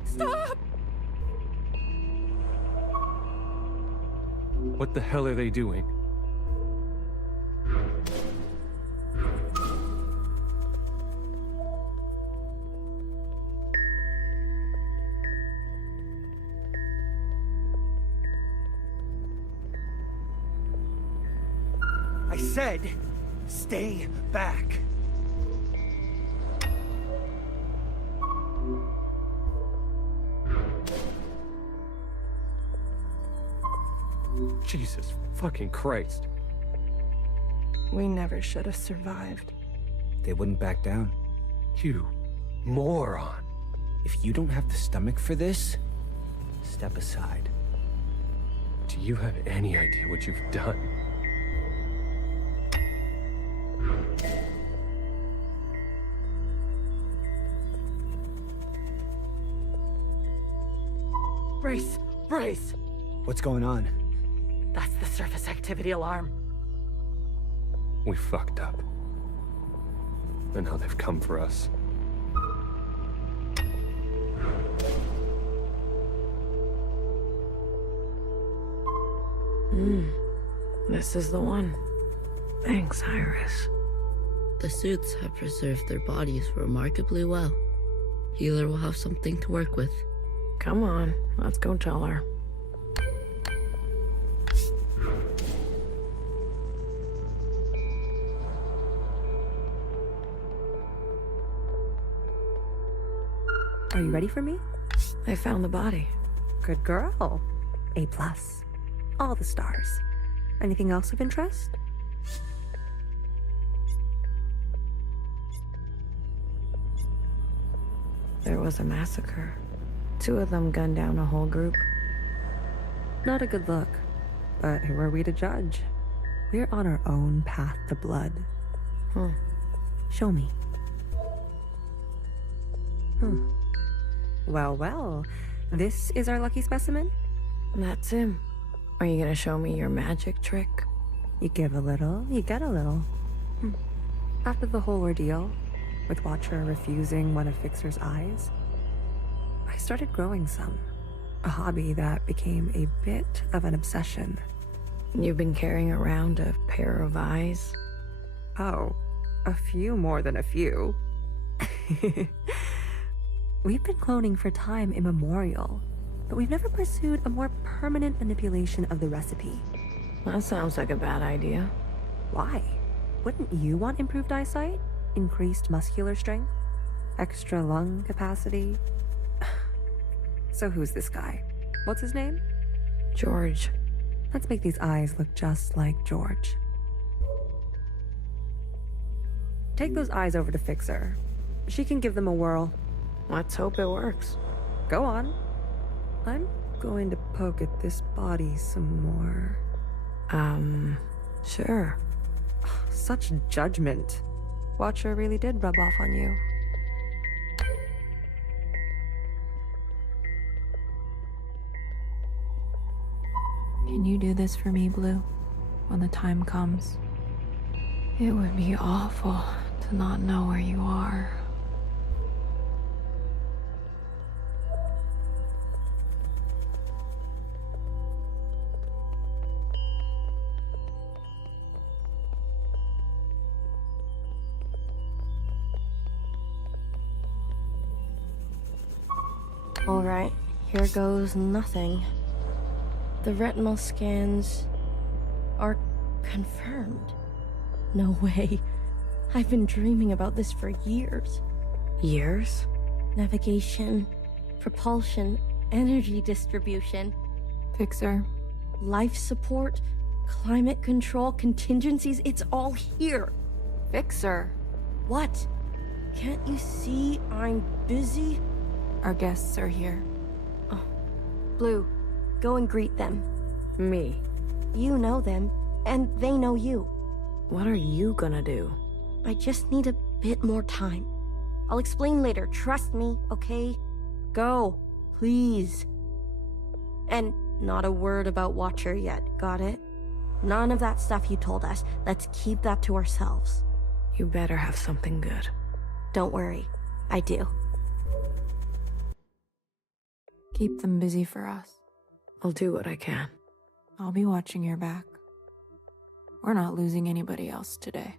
Stop! What the hell are they doing? I said, stay back. Jesus fucking Christ. We never should have survived. They wouldn't back down. You moron. If you don't have the stomach for this, step aside. Do you have any idea what you've done? Brace! Brace! What's going on? That's the surface activity alarm. We fucked up. And now they've come for us. This is the one. Thanks, Iris. The suits have preserved their bodies remarkably well. Healer will have something to work with. Come on, let's go tell her. Are you ready for me? I found the body. Good girl. A+. All the stars. Anything else of interest? There was a massacre. 2 of them gunned down a whole group. Not a good look. But who are we to judge? We're on our own path to blood. Show me. Well, well. This is our lucky specimen? That's him. Are you gonna show me your magic trick? You give a little, you get a little. After the whole ordeal, with Watcher refusing one of Fixer's eyes, I started growing some. A hobby that became a bit of an obsession. You've been carrying around a pair of eyes? Oh, a few more than a few. We've been cloning for time immemorial, but we've never pursued a more permanent manipulation of the recipe. That sounds like a bad idea. Why? Wouldn't you want improved eyesight? Increased muscular strength? Extra lung capacity? So who's this guy? What's his name? George. Let's make these eyes look just like George. Take those eyes over to Fixer. She can give them a whirl. Let's hope it works. Go on. I'm going to poke at this body some more. Sure. Such judgment. Watcher really did rub off on you. Can you do this for me, Blue? When the time comes? It would be awful to not know where you are. Alright, here goes nothing. The retinal scans are confirmed. No way. I've been dreaming about this for years. Years? Navigation, propulsion, energy distribution, Fixer. life support, climate control, contingencies, it's all here. Fixer. What? Can't you see I'm busy? Our guests are here. Oh. Blue, go and greet them. Me? You know them, and they know you. What are you gonna do? I just need a bit more time. I'll explain later, trust me, okay? Go, please. And not a word about Watcher yet, got it? None of that stuff you told us. Let's keep that to ourselves. You better have something good. Don't worry, I do. Keep them busy for us. I'll do what I can. I'll be watching your back. We're not losing anybody else today.